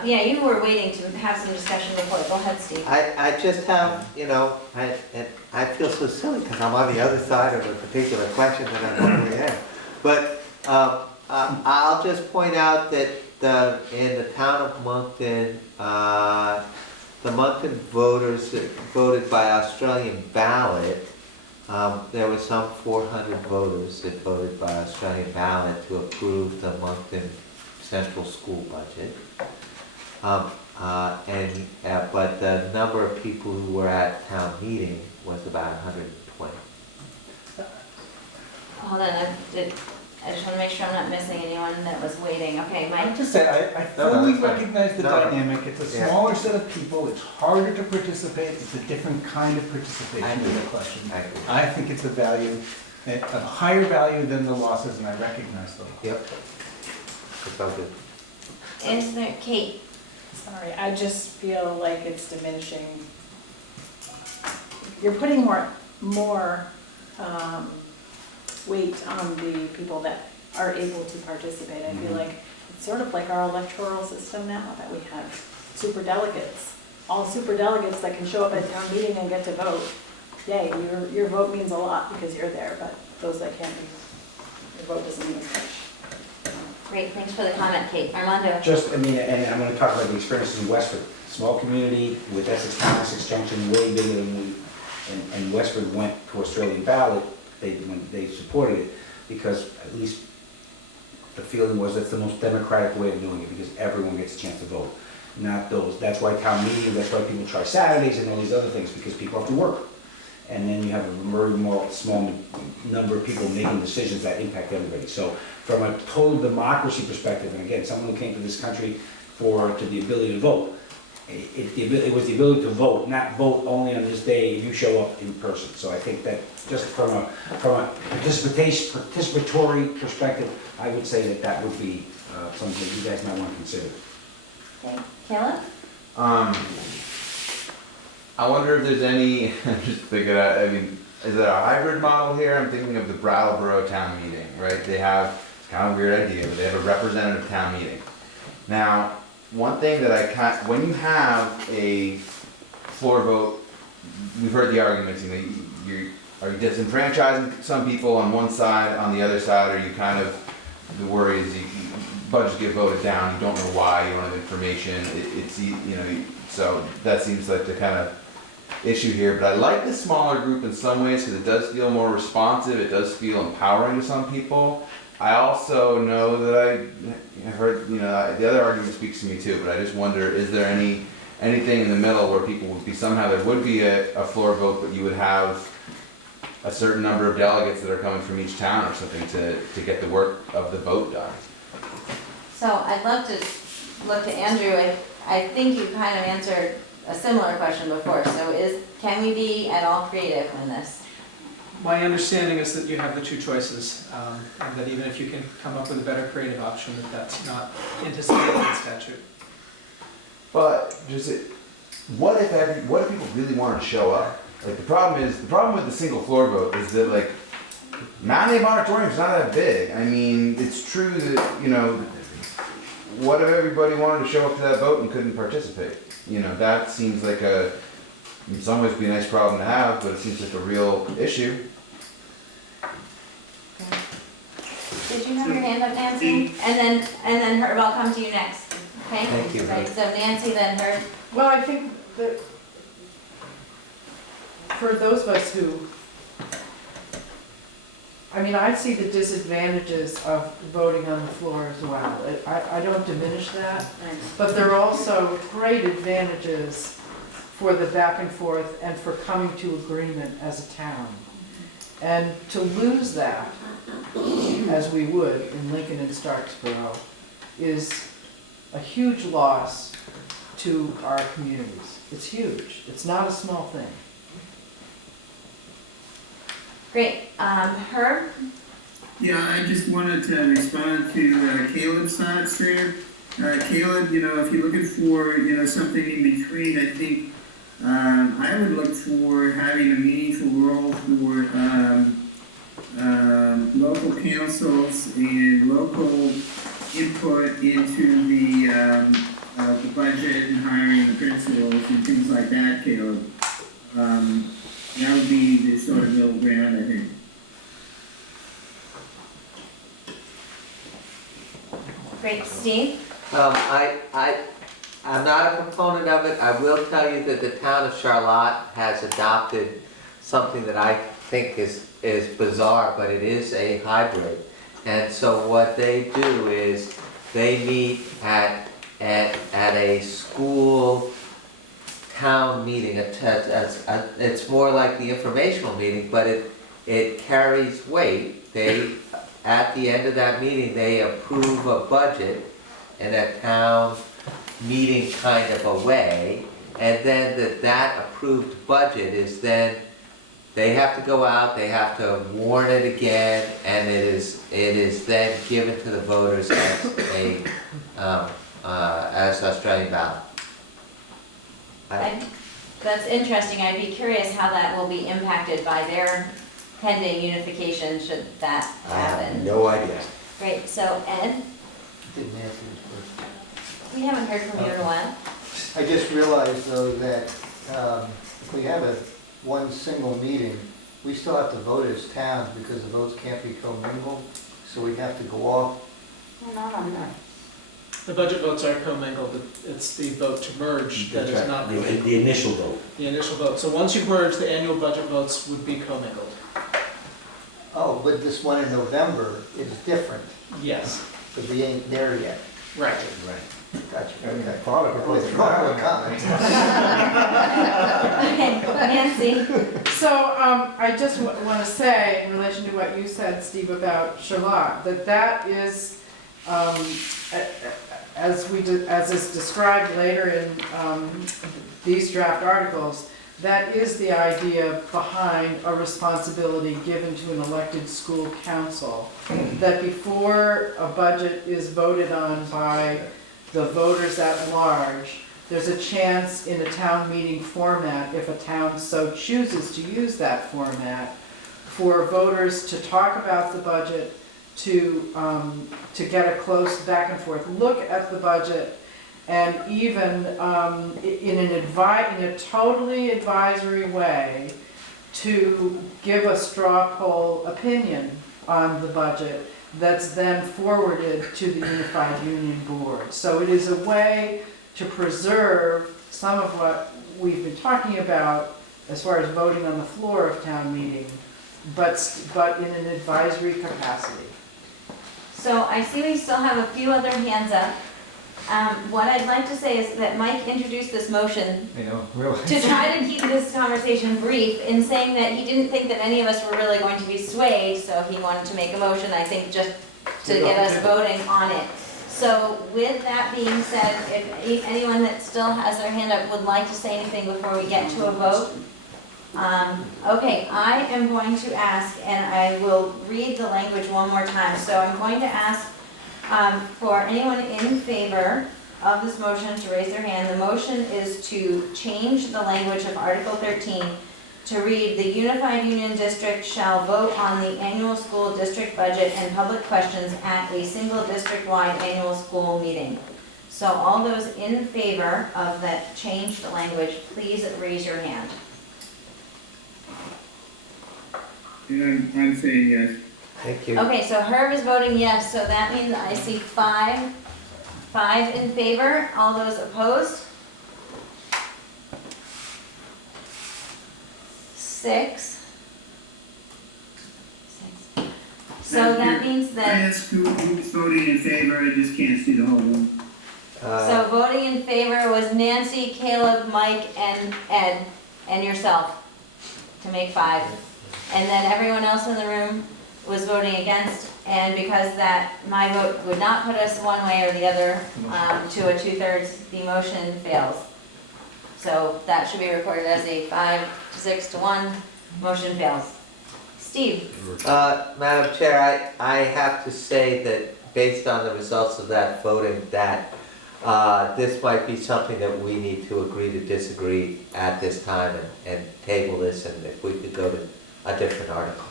Yeah, you were waiting to have some discussion before, go ahead, Steve. I just have, and I feel so silly because I'm on the other side of a particular question that I normally am. But I'll just point out that in the town of Moncton, the Moncton voters that voted by Australian ballot, there were some 400 voters that voted by Australian ballot to approve the Moncton Central School budget. But the number of people who were at town meeting was about 120. Hold on, I just want to make sure I'm not missing anyone that was waiting. Okay, I have Mike? to say, I No, fully that's fine. recognize the No. dynamic. It's a Yeah. smaller set of people, it's harder to participate, it's a different kind of participation I in agree. the question. I agree. I think it's a value, a higher value than the losses, and I recognize them. Yep. It's all good. Is there, Kate? Sorry, I just feel like it's diminishing. You're putting more weight on the people that are able to participate. I feel like it's sort of like our electoral system now, that we have super delegates. All super delegates that can show up at town meeting and get to vote. Yay, your vote means a lot because you're there, but those that can't be, your vote doesn't mean as much. Great, thanks for the comment, Kate. Armando? Just, and I'm gonna talk about the experiences in Westford. Small community with Essex Town, Essex Junction, way bigger than we, and Westford went to Australian ballot, when they supported it, because at least the feeling was that's the most democratic way of doing it, because everyone gets a chance to vote. Not those, that's why town meeting, that's why people try Saturdays and all these other things, because people have to work. And then you have a very more small number of people making decisions that impact everybody. So from a total democracy perspective, and again, someone who came to this country to the ability to vote, it was the ability to vote, not vote only on this day if you show up in person. So I think that just from a participatory perspective, I would say that would be something that you guys might want to consider. Okay, Caleb? I wonder if there's any, I'm just thinking, I mean, is it a hybrid model here? I'm thinking of the Brattleboro town meeting, right? They have, it's kind of a weird idea, but they have a representative town meeting. Now, one thing that when you have a floor vote, we've heard the arguments, are you disenfranchising some people on one side, on the other side, are you kind of, the worry is budgets get voted down, you don't know why, you don't have information, so that seems like the kind of issue here, but I like the smaller group in some ways because it does feel more responsive, it does feel empowering to some people. I also know that I've heard, the other argument speaks to me too, but I just wonder, is there anything in the middle where people would be, somehow there would be a floor vote, but you would have a certain number of delegates that are coming from each town or something to get the work of the vote done? So I'd love to look to Andrew. I think you kind of answered a similar question before, so can we be at all creative in this? My understanding is that you have the two choices, and that even if you can come up with a better creative option, that's not anticipated in statute. But what if people really wanted to show up? Like the problem with the single floor vote is that like Mount Abe Auditorium's not that big. I mean, it's true that what if everybody wanted to show up to that vote and couldn't participate? That seems like in some ways be a nice problem to have, but it seems like a real issue. Did you have your hand up, Nancy? And then Herb, I'll come to you next, okay? Thank you. Right, so Nancy, then Herb. Well, I think that for those of us who, I see the disadvantages of voting on the floor as well. I don't diminish that, but there are also great advantages for the back and forth and for coming to agreement as a town. And to lose that, as we would in Lincoln and Starksboro, is a huge loss to our communities. It's huge. It's not a small thing. Great. Herb? Yeah, I just wanted to respond to Caleb's thoughts there. Caleb, if you're looking for, something in between, I think I would look for having a meaningful role for local councils and local input into the budget and hiring the principals and things like that, Caleb. That would be the sort of middle ground, I think. Great. Steve? I'm not a proponent of it. I will tell you that the town of Charlotte has adopted something that I think is bizarre, but it is a hybrid. And so what they do is they meet at a school town meeting. It's more like the informational meeting, but it carries weight. At the end of that meeting, they approve a budget in a town meeting kind of a way, and then that approved budget is then, they have to go out, they have to warn it again, and it is then given to the voters as Australian ballot. That's interesting. I'd be curious how that will be impacted by their pending unification, should that happen. No idea. Great. So Ed, we haven't heard from you in a while. I just realized though that if we have one single meeting, we still have to vote as towns because the votes can't be commingled, so we have to go off. We're not on that. The budget votes are commingled, it's the vote to merge that is not. The initial vote. The initial vote. So once you merge, the annual budget votes would be commingled. Oh, but this one in November is different, Yes, because we ain't there yet. right. Gotcha, okay. Follow comment. Okay, Nancy. So I just want to say, in relation to what you said, Steve, about Charlotte, that is, as is described later in these draft articles, that is the idea behind a responsibility given to an elected school council, that before a budget is voted on by the voters at large, there's a chance in a town meeting format, if a town so chooses to use that format, for voters to talk about the budget, to get a close back and forth look at the budget, and even in a totally advisory way, to give a straw poll opinion on the budget that's then forwarded to the Unified Union Board. So it is a way to preserve some of what we've been talking about as far as voting on the floor of town meeting, but in an advisory capacity. So I see we still have a few other hands up. What I'd like to say is that Mike introduced this motion to try to keep this conversation brief, in saying that he didn't think that any of us were really going to be swayed, so he wanted to make a motion, I think, just to get us voting on it. So with that being said, if anyone that still has their hand up would like to say anything before we get to a vote. Okay, I am going to ask, and I will read the language one more time. So I'm going to ask for anyone in favor of this motion to raise their hand. The motion is to change the language of Article 13 to read, "The Unified Union District shall vote on the annual school district budget and public questions at a single district-wide annual school meeting." So all those in favor of that changed language, please raise your hand. And I'm saying yes. Thank you. Okay, so Herb is voting yes, so that means I see five in favor. All those opposed? 6. So that means I that, ask who's voting in favor, I just can't see the whole room. so voting in favor was Nancy, Caleb, Mike, and Ed, and yourself, to make 5. and then everyone else in the room was voting against, and because that, my vote would not put us one way or the other, to a 2/3, the motion fails. So that should be recorded as a 5 to 6 to 1, motion fails. Steve? Madam Chair, I have to say that based on the results of that voting, that this might be something that we need to agree to disagree at this time and table this, and if we could go to a different article.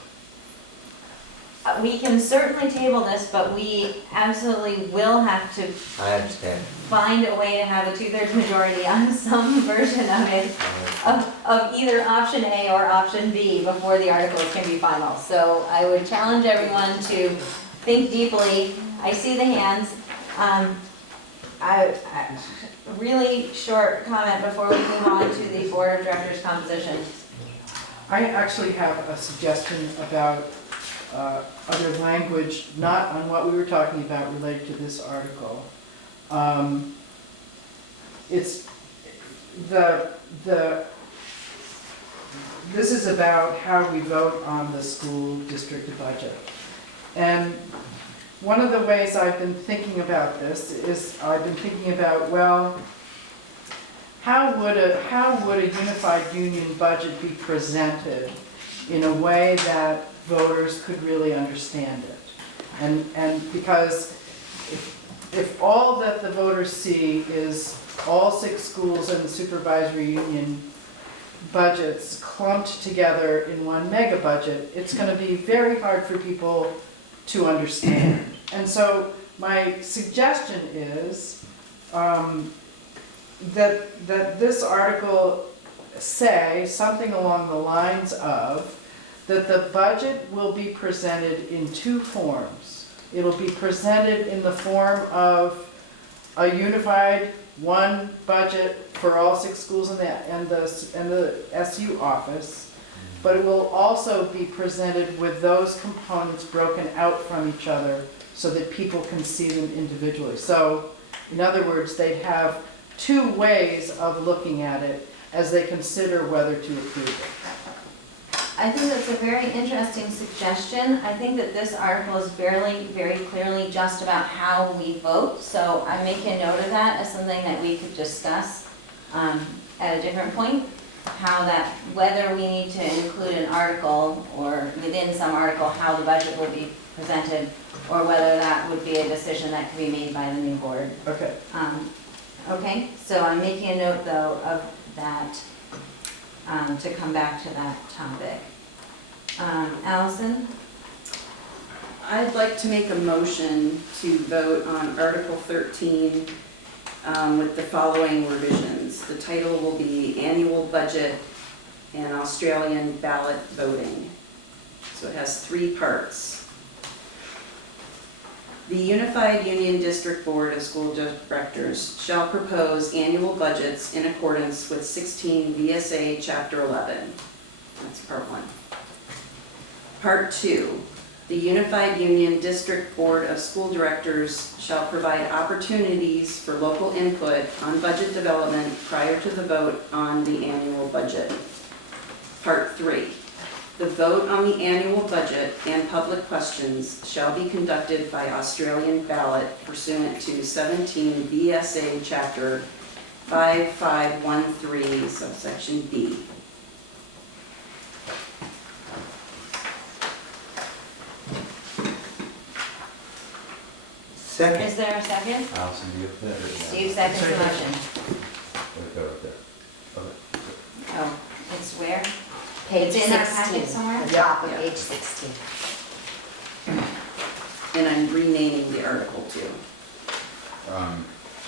We can certainly table this, but we absolutely will have to I understand. find a way to have a 2/3 majority on some version of it, of either option A or option B before the articles can be final. So I would challenge everyone to think deeply. I see the hands. Really short comment before we move on to the Board of Directors composition. I actually have a suggestion about other language, not on what we were talking about related to this article. It's this is about how we vote on the school district budget. And one of the ways I've been thinking about this is I've been thinking about, well, how would a unified union budget be presented in a way that voters could really understand it? And because if all that the voters see is all 6 schools and the supervisory union budgets clumped together in one mega budget, it's going to be very hard for people to understand. And so my suggestion is that this article say something along the lines of that the budget will be presented in 2 forms. It'll be presented in the form of a unified one budget for all 6 schools and the SU office, but it will also be presented with those components broken out from each other so that people can see them individually. So, in other words, they'd have 2 ways of looking at it as they consider whether to approve it. I think that's a very interesting suggestion. I think that this article is very clearly just about how we vote, so I'm making a note of that as something that we could discuss at a different point. How that, whether we need to include an article or within some article how the budget will be presented, or whether that would be a decision that could be made by the new board. Okay. Okay, so I'm making a note though of that, to come back to that topic. Allison? I'd like to make a motion to vote on Article 13 with the following revisions. The title will be Annual Budget and Australian Ballot Voting. So it has 3 parts. The Unified Union District Board of School Directors shall propose annual budgets in accordance with 16 VSA Chapter 11. That's part 1. Part 2. The Unified Union District Board of School Directors shall provide opportunities for local input on budget development prior to the vote on the annual budget. Part 3. The vote on the annual budget and public questions shall be conducted by Australian ballot pursuant to 17 VSA Chapter 5513, subsection B. Second. Is there a second? Allison, do you have that? Steve seconds the motion. Right there. Okay. Oh, it's where? Page It's in our 16, packet somewhere? the top of Yeah. page 16. And I'm renaming the article too.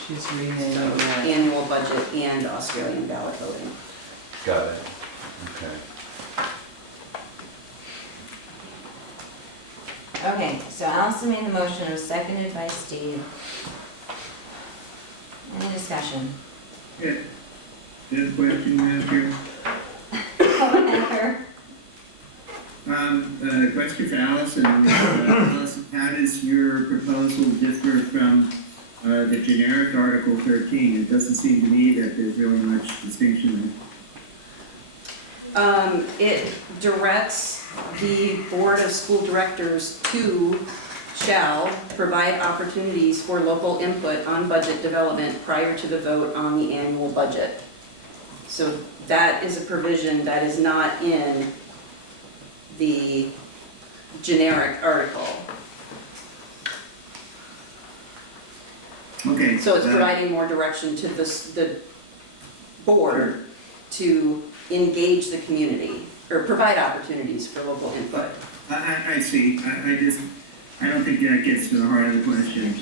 She's renaming So, that. annual budget and Australian ballot voting. Got it. Okay. Okay, so Allison made the motion, it was seconded by Steve. Any discussion? Yeah. Just a question, Madam Chair. Go ahead, Question for Allison. Allison, how does your proposal differ from the generic Article 13? It doesn't seem to me that there's really much distinction It directs the Board of School Directors shall provide opportunities for local input on budget development prior to the vote on the annual budget. So that is a provision that is not in the generic article. Okay. So it's providing more direction to the board to engage the community, or provide opportunities for local input. I see. I don't think that gets to the heart of the question.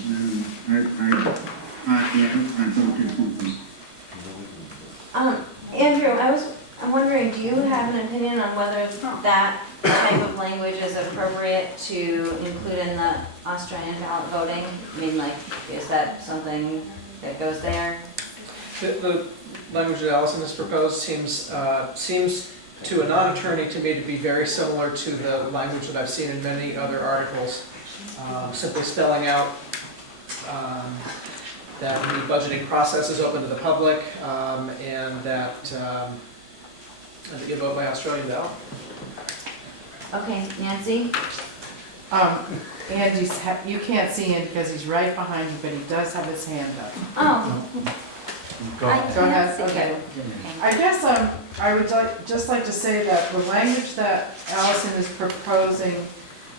I'm so confused. Andrew, I'm wondering, do you have an opinion on whether that type of language is appropriate to include in the Australian ballot voting? I mean, like, is that something that goes there? The language that Allison has proposed seems to a non-attorney to me to be very similar to the language that I've seen in many other articles, simply spelling out that the budgeting process is open to the public, and that you vote by Australian ballot. Okay, Nancy? Andy's, you can't see him because he's right behind you, but he does have his hand up. Oh. Go I ahead. Go ahead, can't see okay. you. I guess I would just like to say that the language that Allison is proposing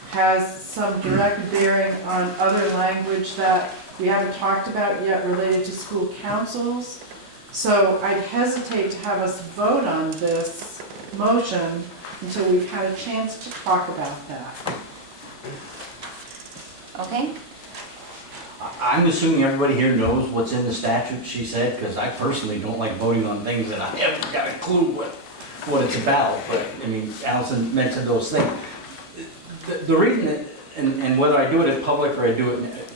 has some direct bearing on other language that we haven't talked about yet related to school councils. So I'd hesitate to have us vote on this motion until we've had a chance to talk about that. Okay, I'm assuming everybody here knows what's in the statute, she said, because I personally don't like voting on things that I haven't got a clue what it's about, but, I mean, Allison mentioned those things. The reason that, and whether I do it in public or I do it,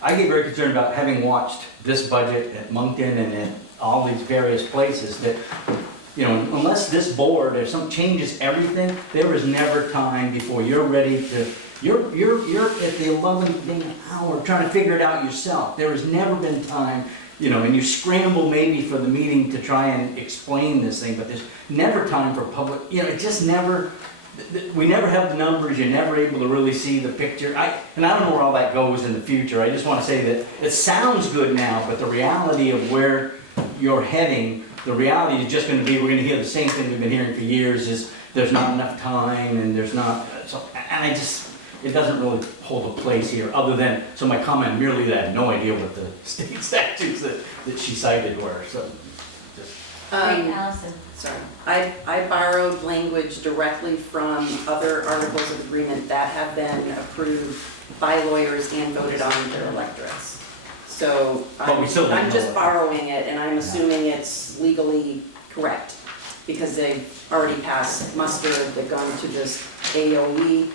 I get very concerned about having watched this budget at Moncton and at all these various places that, you know, unless this board, if some changes everything, there is never time before you're ready to, you're at the 11th damn hour trying to figure it out yourself. There has never been time, you know, and you scramble maybe for the meeting to try and explain this thing, but there's never time for public, you know, it just never, we never have the numbers, you're never able to really see the picture. And I don't know where all that goes in the future. I just want to say that it sounds good now, but the reality of where you're heading, the reality is just going to be, we're going to hear the same thing we've been hearing for years, is there's not enough time and there's not, so, and I just, it doesn't really hold a place here, other than, so my comment merely that I had no idea what the state statutes that she cited were, so. Just. great, Allison. Sorry, I borrowed language directly from other articles of agreement that have been approved by lawyers and voted on their electorates. So But we still don't I'm know just what- borrowing it, and I'm assuming it's legally correct, because they've already passed muster, they've gone to this AOE,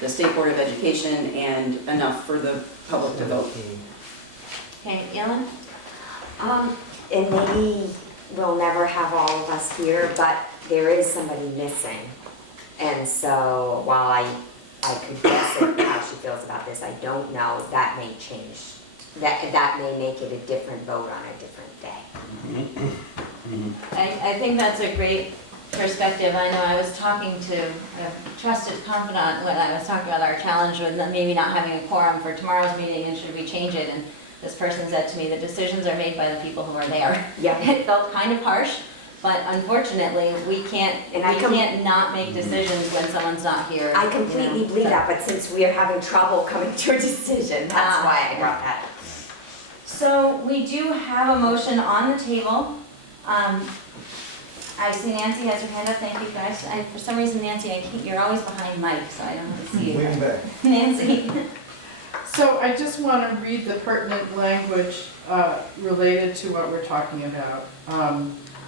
the State Board of Education, and enough for the public to vote. Okay, Ellen? And maybe we'll never have all of us here, but there is somebody missing. And so while I could guess at how she feels about this, I don't know, that may change. That may make it a different vote on a different day. I think that's a great perspective. I know I was talking to a trusted confidant when I was talking about our challenge with maybe not having a quorum for tomorrow's meeting and should we change it, and this person said to me, the decisions are made by the people who are there. Yeah. It felt kind of harsh, but unfortunately, we can't not make decisions when someone's not here. I completely believe that, but since we are having trouble coming to a decision, that's why I brought that up. So we do have a motion on the table. I see Nancy has her hand up, thank you guys. For some reason, Nancy, you're always behind Mike, so I don't see you. Lean back. Nancy. So I just want to read the pertinent language related to what we're talking about.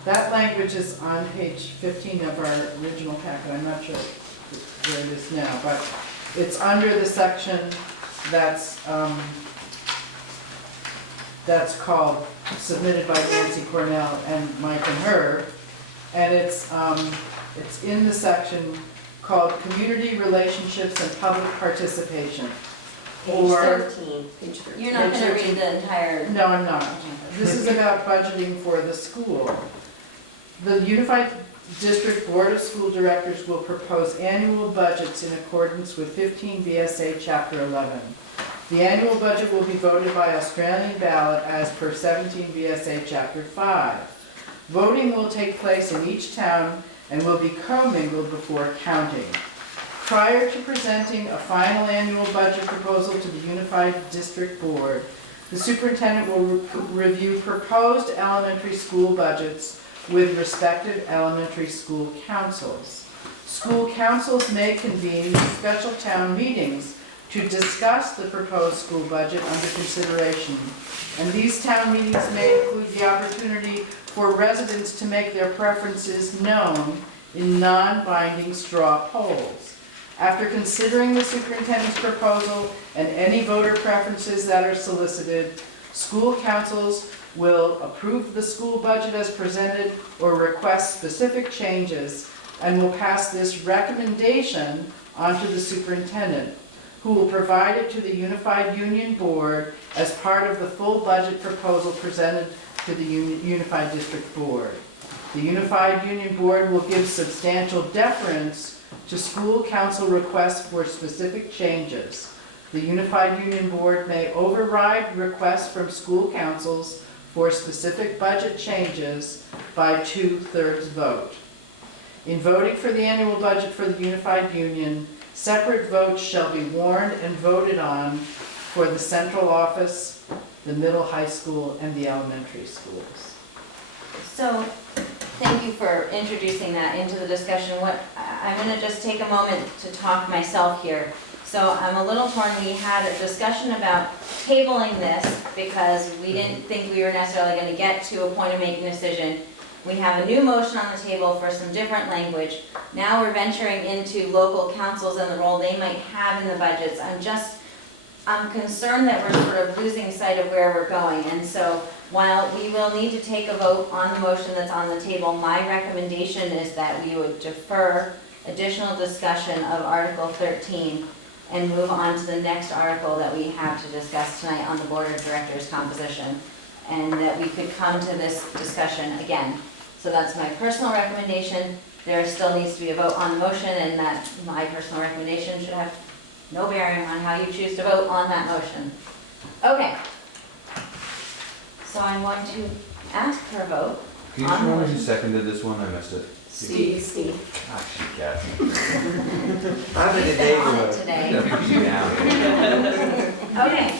That language is on page 15 of our original packet. I'm not sure where it is now, but it's under the section that's called submitted by Nancy Cornell and Mike and her. And it's in the section called Community Relationships and Public Participation. Page Or- 13. Page 13. You're not gonna read the entire. No, I'm not. This is about budgeting for the school. The unified District Board of School Directors will propose annual budgets in accordance with 15 VSA Chapter 11. The annual budget will be voted by Australian ballot as per 17 VSA Chapter 5. Voting will take place in each town and will be commingled before counting. Prior to presenting a final annual budget proposal to the Unified District Board, the superintendent will review proposed elementary school budgets with respective elementary school councils. School councils may convene special town meetings to discuss the proposed school budget under consideration. And these town meetings may include the opportunity for residents to make their preferences known in non-binding straw polls. After considering the superintendent's proposal and any voter preferences that are solicited, school councils will approve the school budget as presented or request specific changes and will pass this recommendation onto the superintendent, who will provide it to the Unified Union Board as part of the full budget proposal presented to the Unified District Board. The Unified Union Board will give substantial deference to school council requests for specific changes. The Unified Union Board may override requests from school councils for specific budget changes by 2/3 vote. In voting for the annual budget for the Unified Union, separate votes shall be warned and voted on for the central office, the middle high school, and the elementary schools. So, thank you for introducing that into the discussion. I'm gonna just take a moment to talk myself here. So I'm a little torn. We had a discussion about tabling this because we didn't think we were necessarily gonna get to a point of making a decision. We have a new motion on the table for some different language. Now we're venturing into local councils and the role they might have in the budgets. I'm concerned that we're sort of losing sight of where we're going. And so while we will need to take a vote on the motion that's on the table, my recommendation is that we would defer additional discussion of Article 13 and move on to the next article that we have to discuss tonight on the Board of Directors composition, and that we could come to this discussion again. So that's my personal recommendation. There still needs to be a vote on the motion, and that my personal recommendation should have no bearing on how you choose to vote on that motion. Okay. So I'm going to ask for a vote. Can you just remember who seconded this one? I missed it. Steve. Ah, shoot, Kathy. I'm in the He's been on it neighborhood. today. Okay,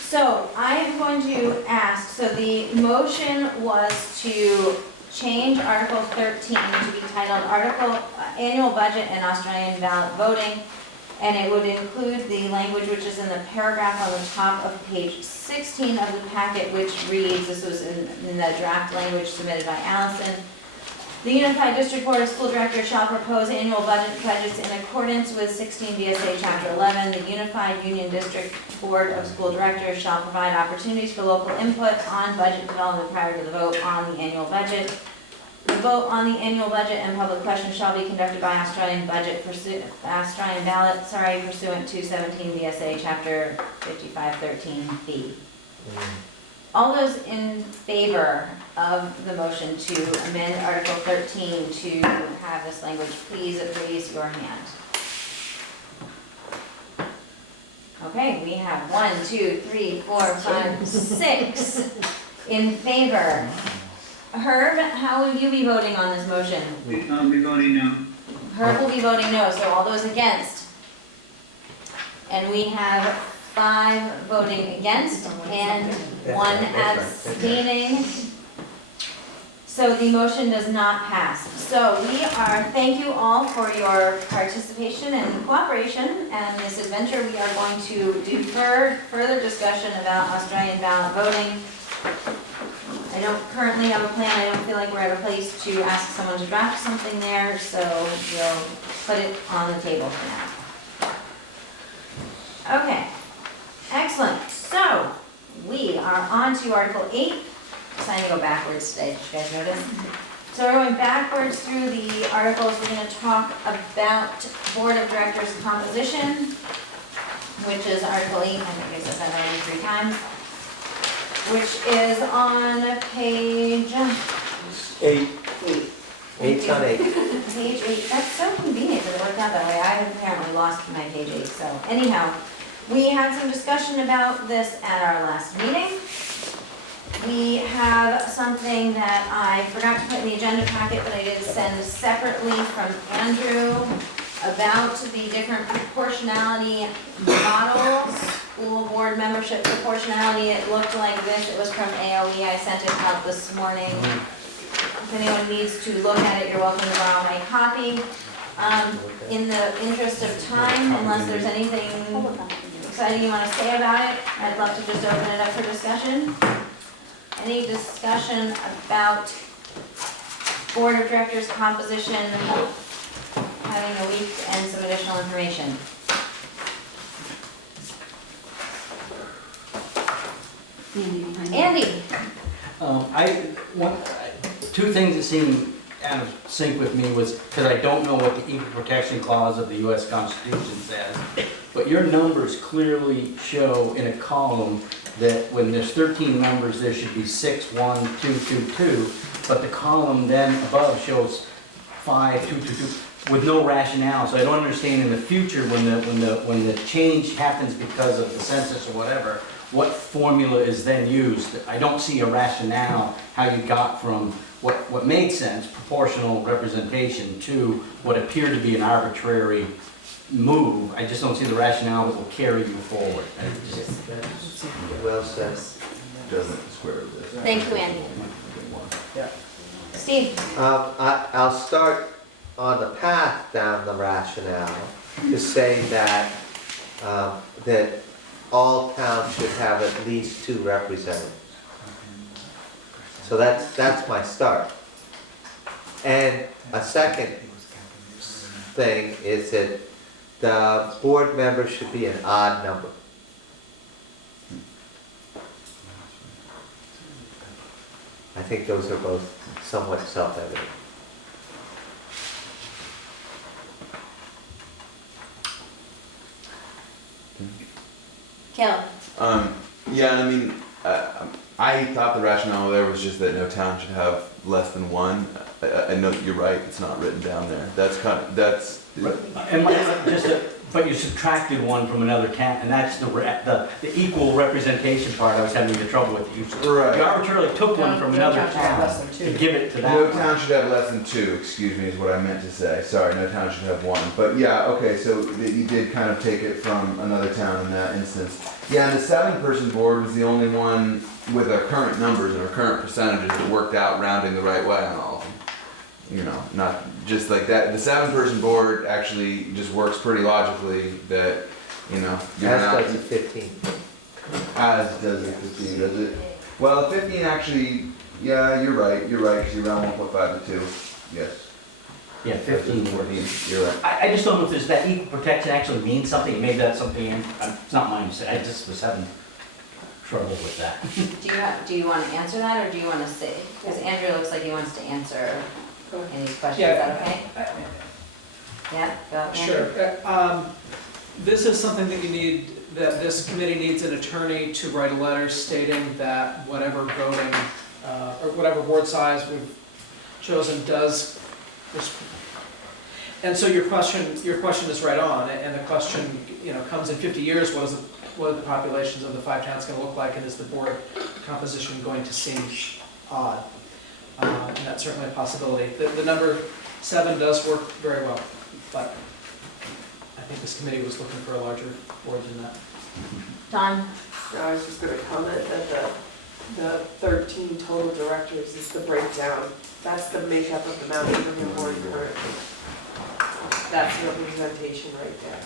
so I am going to ask, so the motion was to change Article 13 to be titled Annual Budget and Australian Ballot Voting, and it would include the language which is in the paragraph on the top of page 16 of the packet, which reads, this was in the draft language submitted by Allison, the Unified District Board of School Directors shall propose annual budgets in accordance with 16 VSA Chapter 11. The Unified Union District Board of School Directors shall provide opportunities for local input on budget development prior to the vote on the annual budget. The vote on the annual budget and public questions shall be conducted by Australian ballot pursuant to 17 VSA Chapter 5513B. All those in favor of the motion to amend Article 13 to have this language, please raise your hand. Okay, we have 1, 2, 3, 4, 5, 6 in favor. Herb, how will you be voting on this motion? I'll be voting no. Herb will be voting no, so all those against. And we have 5 voting against and 1 abstaining. So the motion does not pass. So thank you all for your participation and cooperation and this adventure. We are going to defer further discussion about Australian ballot voting. I don't currently have a plan. I don't feel like we're at a place to ask someone to draft something there, so we'll put it on the table for now. Okay, excellent. So we are on to Article 8. I'm trying to go backwards today, did you guys notice? So we're going backwards through the articles. We're going to talk about Board of Directors composition, which is Article 8. I think I said that already 3 times. Which is on page 8. 8's on 8. Page 8, that's so convenient that it worked out that way. I had apparently lost my page 8, so anyhow. We had some discussion about this at our last meeting. We have something that I forgot to put in the agenda packet, but I did send separately from Andrew about the different proportionality models, school board membership proportionality. It looked like this. It was from AOE. I sent it out this morning. If anyone needs to look at it, you're welcome to borrow my copy. In the interest of time, unless there's anything exciting you want to say about it, I'd love to just open it up for discussion. Any discussion about board of directors composition, having a week and some additional information? Andy? Two things that seem out of sync with me was, because I don't know what the equal protection clause of the US Constitution says, but your numbers clearly show in a column that when there's 13 members, there should be 6, 1, 2, 2, 2, but the column then above shows 5, 2, 2, 2, with no rationale. So I don't understand in the future when the change happens because of the census or whatever, what formula is then used. I don't see a rationale how you got from what made sense, proportional representation, to what appeared to be an arbitrary move. I just don't see the rationale that will carry you forward. Well said. Doesn't square with this. Thank you, Andy. Steve? I'll start on the path down the rationale to say that, that all towns should have at least 2 representatives. So that's my start. And a second thing is that the board members should be an odd number. I think those are both somewhat self-evident. Caleb? Yeah, and I mean, I thought the rationale there was just that no town should have less than 1. I know you're right, it's not written down there. That's kind of, that's... But you subtracted 1 from another town, and that's the equal representation part I was having the trouble with. You arbitrarily took 1 from another town to give it to that No one. town should have less than 2, excuse me, is what I meant to say. Sorry, no town should have 1. But yeah, okay, so you did kind of take it from another town in that instance. Yeah, and the 7-person board was the only one with our current numbers and our current percentages that worked out rounding the right way on all of them. You know, not just like that. The 7-person board actually just works pretty logically that, you know. As does the 15. As does the 15, does it? Well, the 15 actually, yeah, you're right, because you're around 1.5 to 2, yes. Yeah, 15. 14, you're right. I just don't know if there's that equal protection actually means something. Maybe that's something, it's not my mistake. I just was having trouble with that. Do you want to answer that, or do you want to say? Because Andrew looks like he wants to answer any questions. Yeah. Is that okay? Yeah, go ahead. Sure. This is something that you need, that this committee needs an attorney to write a letter stating that whatever voting, or whatever board size we've chosen does. And so your question is right on, and the question, comes in 50 years, what are the populations of the 5 towns going to look like, and is the board composition going to seem odd? And that's certainly a possibility. The number 7 does work very well, but I think this committee was looking for a larger board than that. Don? No, I was just gonna comment that the 13 total directors is the breakdown. That's the makeup of the Mount Abraham board currently. That's the representation right there.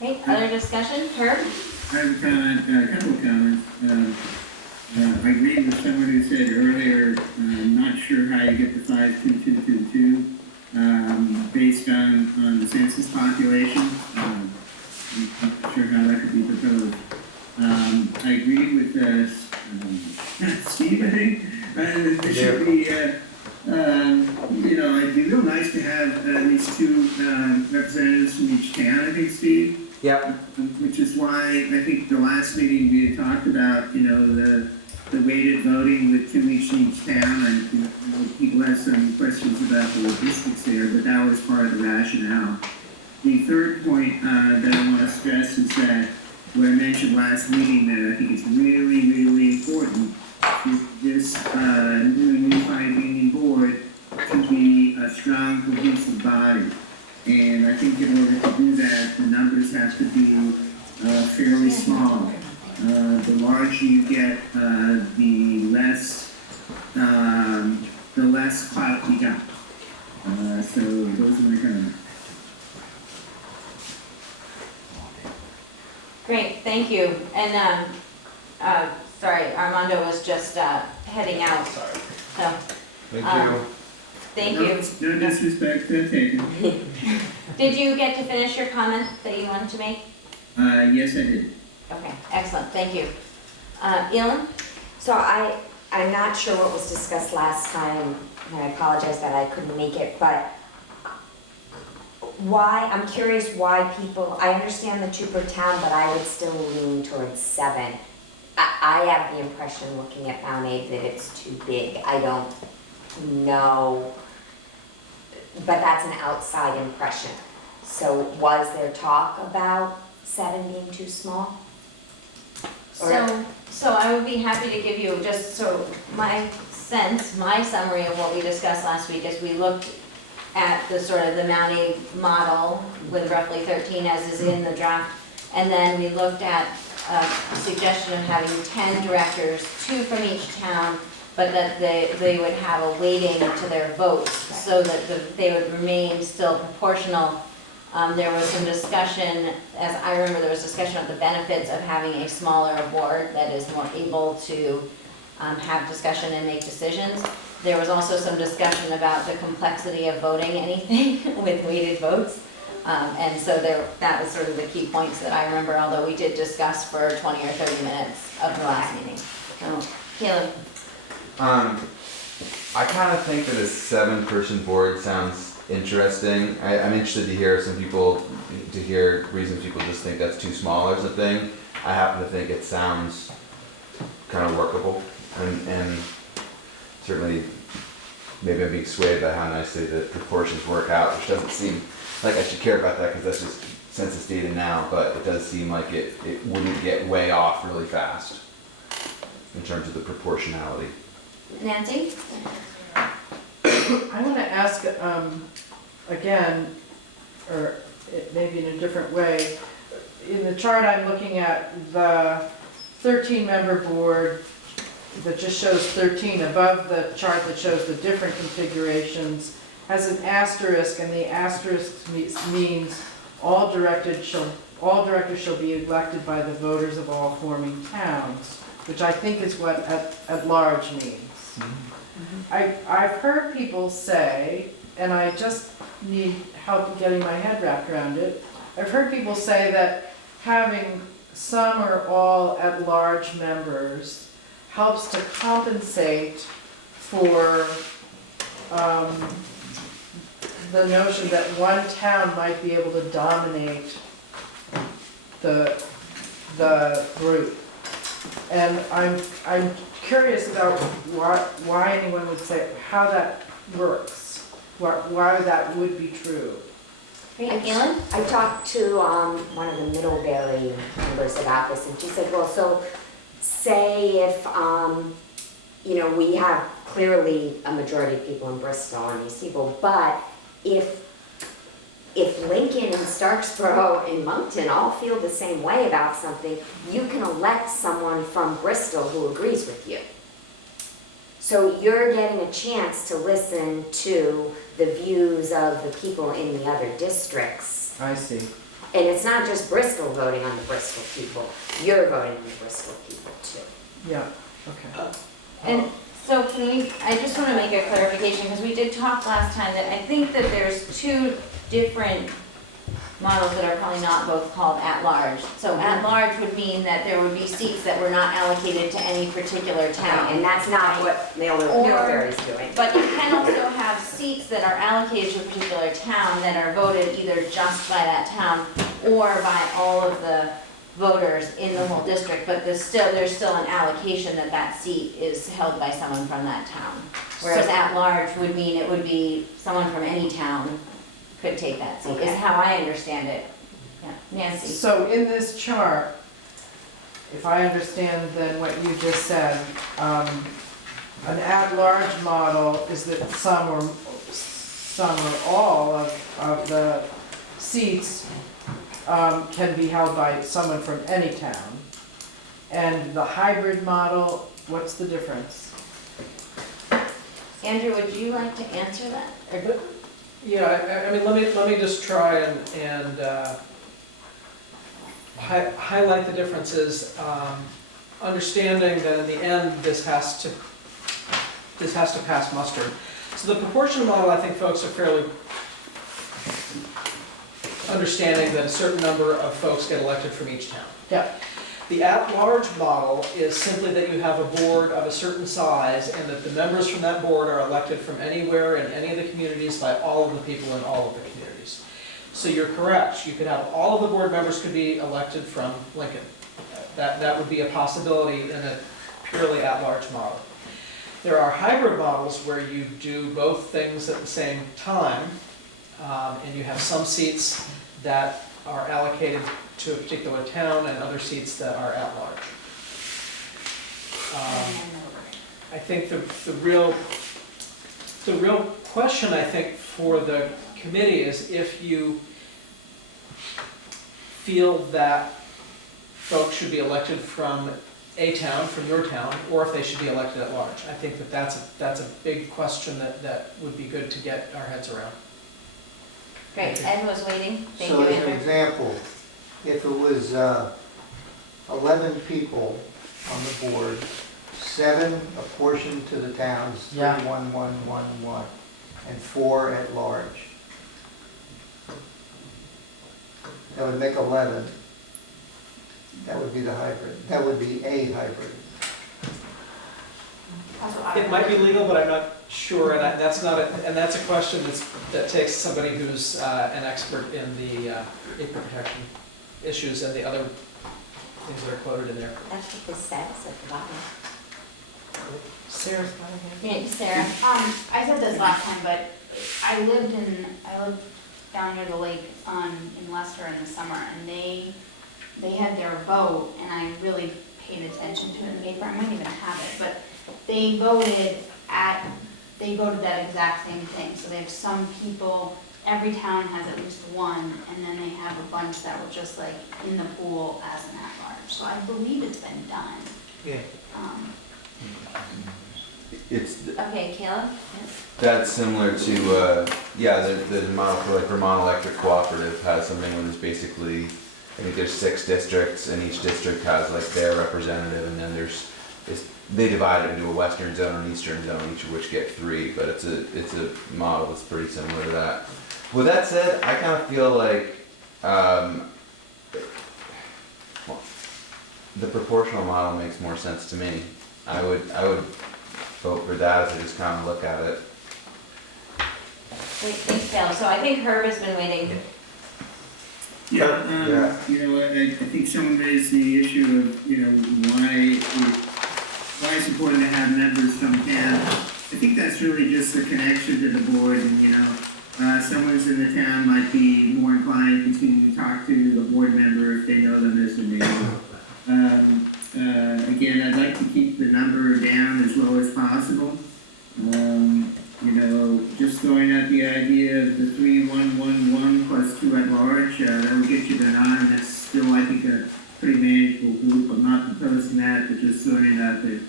Okay, other discussion? Herb? I have a comment, a couple of comments. I agree with someone who said earlier, not sure how you get the 52222, based on the census population. I'm not sure how that could be proposed. I agree with Steve, I think. There should be, it'd be real nice to have at least 2 representatives from each town, I think, Steve. Yeah. Which is why I think the last meeting we had talked about, the the weighted voting with 2 weeks in each town, and you know, people have some questions about the logistics there, but that was part of the rationale. The third point that I want to stress is that what I mentioned last meeting, that I think it's really, really important for this new unified union board to be a strong, cohesive body. And I think in order to do that, the numbers have to be fairly small. The larger you get, the less clout you got. So those are my comments. Great, thank you. And, sorry, Armando was just heading out. Sorry. So, Thank you. thank you. No disrespect taken. Did you get to finish your comment that you wanted to make? Yes, I did. Okay, excellent, thank you. Elin? So I'm not sure what was discussed last time, and I apologize that I couldn't make it, but I'm curious why people, I understand the 2 per town, but I would still lean towards 7. I have the impression, looking at Mount Abe, that it's too big. I don't know, but that's an outside impression. So was there talk about 7 being too small? So I would be happy to give you just, so my summary of what we discussed last week is we looked at the sort of the Mount Abe model with roughly 13 as is in the draft. And then we looked at a suggestion of having 10 directors, 2 from each town, but that they would have a weighting to their votes so that they would remain still proportional. There was some discussion, as I remember, there was discussion of the benefits of having a smaller board that is more able to have discussion and make decisions. There was also some discussion about the complexity of voting anything with weighted votes. And so that was sort of the key points that I remember, although we did discuss for 20 or 30 minutes of the last meeting. So, Caleb? I kind of think that a 7-person board sounds interesting. I'm interested to hear reasons people just think that's too small as a thing. I happen to think it sounds kind of workable, and certainly maybe I'm being swayed by how nicely the proportions work out, which doesn't seem like I should care about that because that's just census data now, but it does seem like it wouldn't get way off really fast in terms of the proportionality. Nancy? I want to ask, again, or maybe in a different way. In the chart I'm looking at, the 13-member board that just shows 13 above the chart that shows the different configurations has an asterisk, and the asterisk means all directors shall be elected by the voters of all forming towns, which I think is what at large means. I've heard people say, and I just need help getting my head wrapped around it, I've heard people say that having some or all at-large members helps to compensate for the notion that one town might be able to dominate the group. And I'm curious about why anyone would say how that works, why that would be true. I talked to one of the Middlebury members about this, and she said, well, so say if, we have clearly a majority of people in Bristol and these people, but if Lincoln and Starksboro and Moncton all feel the same way about something, you can elect someone from Bristol who agrees with you. So you're getting a chance to listen to the views of the people in the other districts. I see. And it's not just Bristol voting on the Bristol people, you're voting on the Bristol people too. Yeah, okay. And so I just want to make a clarification, because we did talk last time that I think that there's 2 different models that are probably not both called at-large. So at-large would mean that there would be seats that were not allocated to any particular town. And that's not what Middlebury is doing. But you can also have seats that are allocated to a particular town that are voted either just by that town or by all of the voters in the whole district, but there's still an allocation that seat is held by someone from that town. Whereas at large would mean it would be someone from any town could take that seat, is how I understand it. Yeah, Nancy? So in this chart, if I understand then what you just said, an at-large model is that some or all of the seats can be held by someone from any town. And the hybrid model, what's the difference? Andrew, would you like to answer that? Yeah, I mean, let me just try and highlight the differences, understanding that in the end, this has to pass muster. So the proportional model, I think folks are fairly understanding that a certain number of folks get elected from each town. Yeah. The at-large model is simply that you have a board of a certain size and that the members from that board are elected from anywhere in any of the communities by all of the people in all of the communities. So you're correct, you could have all of the board members could be elected from Lincoln. That would be a possibility in a purely at-large model. There are hybrid models where you do both things at the same time, and you have some seats that are allocated to a particular town and other seats that are at large. I think the real question, I think, for the committee is if you feel that folks should be elected from a town, from your town, or if they should be elected at large. I think that's a big question that would be good to get our heads around. Great, Ed was waiting. Thank So you, as an Andrew. example, if it was 11 people on the board, 7 apportioned to the towns, 3, Yeah. 1, 1, 1, 1, and 4 at large. That would make 11. That would be the hybrid. That would be a hybrid. It might be legal, but I'm not sure, and that's a question that takes somebody who's an expert in the equal protection issues and the other things that are quoted in there. That's what this says at the bottom. Sarah's got a hand. Yeah, Sarah? I said this last time, but I lived down near the lake in Leicester in the summer, and they had their vote, and I really paid attention to it in the paper. I might even have it, but they voted that exact same thing. So they have some people, every town has at least one, and then they have a bunch that were just like in the pool as an at-large. So I believe it's been done. Yeah. It's, Okay, Caleb? That's similar to, the model for like Vermont Electric Cooperative has something where there's basically, I think there's 6 districts and each district has like their representative, and then they divide it into a western zone and eastern zone, each of which get 3, but it's a model that's pretty similar to that. With that said, I kind of feel like the proportional model makes more sense to me. I would vote for that as I just kind of look at it. Wait, thanks, Caleb. So I think Herb has been waiting. Yeah, I think someone raised the issue of, why it's important to have members from town. I think that's really just a connection to the board, and, someone who's in the town might be more inclined to talk to the board member if they know them as a neighbor. Again, I'd like to keep the number down as low as possible. Just throwing out the idea of the 3, 1, 1, 1 plus 2 at large, that'll get you to 9. That's still, I think, a pretty manageable group. I'm not proposing that, but just throwing it out there.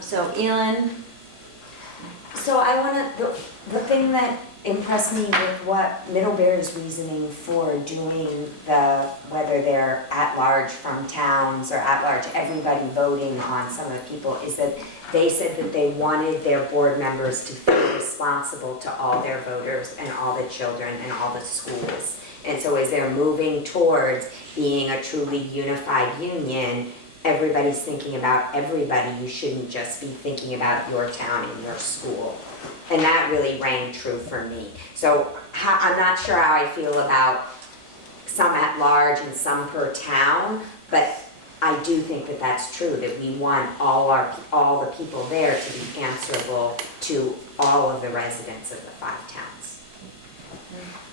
So Elin, So I want to, the thing that impressed me with what Middlebury's reasoning for doing whether they're at-large from towns or at-large everybody voting on some of the people, is that they said that they wanted their board members to feel responsible to all their voters and all the children and all the schools. And so as they're moving towards being a truly unified union, everybody's thinking about everybody. You shouldn't just be thinking about your town and your school. And that really rang true for me. So I'm not sure how I feel about some at large and some per town, but I do think that that's true, that we want all the people there to be answerable to all of the residents of the 5 towns.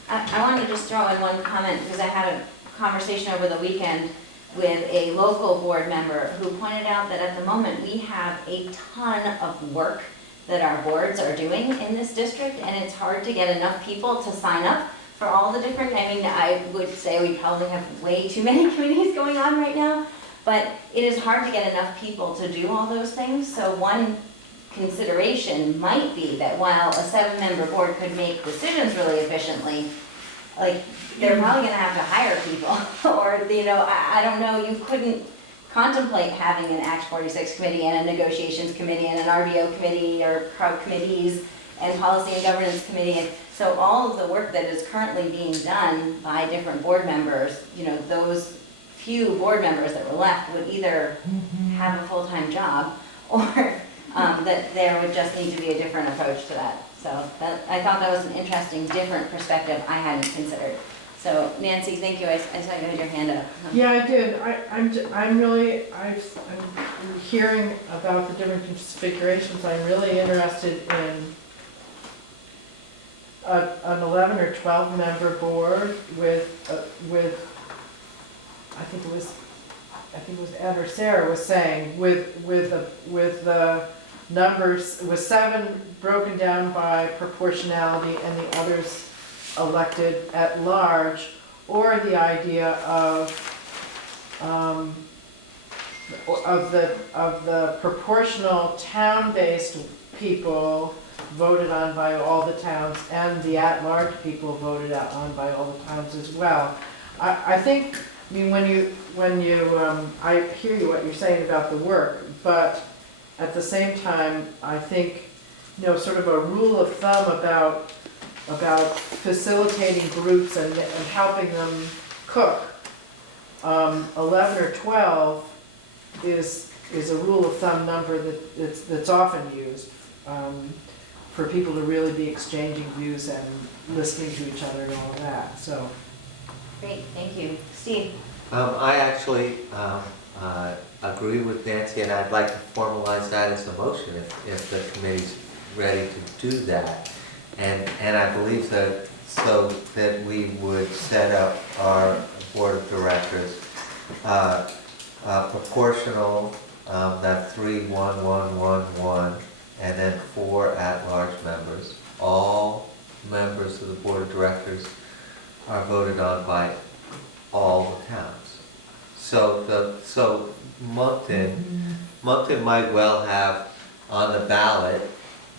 I wanted to just throw in one comment, because I had a conversation over the weekend with a local board member who pointed out that at the moment, we have a ton of work that our boards are doing in this district, and it's hard to get enough people to sign up for all the different, I mean, I would say we probably have way too many committees going on right now, but it is hard to get enough people to do all those things, so one consideration might be that while a 7-member board could make decisions really efficiently, like, they're probably gonna have to hire people, or, you know, I don't know, you couldn't contemplate having an Act 46 committee and a negotiations committee and an RBO committee or crowd committees and policy and governance committee. And so all of the work that is currently being done by different board members, you know, those few board members that were left would either have a full-time job or that there would just need to be a different approach to that. So I thought that was an interesting, different perspective I hadn't considered. So Nancy, thank you. I saw you had your hand up. Yeah, I did. I'm really, I'm hearing about the different configurations. I'm really interested in an 11 or 12 member board with I think it was Ed or Sarah was saying with the numbers, with 7 broken down by proportionality and the others elected at large, or the idea of the proportional town-based people voted on by all the towns, and the at-large people voted on by all the towns as well. I think, I mean, when you I hear you what you're saying about the work, but at the same time, I think, you know, sort of a rule of thumb about facilitating groups and helping them cook. 11 or 12 is a rule of thumb number that's often used for people to really be exchanging views and listening to each other and all of that. So, great, thank you. Steve? I actually agree with Nancy, and I'd like to formalize that as a motion if the committee's ready to do that. And I believe that so that we would set up our board of directors proportional, that 3, 1, 1, 1, 1, and then 4 at-large members. All members of the board of directors are voted on by all the towns. So Moncton might well have on the ballot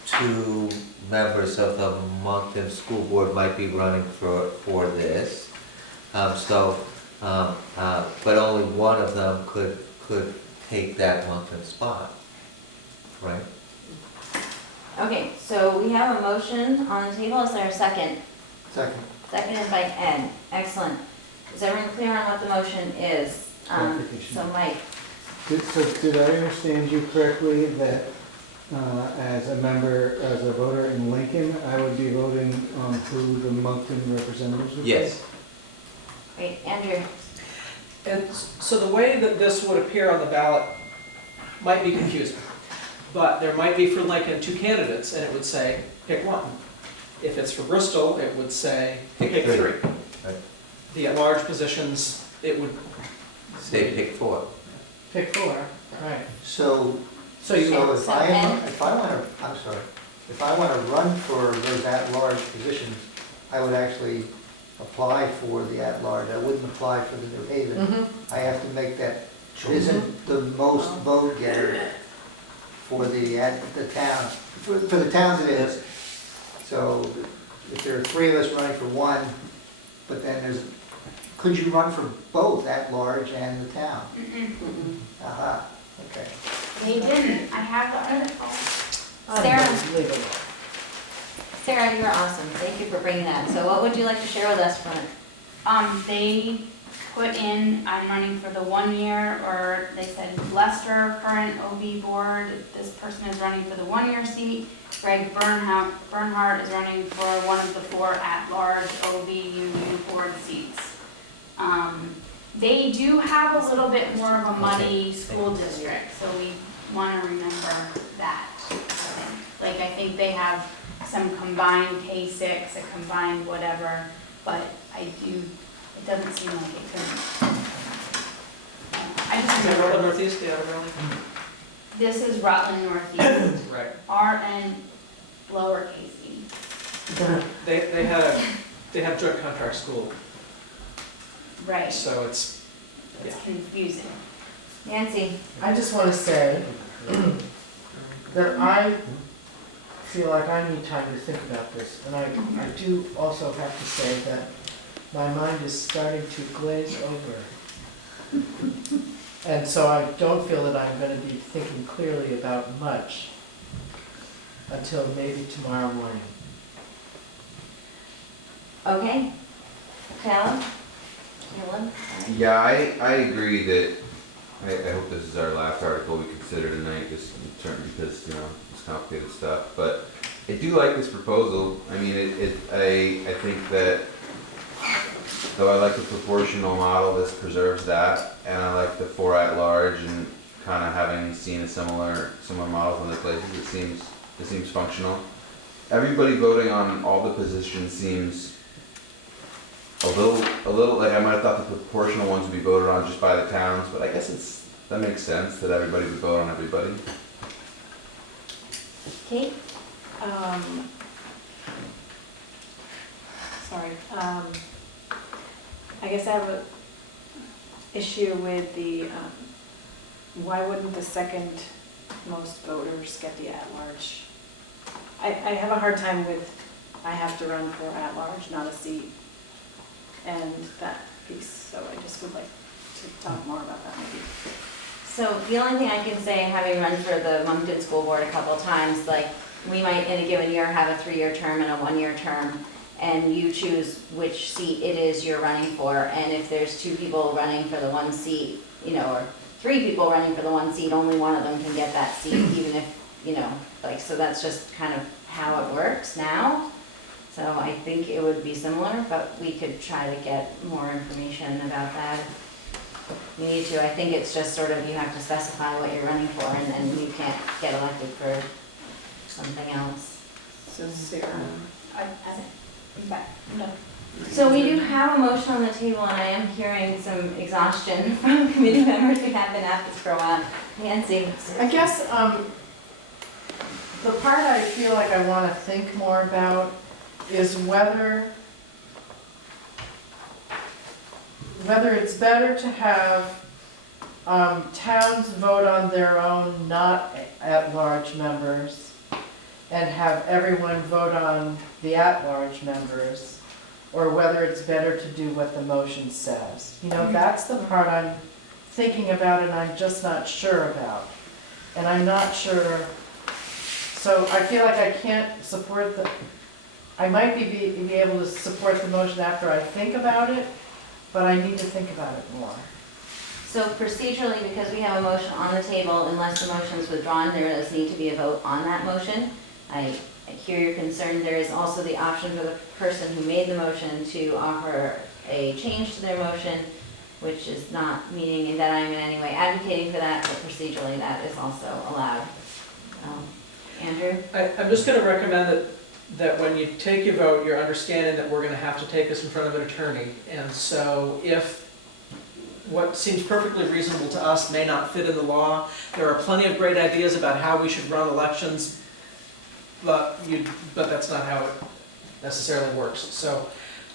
2 members of the Moncton School Board might be running for this. But only one of them could take that Moncton spot, right? Okay, so we have a motion on the table. Is there a second? Second. Seconded by Ed. Excellent. Is everyone clear on what the motion is? So Mike? So did I understand you correctly that as a member, as a voter in Lincoln, I would be voting on who the Moncton representatives would be? Yes. Great, Andrew? And so the way that this would appear on the ballot might be confusing, but there might be for Lincoln 2 candidates, and it would say, pick one. If it's for Bristol, it would say, pick 3. Right. The at-large positions, it would Say pick 4. pick 4, right. So So you if so I Ed? if I want to run for those at-large positions, I would actually apply for the at-large. I wouldn't apply for the New Haven. Mhm. I have to make that, isn't the most vote getter for the town, for the towns it is. So if there are 3 of us running for one, but then could you run for both at-large and the town? Aha, okay. They didn't, I have the article. Sarah? Unbelievable. Sarah, you're awesome. Thank you for bringing that. So what would you like to share with us from it? They put in, I'm running for the 1 year, or they said Lester, current OB board, this person is running for the 1-year seat. Greg Bernhardt is running for one of the 4 at-large OB union board seats. They do have a little bit more of a muddy school district, so we wanna remember that, I think. Like, I think they have some combined K-6, a combined whatever, but it doesn't seem like it could. I just Is that remember, Rutland Northeast, the other building? this is Rutland Northeast, Right. RN lowercase e. They have joint contract school, Right, so it's, it's confusing. Nancy? I just want to say that I feel like I need time to think about this. And I do also have to say that my mind is starting to glaze over. And so I don't feel that I'm going to be thinking clearly about much until maybe tomorrow morning. Okay. Caleb? Caleb? Sorry. Yeah, I agree that, I hope this is our last article we consider tonight, just in terms, because, you know, it's complicated stuff, but I do like this proposal. I mean, I think that, though I like the proportional model, this preserves that, and I like the 4 at large, and kind of having seen a similar models in other places, it seems functional. Everybody voting on all the positions seems a little like I might have thought the proportional ones would be voted on just by the towns, but I guess that makes sense that everybody would vote on everybody. Kate? Sorry, I guess I have an issue with the, why wouldn't the second most voters get the at-large? I have a hard time with, I have to run for at-large, not a seat, and that piece, so I just would like to talk more about that maybe. So the only thing I can say, having run for the Moncton School Board a couple times, like, we might in a given year have a 3-year term and a 1-year term, and you choose which seat it is you're running for, and if there's 2 people running for the 1 seat, you know, or 3 people running for the 1 seat, only one of them can get that seat, even if, you know, like, so that's just kind of how it works now. So I think it would be similar, but we could try to get more information about that if you need to. I think it's just sort of, you have to specify what you're running for, and then you can't get elected for something else. So Sarah, No. So we do have a motion on the table, and I am hearing some exhaustion from committee members who have been at this for a while. Nancy? I guess the part I feel like I want to think more about is whether it's better to have towns vote on their own not at-large members and have everyone vote on the at-large members, or whether it's better to do what the motion says. You know, that's the part I'm thinking about and I'm just not sure about. And I'm not sure, so I feel like I can't support I might be able to support the motion after I think about it, but I need to think about it more. So procedurally, because we have a motion on the table, unless the motion is withdrawn, there does need to be a vote on that motion. I hear your concern. There is also the option for the person who made the motion to offer a change to their motion, which is not meaning that I'm in any way advocating for that, but procedurally that is also allowed. Andrew? I'm just gonna recommend that when you take your vote, you're understanding that we're gonna have to take this in front of an attorney. And so if what seems perfectly reasonable to us may not fit in the law, there are plenty of great ideas about how we should run elections, but that's not how it necessarily works. So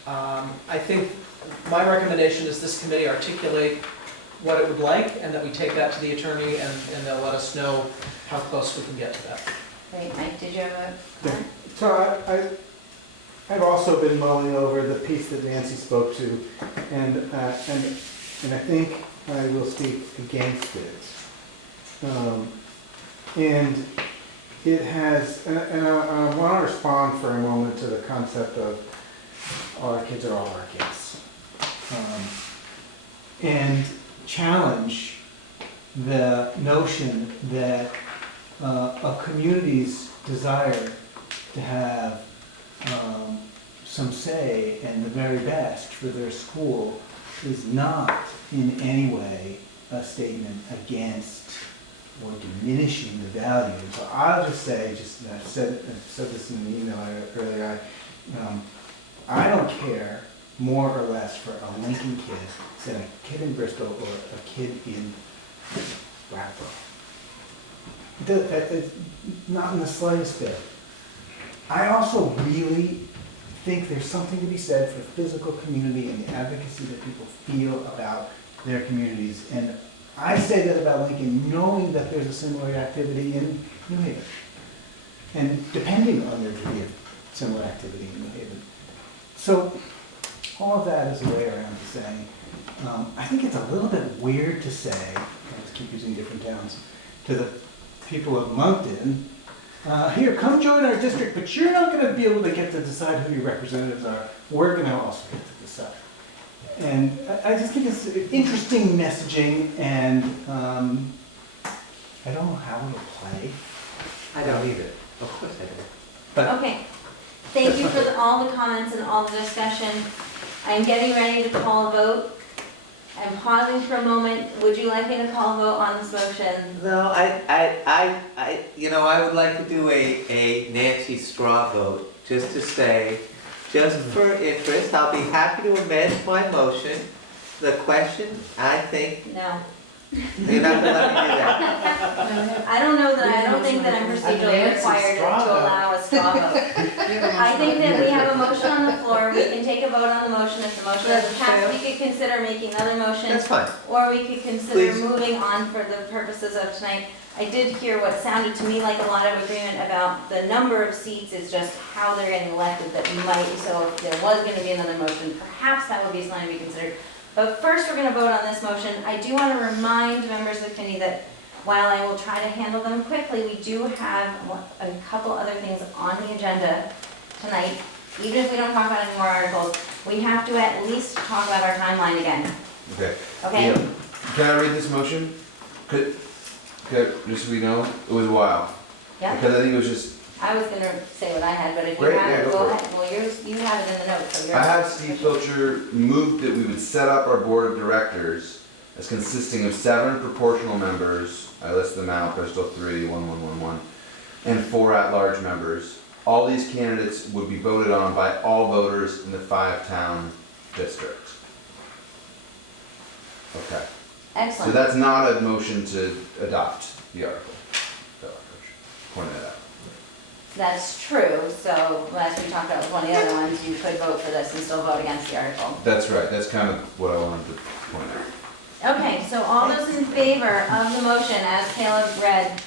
I think my recommendation is this committee articulate what it would like, and that we take that to the attorney, and they'll let us know how close we can get to that. Great. Mike, did you have a comment? So I've also been mulling over the piece that Nancy spoke to, and I think I will speak against it. And it has, and I want to respond for a moment to the concept of all our kids are all our kids, and challenge the notion that a community's desire to have some say and the very best for their school is not in any way a statement against or diminishing the value. So I'll just say, and I said this in an email earlier, I don't care more or less for a Lincoln kid than a kid in Bristol or a kid in Brattleboro. It's not in the slightest bit. I also really think there's something to be said for physical community and the advocacy that people feel about their communities. And I say that about Lincoln, knowing that there's a similar activity in New Haven. And depending on their degree of similar activity in New Haven. So all of that is a way around to saying, I think it's a little bit weird to say, I just keep using different towns, to the people of Moncton, here, come join our district, but you're not going to be able to get to decide who your representatives are. We're going to also get to decide. And I just think it's interesting messaging, and I don't know how it'll play. I don't either. Of course I do. But Okay, thank you for all the comments and all the discussion. I'm getting ready to call a vote. I'm pausing for a moment. Would you like me to call a vote on this motion? No, I would like to do a Nancy straw vote, just to say, just for interest, I'll be happy to amend my motion. The question, I think, No. you're not gonna let me do that. I don't think that I'm procedurally required to allow a straw vote. I think that we have a motion on the floor, we can take a vote on the motion, if the motion doesn't pass, we could consider making another motion. That's fine. Or we could consider Please. moving on for the purposes of tonight. I did hear what sounded to me like a lot of agreement about the number of seats, is just how they're getting elected that might, so if there was gonna be another motion, perhaps that would be something to be considered. But first, we're going to vote on this motion. I do want to remind members of the committee that while I will try to handle them quickly, we do have a couple other things on the agenda tonight. Even if we don't talk about any more articles, we have to at least talk about our timeline again. Okay. Okay? Yeah. Can I read this motion? Just so we know, it was a while. Yeah? Because I think it was just, I was going to say what I had, but if you Great, have yeah, it, go go for it. ahead. Well, you have it in the notes, so you're. I had Steve Pilcher moved that we would set up our board of directors as consisting of 7 proportional members, I list them out, Bristol 3, 1, 1, 1, 1, and 4 at-large members. All these candidates would be voted on by all voters in the 5-town district. Okay. So Excellent. that's not a motion to adopt the article. Point that out. That's true. So as we talked about with one of the other ones, you could vote for this and still vote against the article. That's right, that's kind of what I wanted to point out. Okay, so all those in favor of the motion as Caleb read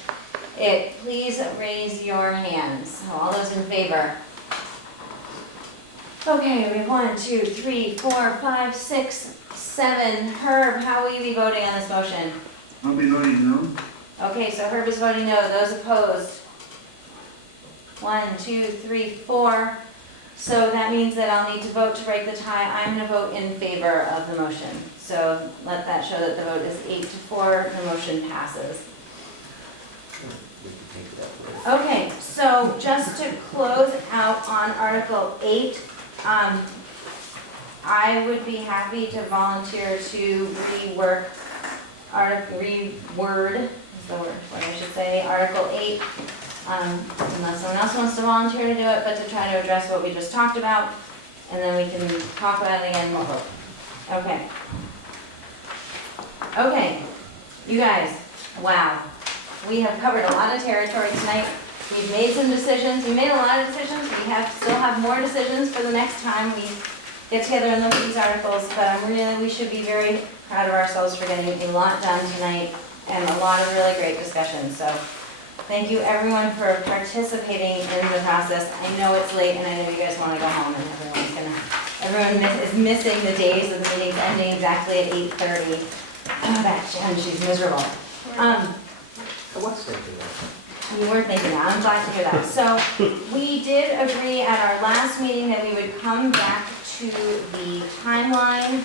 it, please raise your hands. So all those in favor. Okay, we have 1, 2, 3, 4, 5, 6, 7. Herb, how will you be voting on this motion? I'll be voting no. Okay, so Herb is voting no. Those opposed? 1, 2, 3, 4. So that means that I'll need to vote to break the tie. I'm going to vote in favor of the motion. So let that show that the vote is 8-4. The motion passes. Okay, so just to close out on Article 8, I would be happy to volunteer to reword, is the word, what I should say, Article 8, unless someone else wants to volunteer to do it, but to try to address what we just talked about, and then we can talk about it again. Okay. Okay, you guys, wow. We have covered a lot of territory tonight. We've made some decisions. We made a lot of decisions. We still have more decisions for the next time we get together and look at these articles, but we should be very proud of ourselves for getting a lot done tonight and a lot of really great discussions. So thank you everyone for participating in the process. I know it's late and I know you guys want to go home and everyone is missing the days of the meetings ending exactly at 8:30. And she's miserable. I was thinking that. You were thinking that, I'm glad to hear that. So we did agree at our last meeting that we would come back to the timeline.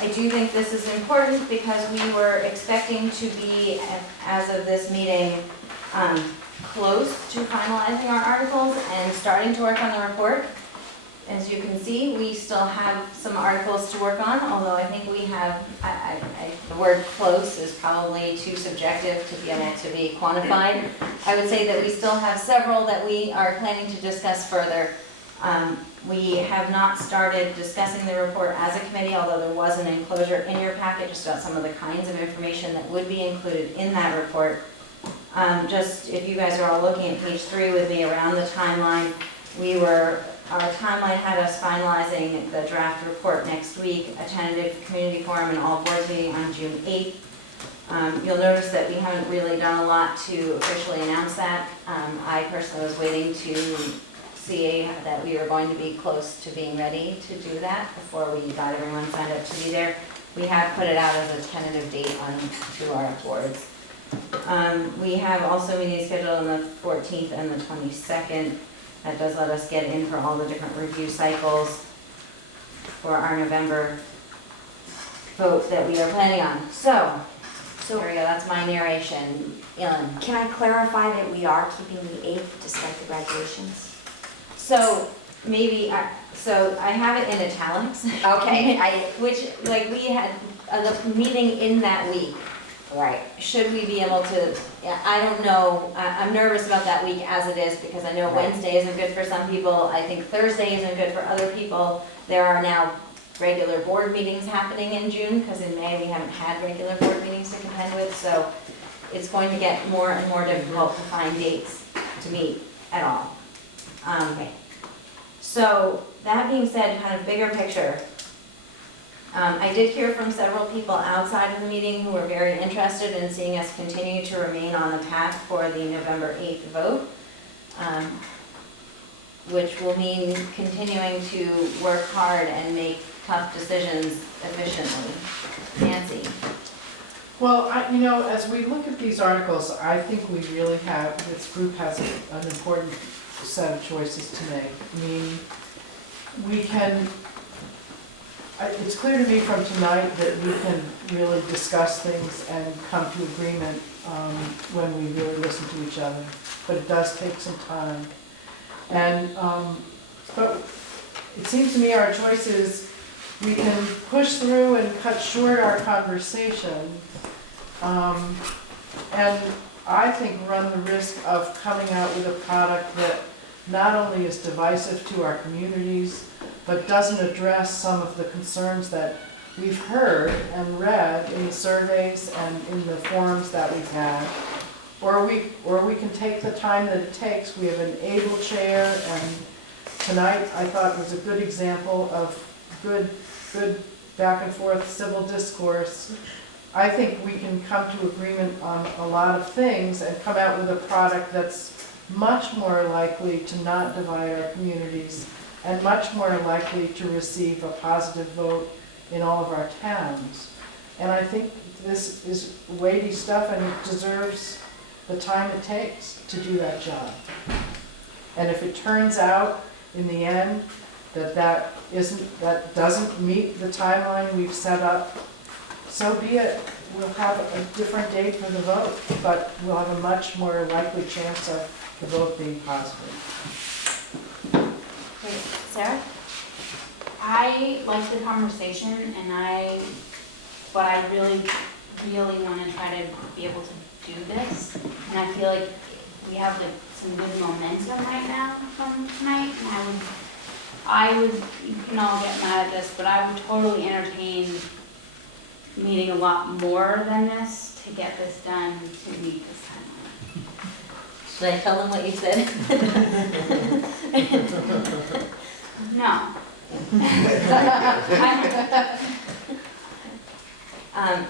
I do think this is important because we were expecting to be, as of this meeting, close to finalizing our articles and starting to work on the report. as you can see, we still have some articles to work on, although I think we have, the word close is probably too subjective to be able to be quantified. I would say that we still have several that we are planning to discuss further. We have not started discussing the report as a committee, although there was an enclosure in your packet just about some of the kinds of information that would be included in that report. Just if you guys are all looking at page 3 with me around the timeline, our timeline had us finalizing the draft report next week, a tentative community forum and all boards meeting on June 8th. You'll notice that we haven't really done a lot to officially announce that. I personally was waiting to see that we were going to be close to being ready to do that before we got everyone signed up to be there. We have put it out as a tentative date to our boards. We have also meetings scheduled on the 14th and the 22nd. That does let us get in for all the different review cycles for our November vote that we are planning on. So there we go, that's my narration. Ellen. Can I clarify that we are keeping the 8th despite the graduations? So maybe, so I have it in italics. Okay, Which, like, we had the meeting in that week. right. Should we be able to, I don't know, I'm nervous about that week as it is because I know Right. Wednesday isn't good for some people. I think Thursday isn't good for other people. There are now regular board meetings happening in June because in May we haven't had regular board meetings to contend with. So it's going to get more and more difficult to find dates to meet at all. So that being said, kind of bigger picture, I did hear from several people outside of the meeting who were very interested in seeing us continue to remain on the path for the November 8th vote, which will mean continuing to work hard and make tough decisions efficiently. Nancy? Well, as we look at these articles, I think we really have, this group has an important set of choices to make. I mean, it's clear to me from tonight that we can really discuss things and come to agreement when we really listen to each other, but it does take some time. And, but it seems to me our choice is we can push through and cut short our conversation, and I think run the risk of coming out with a product that not only is divisive to our communities, but doesn't address some of the concerns that we've heard and read in the surveys and in the forums that we've had. Or we can take the time that it takes. We have an able chair, and tonight I thought was a good example of good back and forth civil discourse. I think we can come to agreement on a lot of things and come out with a product that's much more likely to not divide our communities and much more likely to receive a positive vote in all of our towns. And I think this is weighty stuff and it deserves the time it takes to do that job. And if it turns out in the end that doesn't meet the timeline we've set up, so be it. We'll have a different date for the vote, but we'll have a much more likely chance of the vote being positive. Great. Sarah? I like the conversation and but I really want to try to be able to do this. And I feel like we have like some good momentum right now from tonight. And I would, you can all get mad at this, but I would totally entertain meeting a lot more than this to get this done to meet this timeline. Should I tell them what you said? No.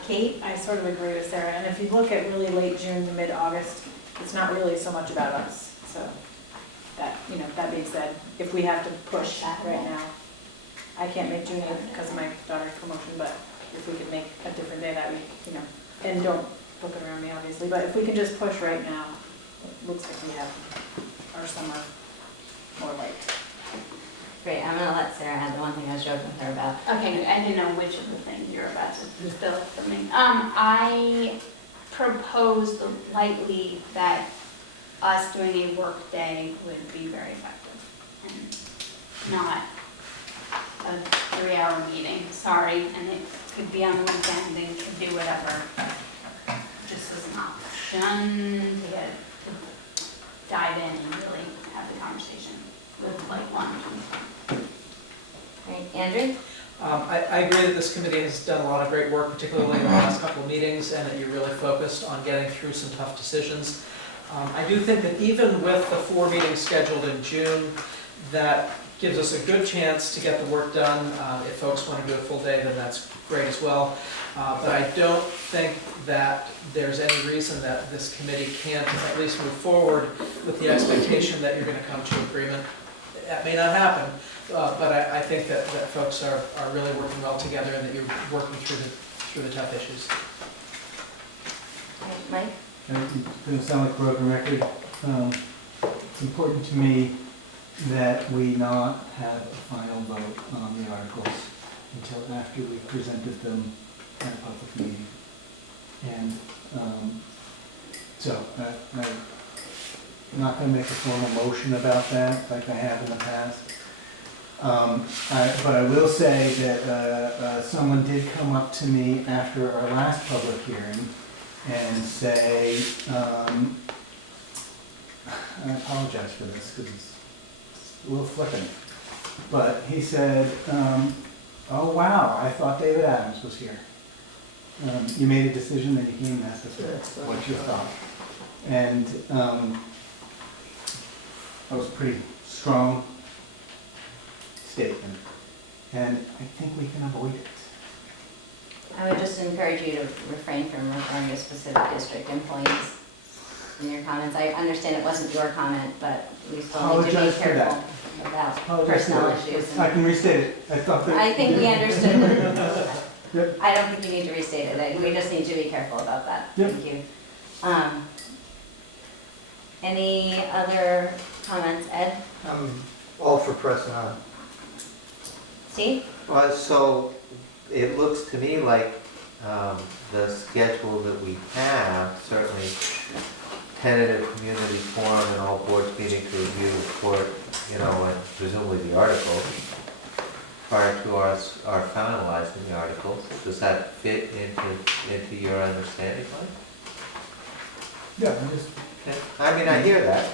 Kate? I sort of agree with Sarah, and if you look at really late June to mid-August, it's not really so much about us, so that being said, if we have to push right now, I can't make June 8th because of my daughter's promotion, but if we could make a different day that week, and don't book it around me obviously, but if we can just push right now, it looks like we have our summer more light. Great, I'm gonna let Sarah add the one thing I was joking with her about. Okay, I didn't know which of the things you're about to spill for me. I proposed lightly that us doing a work day would be very effective and not a 3-hour meeting, sorry, and it could be on the weekend, and could do whatever. Just as an option to get, to dive in and really have the conversation with like lunch and stuff. Right, Andrew? I agree that this committee has done a lot of great work, particularly in the last couple of meetings, and that you're really focused on getting through some tough decisions. I do think that even with the 4 meetings scheduled in June, that gives us a good chance to get the work done. If folks want to do a full day, then that's great as well. But I don't think that there's any reason that this committee can't at least move forward with the expectation that you're going to come to agreement. That may not happen, but I think that folks are really working well together and that you're working through the tough issues. Mike? It's going to sound like a broken record. It's important to me that we not have a final vote on the articles until after we presented them at a public meeting. And so I'm not going to make a formal motion about that like I have in the past. But I will say that someone did come up to me after our last public hearing and say, I apologize for this because it's a little flippant, but he said, oh wow, I thought David Adams was here. You made a decision that you came and asked us what you thought. And that was a pretty strong statement, and I think we can avoid it. I would just encourage you to refrain from referring to specific district employees in your comments. I understand it wasn't your comment, but we still need to be careful about personnel issues. I can restate it. I thought that. I think we understood it. Yep. I don't think you need to restate it. We just need to be careful about that. Yep. Thank you. Any other comments, Ed? I'm all for pressing on. Steve? Well, so it looks to me like the schedule that we have, certainly tentative community forum and all boards meeting to review the report, and presumably the articles, prior to us finalizing the articles. Does that fit into your understanding, Mike? Yeah, I just. Okay. I mean, I hear that.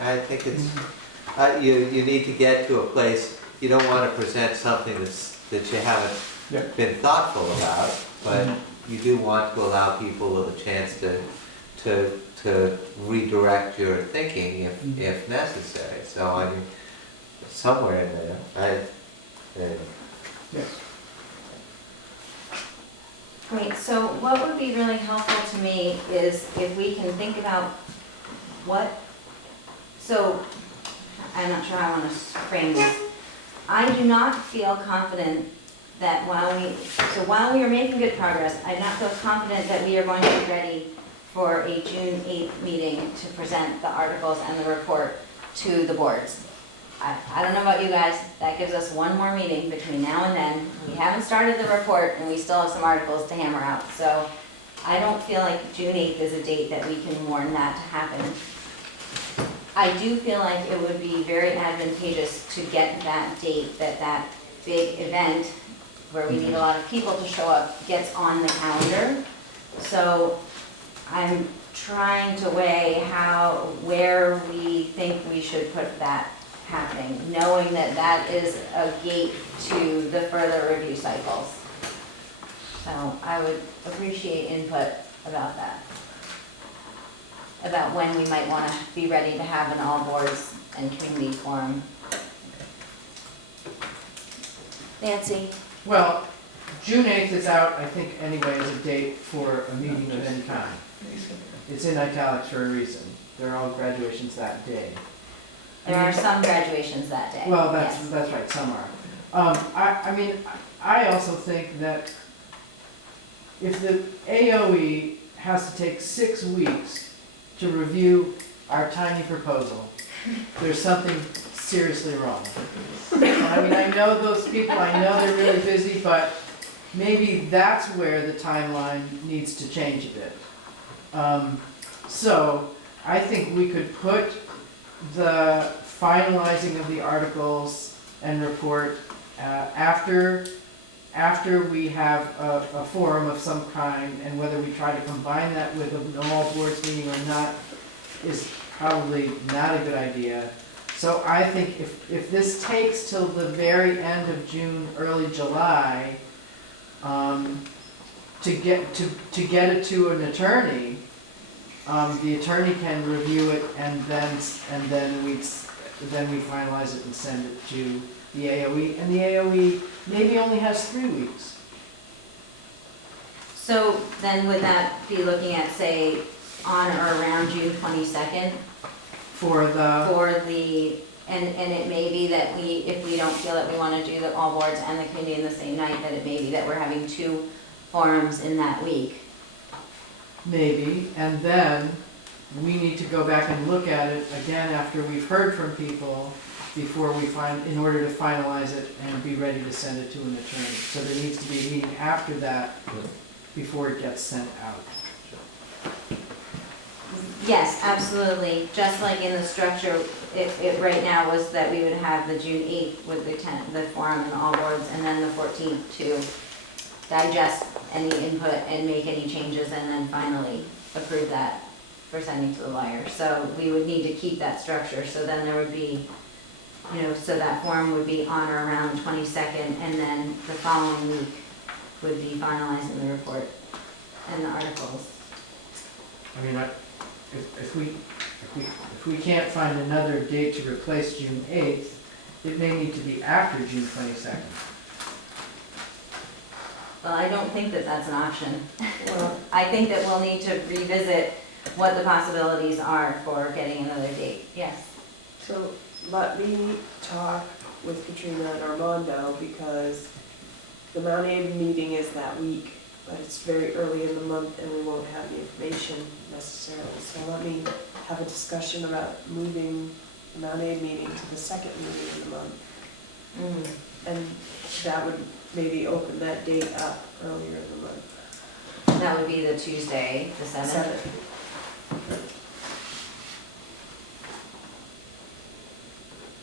I think it's, you need to get to a place, you don't want to present something that you haven't been thoughtful about, but you do want to allow people a chance to redirect your thinking if necessary. So I mean, somewhere in there, Yes. Great, so what would be really helpful to me is if we can think about so I'm not sure how I want to frame this. I do not feel confident that while we are making good progress, I do not feel confident that we are going to be ready for a June 8th meeting to present the articles and the report to the boards. I don't know about you guys, that gives us one more meeting between now and then. We haven't started the report and we still have some articles to hammer out. So I don't feel like June 8th is a date that we can warn that to happen. I do feel like it would be very advantageous to get that date, that big event where we need a lot of people to show up, gets on the calendar. So I'm trying to weigh where we think we should put that happening, knowing that that is a gate to the further review cycles. So I would appreciate input about that, about when we might want to be ready to have an all boards and community forum. Nancy? Well, June 8th is out, I think, anyway, as a date for a meeting of any kind. It's in italics for a reason. They're all graduations that day. There are some graduations that day. Well, yes. that's right, some are. I mean, I also think that if the AOE has to take 6 weeks to review our tiny proposal, there's something seriously wrong. I mean, I know those people, I know they're really busy, but maybe that's where the timeline needs to change a bit. So I think we could put the finalizing of the articles and report after we have a forum of some kind, and whether we try to combine that with an all boards meeting or not is probably not a good idea. So I think if this takes till the very end of June, early July, to get it to an attorney, the attorney can review it and then we finalize it and send it to the AOE, and the AOE maybe only has 3 weeks. So then would that be looking at, say, on or around June 22nd? For the, and it may be that if we don't feel that we want to do the all boards and the committee in the same night, that it may be that we're having 2 forums in that week. maybe, and then we need to go back and look at it again after we've heard from people before we in order to finalize it and be ready to send it to an attorney. So there needs to be a meeting after that before it gets sent out. Yes, absolutely. Just like in the structure, it right now was that we would have the June 8th with the forum and all boards, and then the 14th to digest any input and make any changes, and then finally approve that for sending to the lawyer. So we would need to keep that structure, so then there would be, so that forum would be on or around the 22nd, and then the following week would be finalizing the report and the articles. I mean, if we can't find another date to replace June 8th, it may need to be after June 22nd. Well, I don't think that that's an option. I think that we'll need to revisit what the possibilities are for getting another date. Yes. So let me talk with Katrina and Armando, because the Mount Aid meeting is that week, but it's very early in the month and we won't have the information necessarily. So let me have a discussion about moving the Mount Aid meeting to the second meeting of the month. And that would maybe open that date up earlier in the month. That would be the Tuesday, the 7th.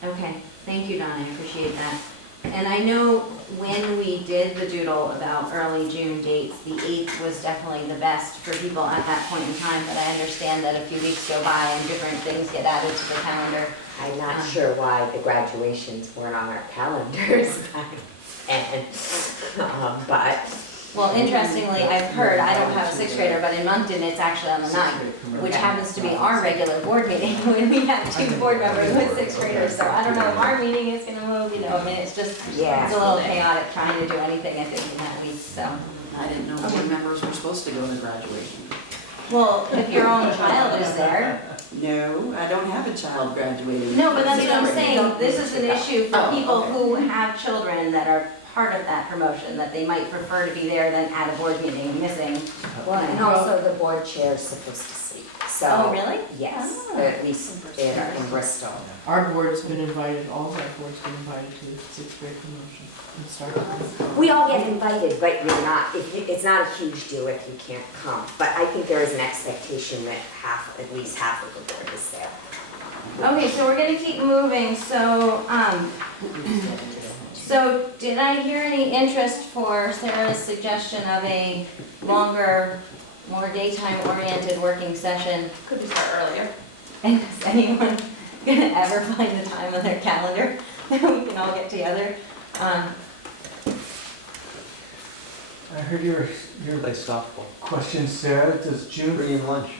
Okay, thank you, Donna, I appreciate that. And I know when we did the doodle about early June dates, the 8th was definitely the best for people at that point in time, but I understand that a few weeks go by and different things get added to the calendar. I'm not sure why the graduations weren't on our calendars back then, but. Well, interestingly, I've heard, I don't have a 6th grader, but in Moncton, it's actually on the 9th, which happens to be our regular board meeting, when we have 2 board members with 6th graders, so I don't know if our meeting is gonna move, I mean, it's just, it's a little chaotic trying to do anything, I think, in that week, so. I didn't know board members were supposed to go to graduation. Well, if your own child is there. No, I don't have a child graduating. No, but that's what I'm saying, this is an issue for Oh, people okay. who have children that are part of that promotion, that they might prefer to be there than at a board meeting, missing. Well, and also the board chair is supposed to speak, so. Oh, really? Yes, Oh. at least in Bristol. Our board's been invited, all of our board's been invited to the 6th grade promotion and start. We all get invited, but you're not, it's not a huge deal if you can't come. But I think there is an expectation that at least half of the board is there. Okay, so we're gonna keep moving, so, so did I hear any interest for Sarah's suggestion of a longer, more daytime-oriented working session? Could we start earlier? And is anyone gonna ever find the time on their calendar that we can all get together? I heard your Play softball. question, Sarah. Does June Free and lunch.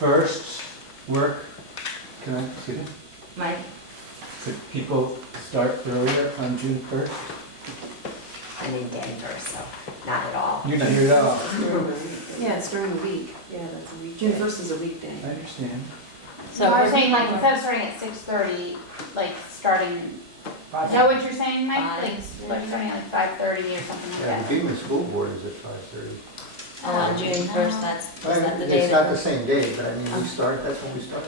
1st work? Excuse me? Mike? Could people start earlier on June 1st? I'm in Denver, so not at all. You're not here at all. Yeah, it's during the week. Yeah, that's a weekday. June 1st is a weekday. I understand. So I was saying, like, instead of starting at 6:30, like, starting, is that what you're saying, Mike? Like starting at like 5:30 or something like Yeah, that? the Beaman School Board is at 5:30. Oh, on June 1st, is that the day? It's not the same day, but I mean, that's when we start.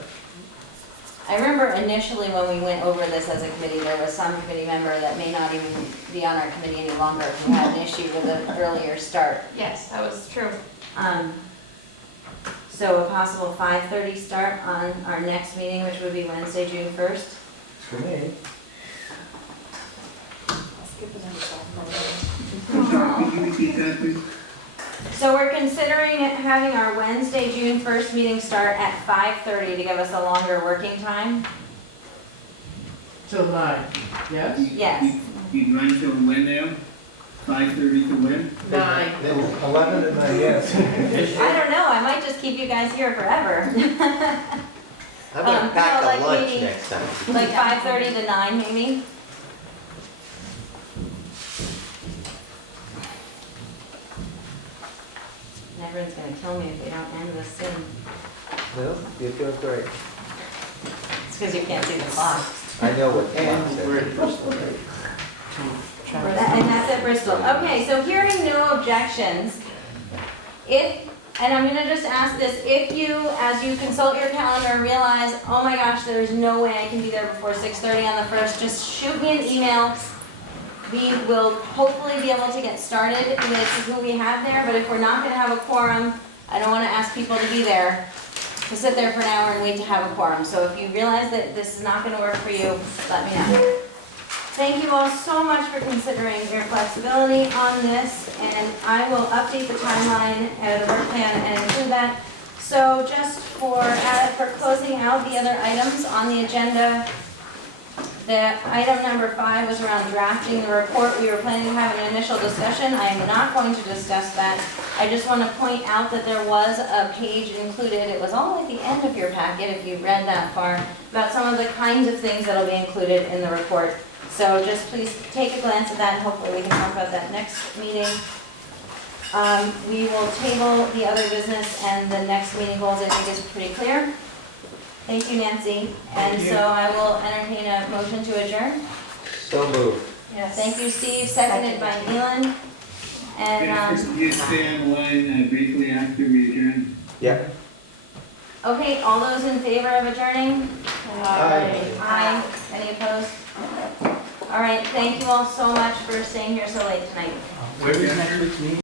I remember initially when we went over this as a committee, there was some committee member that may not even be on our committee any longer who had an issue with an earlier start. Yes, that was true. So a possible 5:30 start on our next meeting, which would be Wednesday, June 1st. For me. I'm sorry, could you repeat that, please? So we're considering having our Wednesday, June 1st meeting start at 5:30 to give us a longer working time? Till 9, yes? Yes. You'd run till when now? 5:30 to when? 9. 11 and 9, yes. I don't know, I might just keep you guys here forever. I'm gonna pack no, like a lunch maybe- next time. Like 5:30 to 9 maybe? And everyone's gonna kill me if we don't end this soon. No, you're doing great. It's because you can't see the clock. I know what. And we're at Bristol, right? And that's at Bristol. Okay, so hearing no objections, and I'm gonna just ask this, if you, as you consult your calendar, realize, oh my gosh, there's no way I can be there before 6:30 on the 1st, just shoot me an email. We will hopefully be able to get started with who we have there, but if we're not gonna have a quorum, I don't wanna ask people to be there, to sit there for an hour and wait to have a quorum. So if you realize that this is not gonna work for you, let me know. Thank you all so much for considering your flexibility on this, and I will update the timeline and the work plan and include that. So just for closing out the other items on the agenda, the item number 5 was around drafting the report. We were planning to have an initial discussion. I am not going to discuss that. I just want to point out that there was a page included, it was all at the end of your packet if you read that far, about some of the kinds of things that will be included in the report. So just please take a glance at that, and hopefully we can talk about that next meeting. We will table the other business, and the next meeting goals, I think, is pretty clear. Thank you, Nancy. And so I will entertain a motion to adjourn. So moved. Yes. Thank you, Steve, seconded by Elon. Can I And, just stay on the line briefly after we adjourn? Yeah. okay, all those in favor of adjourning? Aye. Aye. Any opposed? All right, thank you all so much for staying here so late tonight. Where is next week's meeting?